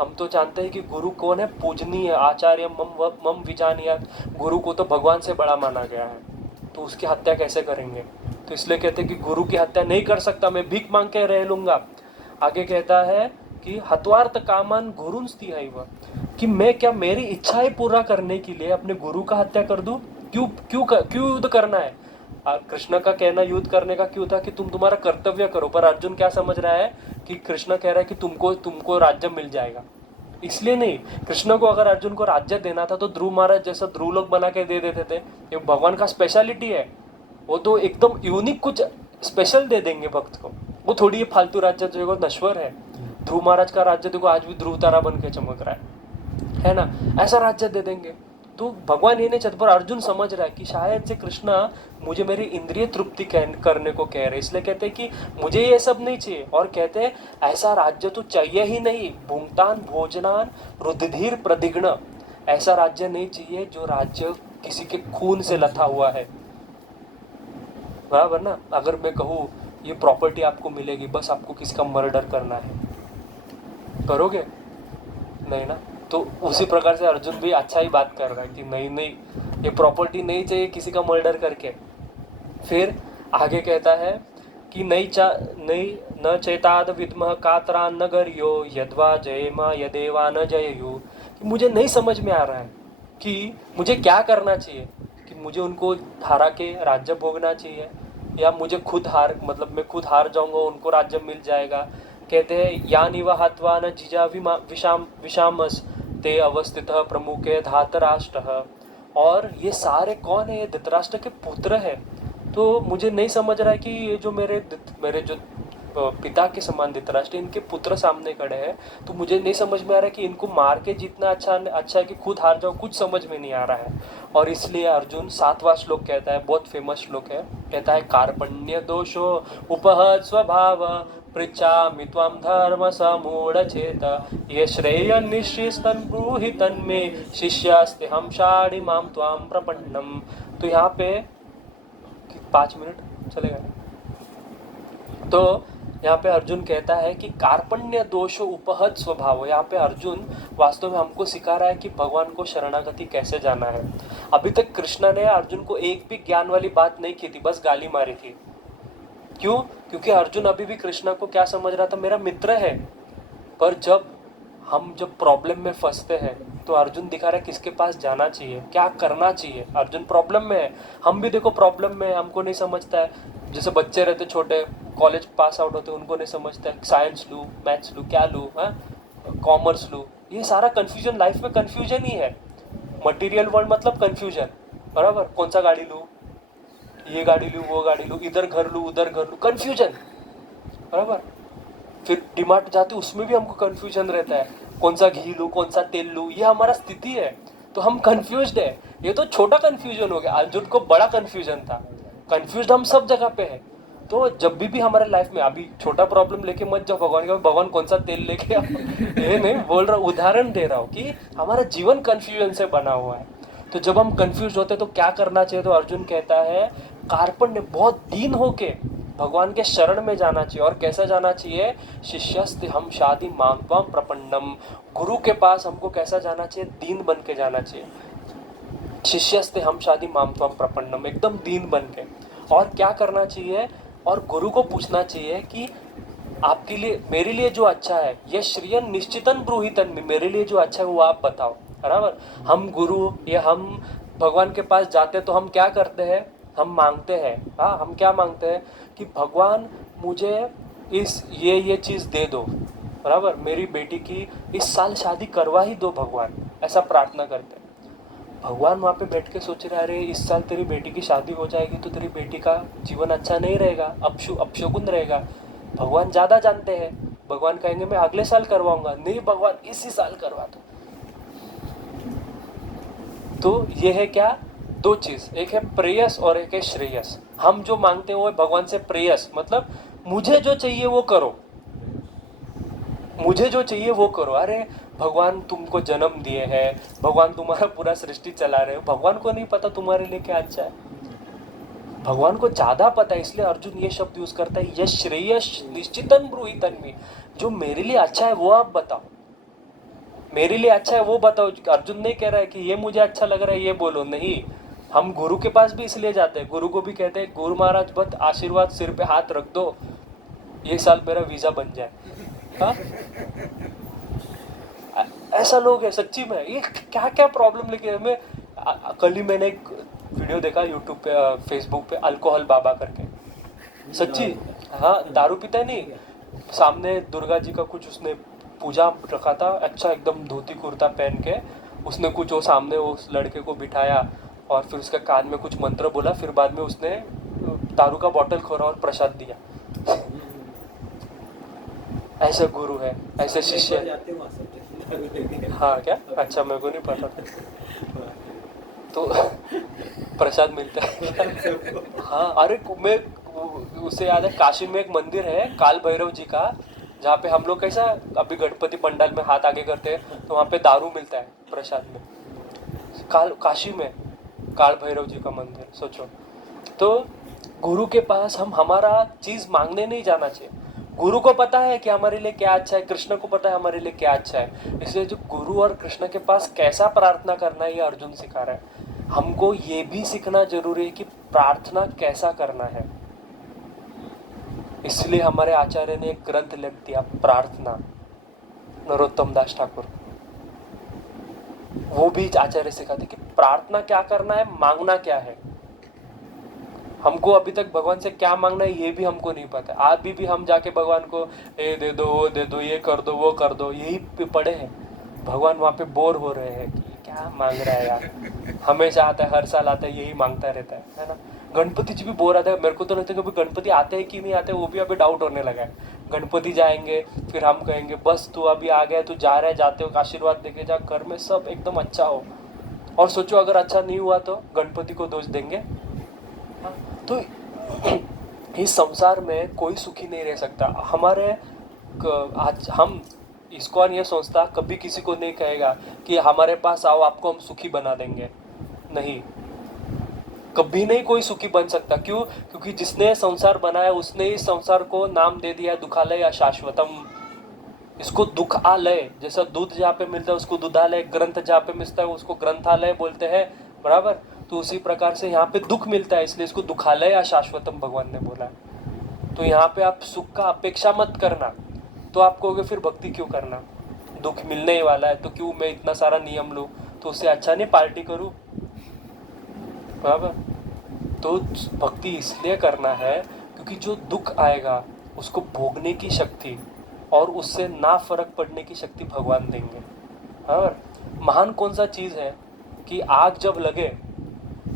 हम तो जानते हैं कि गुरु कौन है, पूजनीय, आचार्य मम विजानीयात। गुरु को तो भगवान से बड़ा माना गया है, तो उसकी हत्या कैसे करेंगे? तो इसलिए कहते हैं कि गुरु की हत्या नहीं कर सकता, मैं भीख मांग के रह लूंगा। आगे कहता है कि हत्वार्थ कामान गुरुन स्थिहैव, कि मैं क्या मेरी इच्छाएं पूरा करने के लिए अपने गुरु का हत्या कर दूं? क्यों युद्ध करना है? कृष्ण का कहना युद्ध करने का क्यों था कि तुम तुम्हारा कर्तव्य करो। पर अर्जुन क्या समझ रहा है कि कृष्ण कह रहा है कि तुमको राज्य मिल जाएगा, इसलिए नहीं। कृष्ण को अगर अर्जुन को राज्य देना था तो ध्रुव महाराज जैसा ध्रुव लोग बना के दे देते थे। ये भगवान का स्पेशलिटी है, वो तो एकदम यूनिक कुछ स्पेशल दे देंगे भक्त को। वो थोड़ी ये फालतू राज्य जो नश्वर है। ध्रुव महाराज का राज्य देखो आज भी ध्रुव तारा बन के चमक रहा है ना, ऐसा राज्य दे देंगे। तो भगवान ये नहीं चाहते, पर अर्जुन समझ रहा है कि शायद से कृष्णा मुझे मेरी इंद्रिय तृप्ति करने को कह रहे, इसलिए कहते हैं कि मुझे ये सब नहीं चाहिए। और कहते हैं ऐसा राज्य तो चाहिए ही नहीं, भुंक्तान भोजनान रुधिर प्रदिग्न, ऐसा राज्य नहीं चाहिए जो राज्य किसी के खून से लथा हुआ है। बराबर ना? अगर मैं कहूँ ये प्रॉपर्टी आपको मिलेगी, बस आपको किसी का मर्डर करना है, करोगे? नहीं ना। तो उसी प्रकार से अर्जुन भी अच्छा ही बात कर रहा है कि नहीं ये प्रॉपर्टी नहीं चाहिए किसी का मर्डर करके। फिर आगे कहता है कि न चेताद विद्मः कातरान नगर्यो यद्वा जयेम यदेवा न जययु। कि मुझे नहीं समझ में आ रहा है कि मुझे क्या करना चाहिए, कि मुझे उनको हरा के राज्य भोगना चाहिए या मुझे खुद हार, मतलब मैं खुद हार जाऊंगा उनको राज्य मिल जाएगा। कहते हैं यानिव हत्वा न जिजा विषामस ते अवस्थितः प्रमुखे धातराष्ट्रः। और ये सारे कौन है? ये धृतराष्ट्र के पुत्र है। तो मुझे नहीं समझ रहा है कि ये जो मेरे जो पिता के समान धृतराष्ट्र, इनके पुत्र सामने खड़े हैं, तो मुझे नहीं समझ में आ रहा है कि इनको मार के जितना अच्छा है कि खुद हार जाओ, कुछ समझ में नहीं आ रहा है। और इसलिए अर्जुन 7वां श्लोक कहता है, बहुत फेमस श्लोक है, कहता है कार्पण्य दोषो उपहत स्वभाव पृच्छामि त्वां धर्म समूढ़ चेत ये श्रेय निश्चितं ब्रूहि तन्मे शिष्यास्ते हम शाढ़ी माम त्वां प्रपन्नम। तो यहाँ पे 5 मिनट चलेगा। तो यहाँ पे अर्जुन कहता है कि कार्पण्य दोषो उपहत स्वभाव। यहाँ पे अर्जुन वास्तव में हमको सिखा रहा है कि भगवान को शरणागति कैसे जाना है। अभी तक कृष्ण ने अर्जुन को एक भी ज्ञान वाली बात नहीं की थी, बस गाली मारी थी। क्यों? क्योंकि अर्जुन अभी भी कृष्ण को क्या समझ रहा था, मेरा मित्र है। पर जब प्रॉब्लम में फंसते हैं तो अर्जुन दिखा रहा है किसके पास जाना चाहिए, क्या करना चाहिए। अर्जुन प्रॉब्लम में है, हम भी देखो प्रॉब्लम में है, हमको नहीं समझता है। जैसे बच्चे रहते छोटे, कॉलेज पास आउट होते, उनको नहीं समझता है साइंस लूँ, मैथ्स लूँ, क्या लूँ, कॉमर्स लूँ। ये सारा कन्फ्यूजन, लाइफ में कन्फ्यूजन ही है। मटेरियल वर्ल्ड मतलब कन्फ्यूजन, बराबर। कौन सा गाड़ी लूँ, ये गाड़ी लूँ, वो गाड़ी लूँ, इधर घर लूँ, उधर घर लूँ, कन्फ्यूजन, बराबर। फिर डिमार्ट जाते उसमें भी हमको कन्फ्यूजन रहता है, कौन सा घी लूँ, कौन सा तेल लूँ। ये हमारा स्थिति है, तो हम कन्फ्यूज्ड है। ये तो छोटा कन्फ्यूजन हो गया, अर्जुन को बड़ा कन्फ्यूजन था। कन्फ्यूज्ड हम सब जगह पे है। तो जब भी हमारे लाइफ में, अभी छोटा प्रॉब्लम लेके मत जाओ भगवान के, भगवान कौन सा तेल लेके आओ। ये नहीं बोल रहा, उदाहरण दे रहा हूँ कि हमारा जीवन कन्फ्यूजन से बना हुआ है। तो जब हम कन्फ्यूज होते तो क्या करना चाहिए? तो अर्जुन कहता है कार्पण्य, बहुत दीन होके भगवान के शरण में जाना चाहिए। और कैसा जाना चाहिए? शिष्यस्ते हम शादी मांगवाम प्रपन्नम। गुरु के पास हमको कैसा जाना चाहिए? दीन बन के जाना चाहिए। शिष्यस्ते हम शादी मांगवाम प्रपन्नम, एकदम दीन बन के। और क्या करना चाहिए? और गुरु को पूछना चाहिए कि आपके लिए, मेरे लिए जो अच्छा है, ये श्रियन निश्चितन ब्रूहितन में, मेरे लिए जो अच्छा है वो आप बताओ, बराबर। हम गुरु या हम भगवान के पास जाते तो हम क्या करते हैं? हम मांगते हैं। हाँ, हम क्या मांगते हैं कि भगवान मुझे ये चीज़ दे दो, बराबर। मेरी बेटी की इस साल शादी करवा ही दो भगवान, ऐसा प्रार्थना करते हैं। भगवान वहाँ पे बैठ के सोच रहे हैं, अरे इस साल तेरी बेटी की शादी हो जाएगी तो तेरी बेटी का जीवन अच्छा नहीं रहेगा, अपशगुन रहेगा। भगवान ज़्यादा जानते हैं, भगवान कहेंगे मैं अगले साल करवाऊंगा। नहीं, भगवान इसी साल करवा दो। तो ये है क्या? दो चीज़, एक है प्रेयस और एक है श्रेयस। हम जो मांगते हैं वो है भगवान से प्रेयस, मतलब मुझे जो चाहिए वो करो, मुझे जो चाहिए वो करो। अरे भगवान तुमको जन्म दिए हैं, भगवान तुम्हारा पूरा सृष्टि चला रहे हो, भगवान को नहीं पता तुम्हारे लिए क्या अच्छा है? भगवान को ज्यादा पता है, इसलिए अर्जुन ये शब्द यूज करता है, यश श्रेयस निश्चितन ब्रूहितन में। जो मेरे लिए अच्छा है वो आप बताओ, मेरे लिए अच्छा है वो बताओ। अर्जुन नहीं कह रहा है कि ये मुझे अच्छा लग रहा है ये बोलो, नहीं। हम गुरु के पास भी इसलिए जाते हैं, गुरु को भी कहते हैं गुरु महाराज बस आशीर्वाद, सिर पे हाथ रख दो, ये साल मेरा वीजा बन जाए। हाँ, ऐसा लोग है सच्ची में। ये क्या क्या प्रॉब्लम लेके हमें। कल ही मैंने एक वीडियो देखा यूट्यूब पे, फेसबुक पे, अल्कोहल बाबा करके, सच्ची। हाँ, दारू पीता नहीं, सामने दुर्गा जी का कुछ उसने पूजा रखा था, अच्छा एकदम धोती कुर्ता पहन के, उसने कुछ वो सामने उस लड़के को बिठाया और फिर उसके कान में कुछ मंत्र बोला, फिर बाद में उसने दारू का बोतल खोला और प्रसाद दिया। ऐसे गुरु है, ऐसे शिष्य है। हाँ क्या? अच्छा, मेरे को नहीं पता था। तो प्रसाद मिलता है। हाँ, अरे मैं उसे याद है, काशी में एक मंदिर है काल भैरव जी का, जहाँ पे हम लोग कैसा अभी गणपति पंडाल में हाथ आगे करते हैं, तो वहाँ पे दारू मिलता है प्रसाद में। काशी में काल भैरव जी का मंदिर, सोचो। तो गुरु के पास हम हमारा चीज मांगने नहीं जाना चाहिए। गुरु को पता है कि हमारे लिए क्या अच्छा है, कृष्ण को पता है हमारे लिए क्या अच्छा है। इसलिए जो गुरु और कृष्ण के पास कैसा प्रार्थना करना है, ये अर्जुन सिखा रहा है। हमको ये भी सीखना जरूरी है कि प्रार्थना कैसा करना है। इसलिए हमारे आचार्य ने एक ग्रंथ लिख दिया, प्रार्थना, नरोत्तम दास ठाकुर। वो भी आचार्य सिखाते कि प्रार्थना क्या करना है, मांगना क्या है। हमको अभी तक भगवान से क्या मांगना है ये भी हमको नहीं पता। अभी भी हम जाके भगवान को ये दे दो, वो दे दो, ये कर दो, वो कर दो, यही पड़े हैं। भगवान वहाँ पे बोर हो रहे हैं कि क्या मांग रहा है यार, हमेशा आता है, हर साल आता है, यही मांगता रहता है ना। गणपति जी भी बोर आता है। मेरे को तो लगता है कभी गणपति आते हैं कि नहीं आते, वो भी अभी डाउट होने लगा है। गणपति जाएंगे, फिर हम कहेंगे बस तू अभी आ गया, तू जा रहा है, जाते हो आशीर्वाद देके जा, घर में सब एकदम अच्छा हो। और सोचो अगर अच्छा नहीं हुआ तो गणपति को दोष देंगे। तो इस संसार में कोई सुखी नहीं रह सकता। हमारे आज हम इस्कॉन ये सोचता कभी किसी को नहीं कहेगा कि हमारे पास आओ, आपको हम सुखी बना देंगे। नहीं, कभी नहीं कोई सुखी बन सकता। क्यों? क्योंकि जिसने संसार बनाया उसने इस संसार को नाम दे दिया दुखालय या शाश्वतम। इसको दुखालय, जैसा दूध जहाँ पे मिलता है उसको दूधालय, ग्रंथ जहाँ पे मिलता है उसको ग्रंथालय बोलते हैं, बराबर। तो उसी प्रकार से यहाँ पे दुख मिलता है, इसलिए इसको दुखालय या शाश्वतम भगवान ने बोला है। तो यहाँ पे आप सुख का अपेक्षा मत करना। तो आप कहोगे फिर भक्ति क्यों करना, दुख मिलने ही वाला है तो क्यों मैं इतना सारा नियम लूँ, तो उससे अच्छा नहीं पार्टी करूँ, बराबर। तो भक्ति इसलिए करना है क्योंकि जो दुख आएगा उसको भोगने की शक्ति और उससे ना फर्क पड़ने की शक्ति भगवान देंगे। बराबर। महान कौन सा चीज़ है कि आग जब लगे,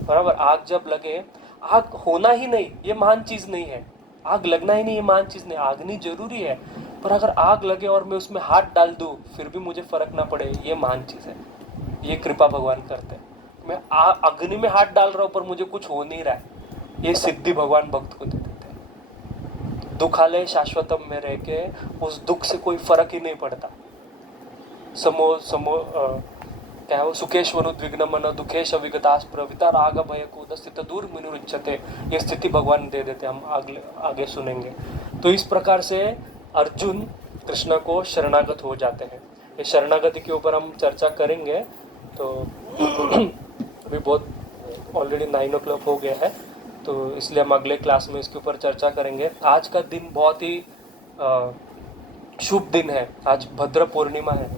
बराबर, आग जब लगे, आग होना ही नहीं ये महान चीज़ नहीं है, आग लगना ही नहीं ये महान चीज़ नहीं। आगनी जरूरी है, पर अगर आग लगे और मैं उसमें हाथ डाल दूँ फिर भी मुझे फर्क ना पड़े, ये महान चीज़ है। ये कृपा भगवान करते हैं। मैं अग्नि में हाथ डाल रहा हूँ पर मुझे कुछ हो नहीं रहा है, ये सिद्धि भगवान भक्त को दे देते हैं। दुखालय शाश्वतम में रह के उस दुख से कोई फर्क ही नहीं पड़ता। क्या है वो, सुखेश्वरुद्विग्न मन दुखेश अविगतास प्रविता राग भय कूद स्थित दूर मिनुरुच्यते, ये स्थिति भगवान दे देते, हम आगे सुनेंगे। तो इस प्रकार से अर्जुन कृष्ण को शरणागत हो जाते हैं। ये शरणागति के ऊपर हम चर्चा करेंगे। तो अभी बहुत ऑलरेडी 9 o'clock हो गया है, तो इसलिए हम अगले क्लास में इसके ऊपर चर्चा करेंगे। आज का दिन बहुत ही शुभ दिन है, आज भद्र पूर्णिमा है।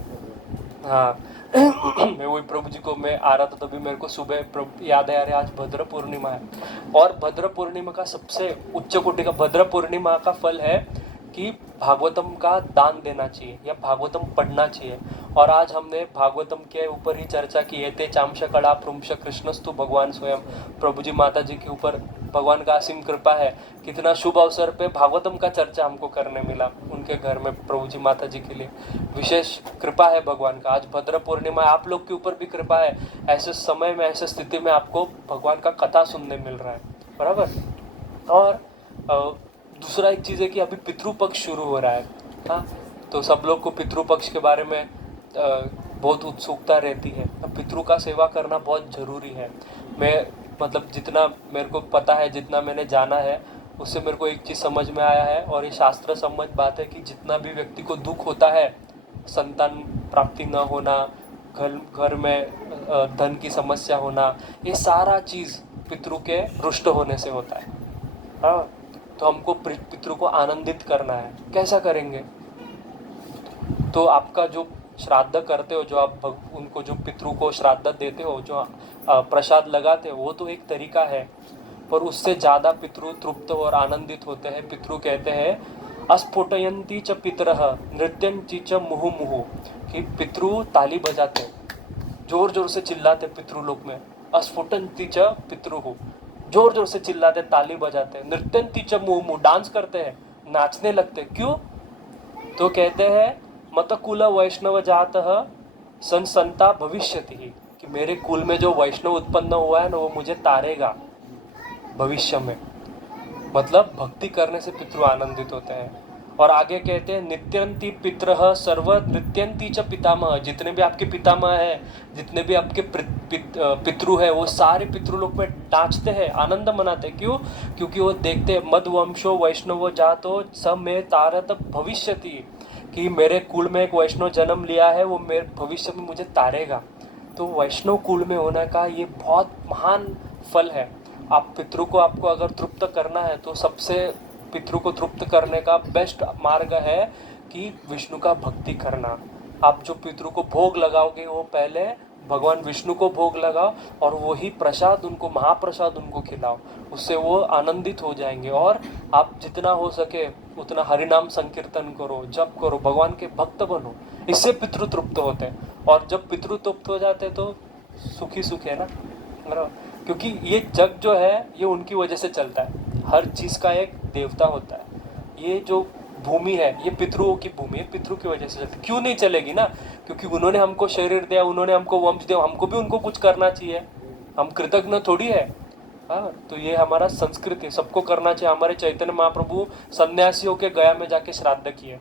हाँ मैं वही प्रभु जी को, मैं आ रहा था तभी मेरे को सुबह याद है, अरे आज भद्र पूर्णिमा है। और भद्र पूर्णिमा का सबसे उच्च कोटि का भद्र पूर्णिमा का फल है कि भागवतम का दान देना चाहिए या भागवतम पढ़ना चाहिए। और आज हमने भागवतम के ऊपर ही चर्चा की है। ते चामश कड़ा प्रुंश कृष्णस्तु भगवान स्वयं, प्रभु जी माता जी के ऊपर भगवान का असीम कृपा है। कितना शुभ अवसर पे भागवतम का चर्चा हमको करने मिला उनके घर में, प्रभु जी माता जी के लिए विशेष कृपा है भगवान का। आज भद्र पूर्णिमा, आप लोग के ऊपर भी कृपा है, ऐसे समय में ऐसे स्थिति में आपको भगवान का कथा सुनने मिल रहा है, बराबर। और दूसरा एक चीज़ है कि अभी पितृपक्ष शुरू हो रहा है। हाँ, तो सब लोग को पितृपक्ष के बारे में बहुत उत्सुकता रहती है। पितृ का सेवा करना बहुत ज़रूरी है। मैं मतलब जितना मेरे को पता है, जितना मैंने जाना है, उससे मेरे को एक चीज़ समझ में आया है, और ये शास्त्र सम्मत बात है कि जितना भी व्यक्ति को दुख होता है, संतान प्राप्ति न होना, घर में धन की समस्या होना, ये सारा चीज़ पितृ के रुष्ट होने से होता है। हाँ, तो हमको पितृ को आनंदित करना है। कैसा करेंगे? तो आपका जो श्राद्ध करते हो, जो आप उनको जो पितृ को श्राद्ध देते हो, जो प्रसाद लगाते हो, वो तो एक तरीका है, पर उससे ज़्यादा पितृ तृप्त और आनंदित होते हैं। पितृ कहते हैं अस्फुटयंती च पितरः नृत्यंती च मुहु मुहु, कि पितृ ताली बजाते, जोर जोर से चिल्लाते पितृलोक में। अस्फुटंती च पितृहु, जोर जोर से चिल्लाते, ताली बजाते। नृत्यंती च मुहु मुहु, डांस करते हैं, नाचने लगते। क्यों? तो कहते हैं मतकुल वैष्णव जातः संसंता भविष्यति, कि मेरे कुल में जो वैष्णव उत्पन्न हुआ है ना, वो मुझे तारेगा भविष्य में। मतलब भक्ति करने से पितृ आनंदित होते हैं। और आगे कहते हैं नित्यंती पितरः सर्व नृत्यंती च पितामह, जितने भी आपके पितामह है, जितने भी आपके पितृ है, वो सारे पितृलोक में नाचते हैं, आनंद मनाते। क्यों? क्योंकि वो देखते हैं मद्वंशो वैष्णवो जातो स मे तारत भविष्यति, कि मेरे कुल में एक वैष्णव जन्म लिया है, वो मेरे भविष्य में मुझे तारेगा। तो वैष्णव कुल में होने का ये बहुत महान फल है। आप पितृ को आपको अगर तृप्त करना है तो सबसे पितृ को तृप्त करने का बेस्ट मार्ग है कि विष्णु का भक्ति करना। आप जो पितृ को भोग लगाओगे वो पहले भगवान विष्णु को भोग लगाओ और वही प्रसाद उनको, महाप्रसाद उनको खिलाओ, उससे वो आनंदित हो जाएंगे। और आप जितना हो सके उतना हरिनाम संकीर्तन करो, जप करो, भगवान के भक्त बनो, इससे पितृ तृप्त होते हैं। और जब पितृ तृप्त हो जाते तो सुखी सुख है ना, बराबर। क्योंकि ये जग जो है ये उनकी वजह से चलता है, हर चीज़ का एक देवता होता है। ये जो भूमि है ये पितृओं की भूमि है, पितृ की वजह से चलती। क्यों नहीं चलेगी ना, क्योंकि उन्होंने हमको शरीर दिया, उन्होंने हमको वंश दिया, हमको भी उनको कुछ करना चाहिए, हम कृतज्ञ थोड़ी है। हाँ, तो ये हमारा संस्कृति, सबको करना चाहिए। हमारे चैतन्य महाप्रभु सन्यासियों के गया में जाके श्राद्ध किए,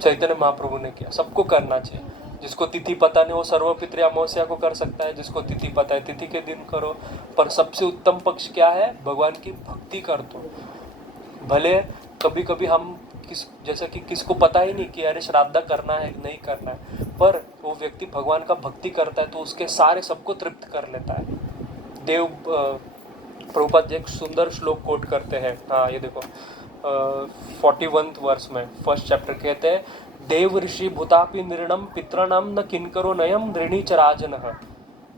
चैतन्य महाप्रभु ने किया, सबको करना चाहिए। जिसको तिथि पता नहीं वो सर्वपितृ अमावस्या को कर सकता है, जिसको तिथि पता है तिथि के दिन करो। पर सबसे उत्तम पक्ष क्या है, भगवान की भक्ति कर दो। भले कभी कभी हम जैसे कि किसको पता ही नहीं कि अरे श्राद्ध करना है नहीं करना है, पर वो व्यक्ति भगवान का भक्ति करता है तो उसके सारे सबको तृप्त कर लेता है। देव प्रभुपाद जी एक सुंदर श्लोक कोट करते हैं, हाँ ये देखो 41 वर्ष में फर्स्ट चैप्टर कहते हैं, देव ऋषि भूतापि निर्णम पितृणाम न किंकरो नयम ऋणी च राजनः।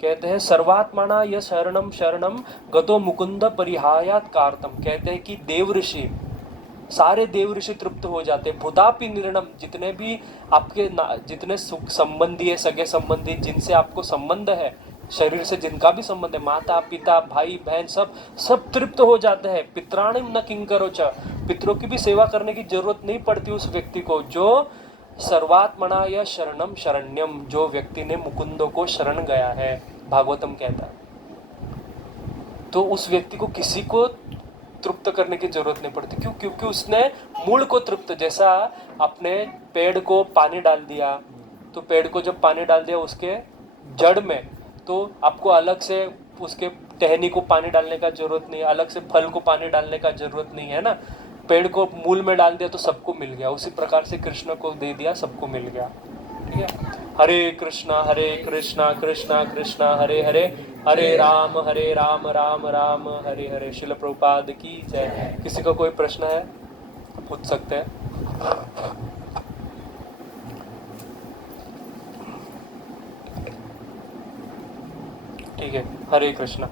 कहते हैं सर्वात्मना यह शरणम शरणम गतो मुकुंद परिहायात कार्तम। कहते हैं कि देव ऋषि, सारे देव ऋषि तृप्त हो जाते हैं। भूतापि निर्णम, जितने भी आपके जितने सुख संबंधी है, सगे संबंधी, जिनसे आपको संबंध है, शरीर से जिनका भी संबंध है, माता पिता भाई बहन, सब तृप्त हो जाते हैं। पितराणिम न किंकरो च, पितरों की भी सेवा करने की जरूरत नहीं पड़ती उस व्यक्ति को जो सर्वात्मना या शरणम शरण्यम, जो व्यक्ति ने मुकुंदों को शरण गया है, भागवतम कहता है। तो उस व्यक्ति को किसी को तृप्त करने की जरूरत नहीं पड़ती। क्यों? क्योंकि उसने मूल को तृप्त, जैसा अपने पेड़ को पानी डाल दिया, तो पेड़ को जब पानी डाल दिया उसके जड़ में, तो आपको अलग से उसके टहनी को पानी डालने का जरूरत नहीं है, अलग से फल को पानी डालने का जरूरत नहीं है ना। पेड़ को मूल में डाल दिया तो सबको मिल गया। उसी प्रकार से कृष्ण को दे दिया, सबको मिल गया। ठीक है, हरे कृष्णा कृष्णा कृष्णा हरे हरे, हरे राम राम राम हरे हरे। श्रील प्रभुपाद की जय। किसी का कोई प्रश्न है पूछ सकते हैं। ठीक है, हरे कृष्णा।